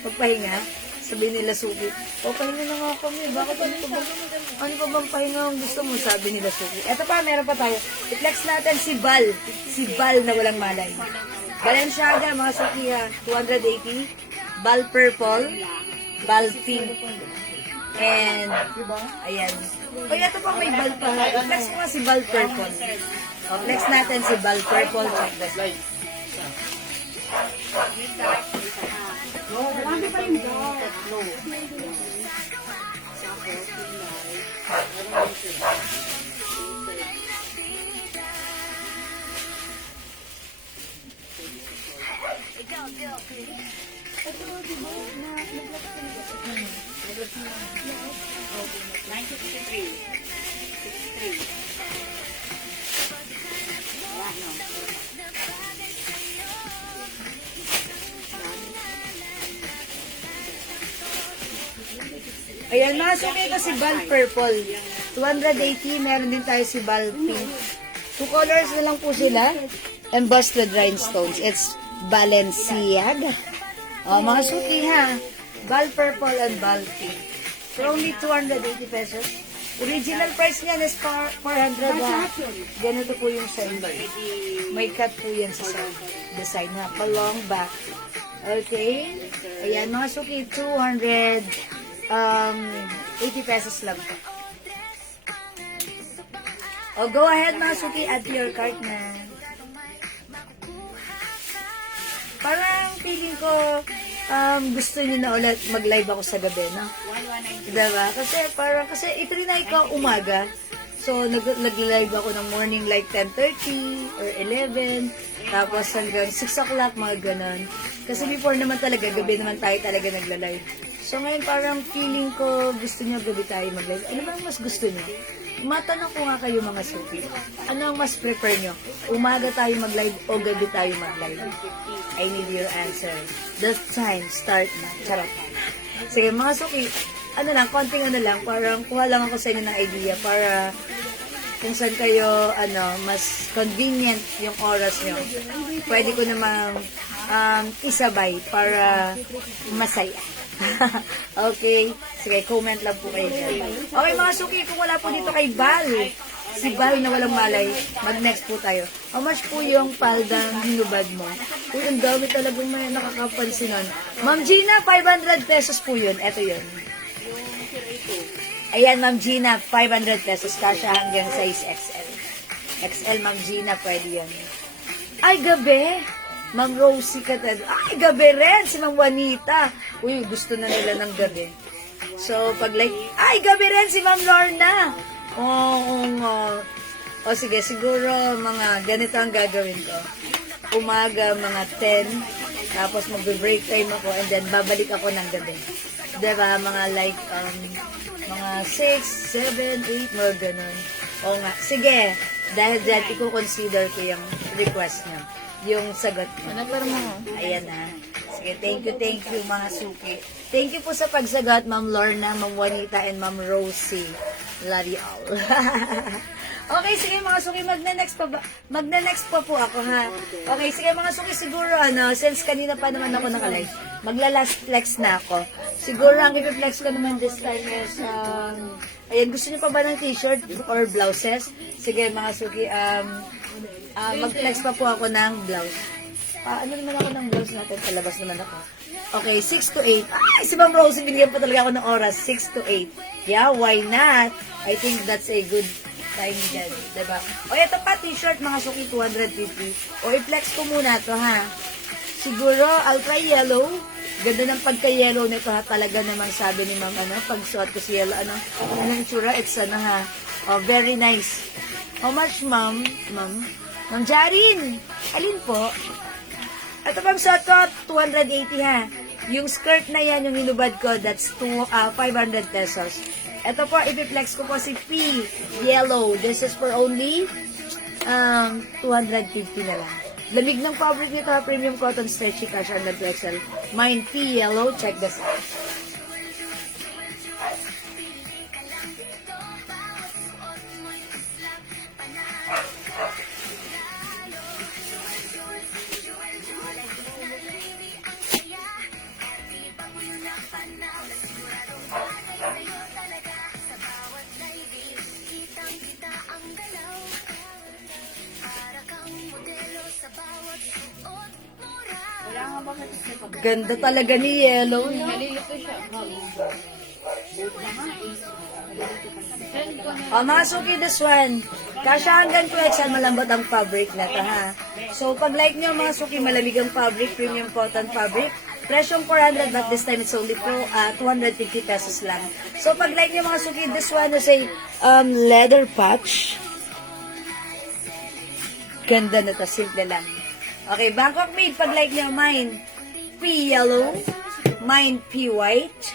magpahinga. Sabi nila suki, pahinga na nga kami. Bakit ano pa bang pahinga ang gusto mo? Sabi nila suki. Eto pa, meron pa tayo. I-flex natin si Bal. Si Bal na walang malay. Balenciaga, mga suki, 280. Bal purple. Bal pink. And, ayan. O, ito pa may bal pa. I-flex mo nga si Bal purple. O, flex natin si Bal purple. Check this. Marami pa rin daw. Ayan, mga suki ko si Bal Purple. 280, meron din tayo si Bal Pink. 2 colors na lang po sila. Embossed with rhinestones. It's Balenciaga. Mga suki ha. Bal Purple and Bal Pink. For only 280 pesos. Original price niyan is 400 ha. Ganito po yung sign. May cut po yan sa design ha. Long back. Okay. Ayan, mga suki, 80 pesos lang po. Go ahead mga suki, add to your cart na. Parang feeling ko gusto niyo na ulit mag-live ako sa gabi, no? Diba? Kasi itrinay ko umaga. So, nag-live ako ng morning like 10:30 or 11. Tapos hanggang 6 o'clock, mga ganon. Kasi before naman talaga, gabi naman tayo talaga nagla-live. So ngayon parang feeling ko gusto niyo gabi tayo mag-live. Ano bang mas gusto niyo? Matanong ko nga kayo mga suki. Ano ang mas prefer niyo? Umaga tayo mag-live o gabi tayo mag-live? I need your answer. The time, start na. Charot. Sige mga suki, konting parang kuha lang ako sa inyo ng idea para kung saan kayo, mas convenient yung oras nyo. Pwede ko namang isabay para masaya. Okay. Sige, comment lang po kayo dyan. Okay, mga suki, kung wala po dito kay Bal, si Bal na walang malay, mag-next po tayo. How much po yung paldang hinubad mo? Uy, ang dami talagang may nakakapansin nun. Ma'am Gina, 500 pesos po yun. Eto yun. Ayan, Ma'am Gina, 500 pesos. Kasha hanggang size XL. XL, Ma'am Gina, pwede yan. Ay, gabi! Ma'am Rosie Catad. Ay, gabi rin! Si Ma'am Juanita. Uy, gusto na nila ng gabi. So, pag like, ay, gabi rin si Ma'am Lorna. Oo nga. O sige, siguro mga ganito ang gagawin ko. Umaga, mga 10. Tapos magbe-break time ako and then babalik ako ng gabi. Diba? Mga like, mga 6, 7, 8, mga ganun. O nga. Sige. Dahil dyan, i-consider ko yung request niya. Yung sagot mo. Ayan na. Sige, thank you mga suki. Thank you po sa pagsagot, Ma'am Lorna, Ma'am Juanita, and Ma'am Rosie. Love you all. Okay, sige mga suki, magna-next pa po ako, ha? Okay, sige mga suki, siguro, since kanina pa naman ako nakalive, magla-last flex na ako. Siguro, ang ipiplex ko naman this time is, ayan, gusto niyo pa ba ng t-shirt or blouses? Sige mga suki, mag-flex pa po ako ng blouse. Ano naman ako ng blouse natin? Palabas naman ako. Okay, 6 to 8. Ay, si Ma'am Rosie, binigyan pa talaga ako ng oras. 6 to 8. Yeah, why not? I think that's a good time din. Diba? O, ito pa, t-shirt, mga suki, 250. O, i-flex ko muna to ha. Siguro, ultra yellow. Ganda ng pagka-yellow nito, ha. Talaga namang sabi ni Ma'am, pag suot ko si yellow, anong tsura? It's, ha. Oh, very nice. How much, Ma'am? Ma'am Jarin, alin po? Ito pang suot ko, 280 ha. Yung skirt na yan, yung hinubad ko, that's 500 pesos. Ito po, ipiplex ko po si P, yellow. This is for only 250 na lang. Lamig ng fabric nito, premium cotton stretchy cash under 2XL. Mine P, yellow. Check this out. Wala nga ba kasi siya pag Ganda talaga ni yellow, no? nalilito siya. Buot na nga eh. Nalilito pa siya. Send ko na. Mga suki, this one. Kasha hanggang 2XL, malambot ang fabric na to, ha? So, pag like nyo, mga suki, malamig ang fabric, premium cotton fabric. Presyong 400, but this time it's only 250 pesos lang. So, pag like nyo, mga suki, this one is a leather patch. Ganda na to, simple lang. Okay, Bangkok made, pag like nyo, mine P yellow, mine P white,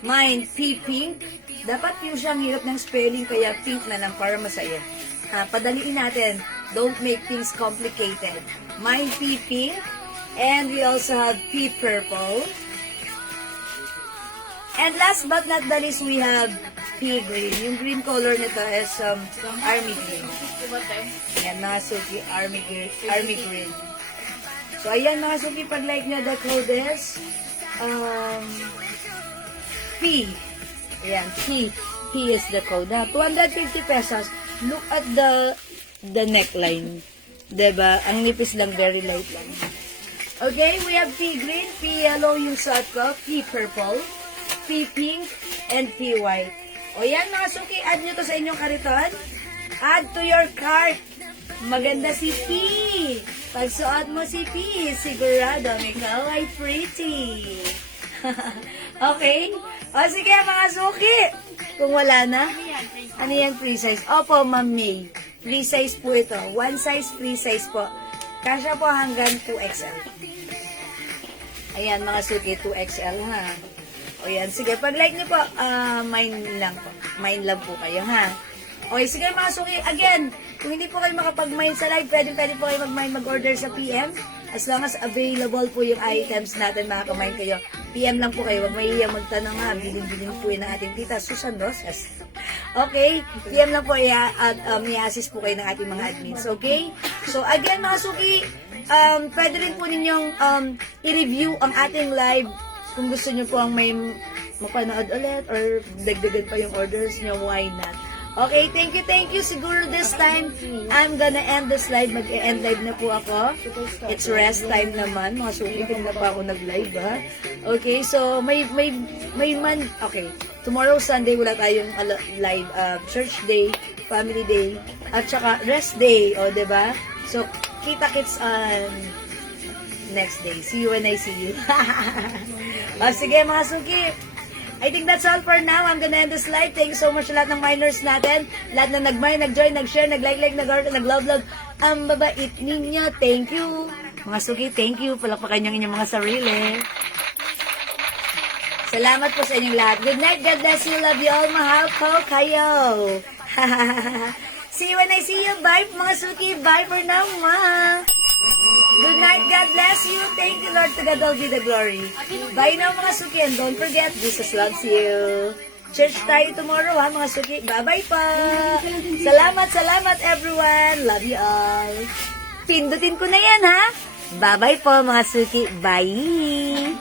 mine P pink. Dapat yung siyang hirap ng spelling, kaya pink na lang para masaya. Padaliin natin. Don't make things complicated. Mine P pink, and we also have P purple. And last but not the least, we have P green. Yung green color nito is army green. Diba tayo? Ayan, mga suki, army green. So, ayan mga suki, pag like nyo, the code is P. Ayan, P. P is the code. 250 pesos. Look at the neckline. Diba? Ang nipis lang, very light lang. Okay, we have P green, P yellow yung suot ko, P purple, P pink, and P white. O yan mga suki, add nyo to sa inyong kariton. Add to your cart. Maganda si P. Pag suot mo si P, sigurado ikaw ay pretty. Okay? O sige mga suki. Kung wala na, ano yan free size? Opo, Ma'am May. Free size po ito. One size, free size po. Kasya po hanggang 2XL. Ayan mga suki, 2XL ha. O yan, sige. Pag like nyo po, mine lang po. Mine lang po kayo ha. Okay, sige mga suki. Again, kung hindi po kayo makapag-mine sa live, pwede po kayo mag-order sa PM. As long as available po yung items natin, makaka-mine kayo. PM lang po kayo. Huwag mahihiyang magtanong ha. Bilin-bilin po yun ng ating tita, Susan Rosas. Okay? PM lang po at i-assist po kayo ng ating mga admins. Okay? So, again mga suki, pwede rin po ninyong i-review ang ating live kung gusto nyo po ang may mapanood ulit or dagdagan pa yung orders nyo, why not? Okay, thank you. Siguro this time, I'm gonna end this live. Mag-end live na po ako. It's rest time naman. Mga suki, na pa ako nag-live, ha? Okay, so, okay. Tomorrow, Sunday, wala tayong live. Church day, family day, at saka rest day, o, diba? So, kita-kits on next day. See you when I see you. O, sige, mga suki. I think that's all for now. I'm gonna end this live. Thank you so much sa lahat ng minors natin. Lahat na nag-join, nag-share, nag-like, nag-heart, nag-love. Ang babait ninyo. Thank you. Mga suki, thank you. Palakpakan niyo ang inyong mga sarili. Salamat po sa inyong lahat. Good night. God bless you. Love you all. Mahal po kayo. See you when I see you. Bye, mga suki. Bye for now, ma. Good night. God bless you. Thank you, Lord. To God all be the glory. Bye now, mga suki. And don't forget, Jesus loves you. Church tayo tomorrow, ha, mga suki. Bye-bye po. Salamat, everyone. Love you all. Pindutin ko na yan, ha. Bye-bye po, mga suki. Bye.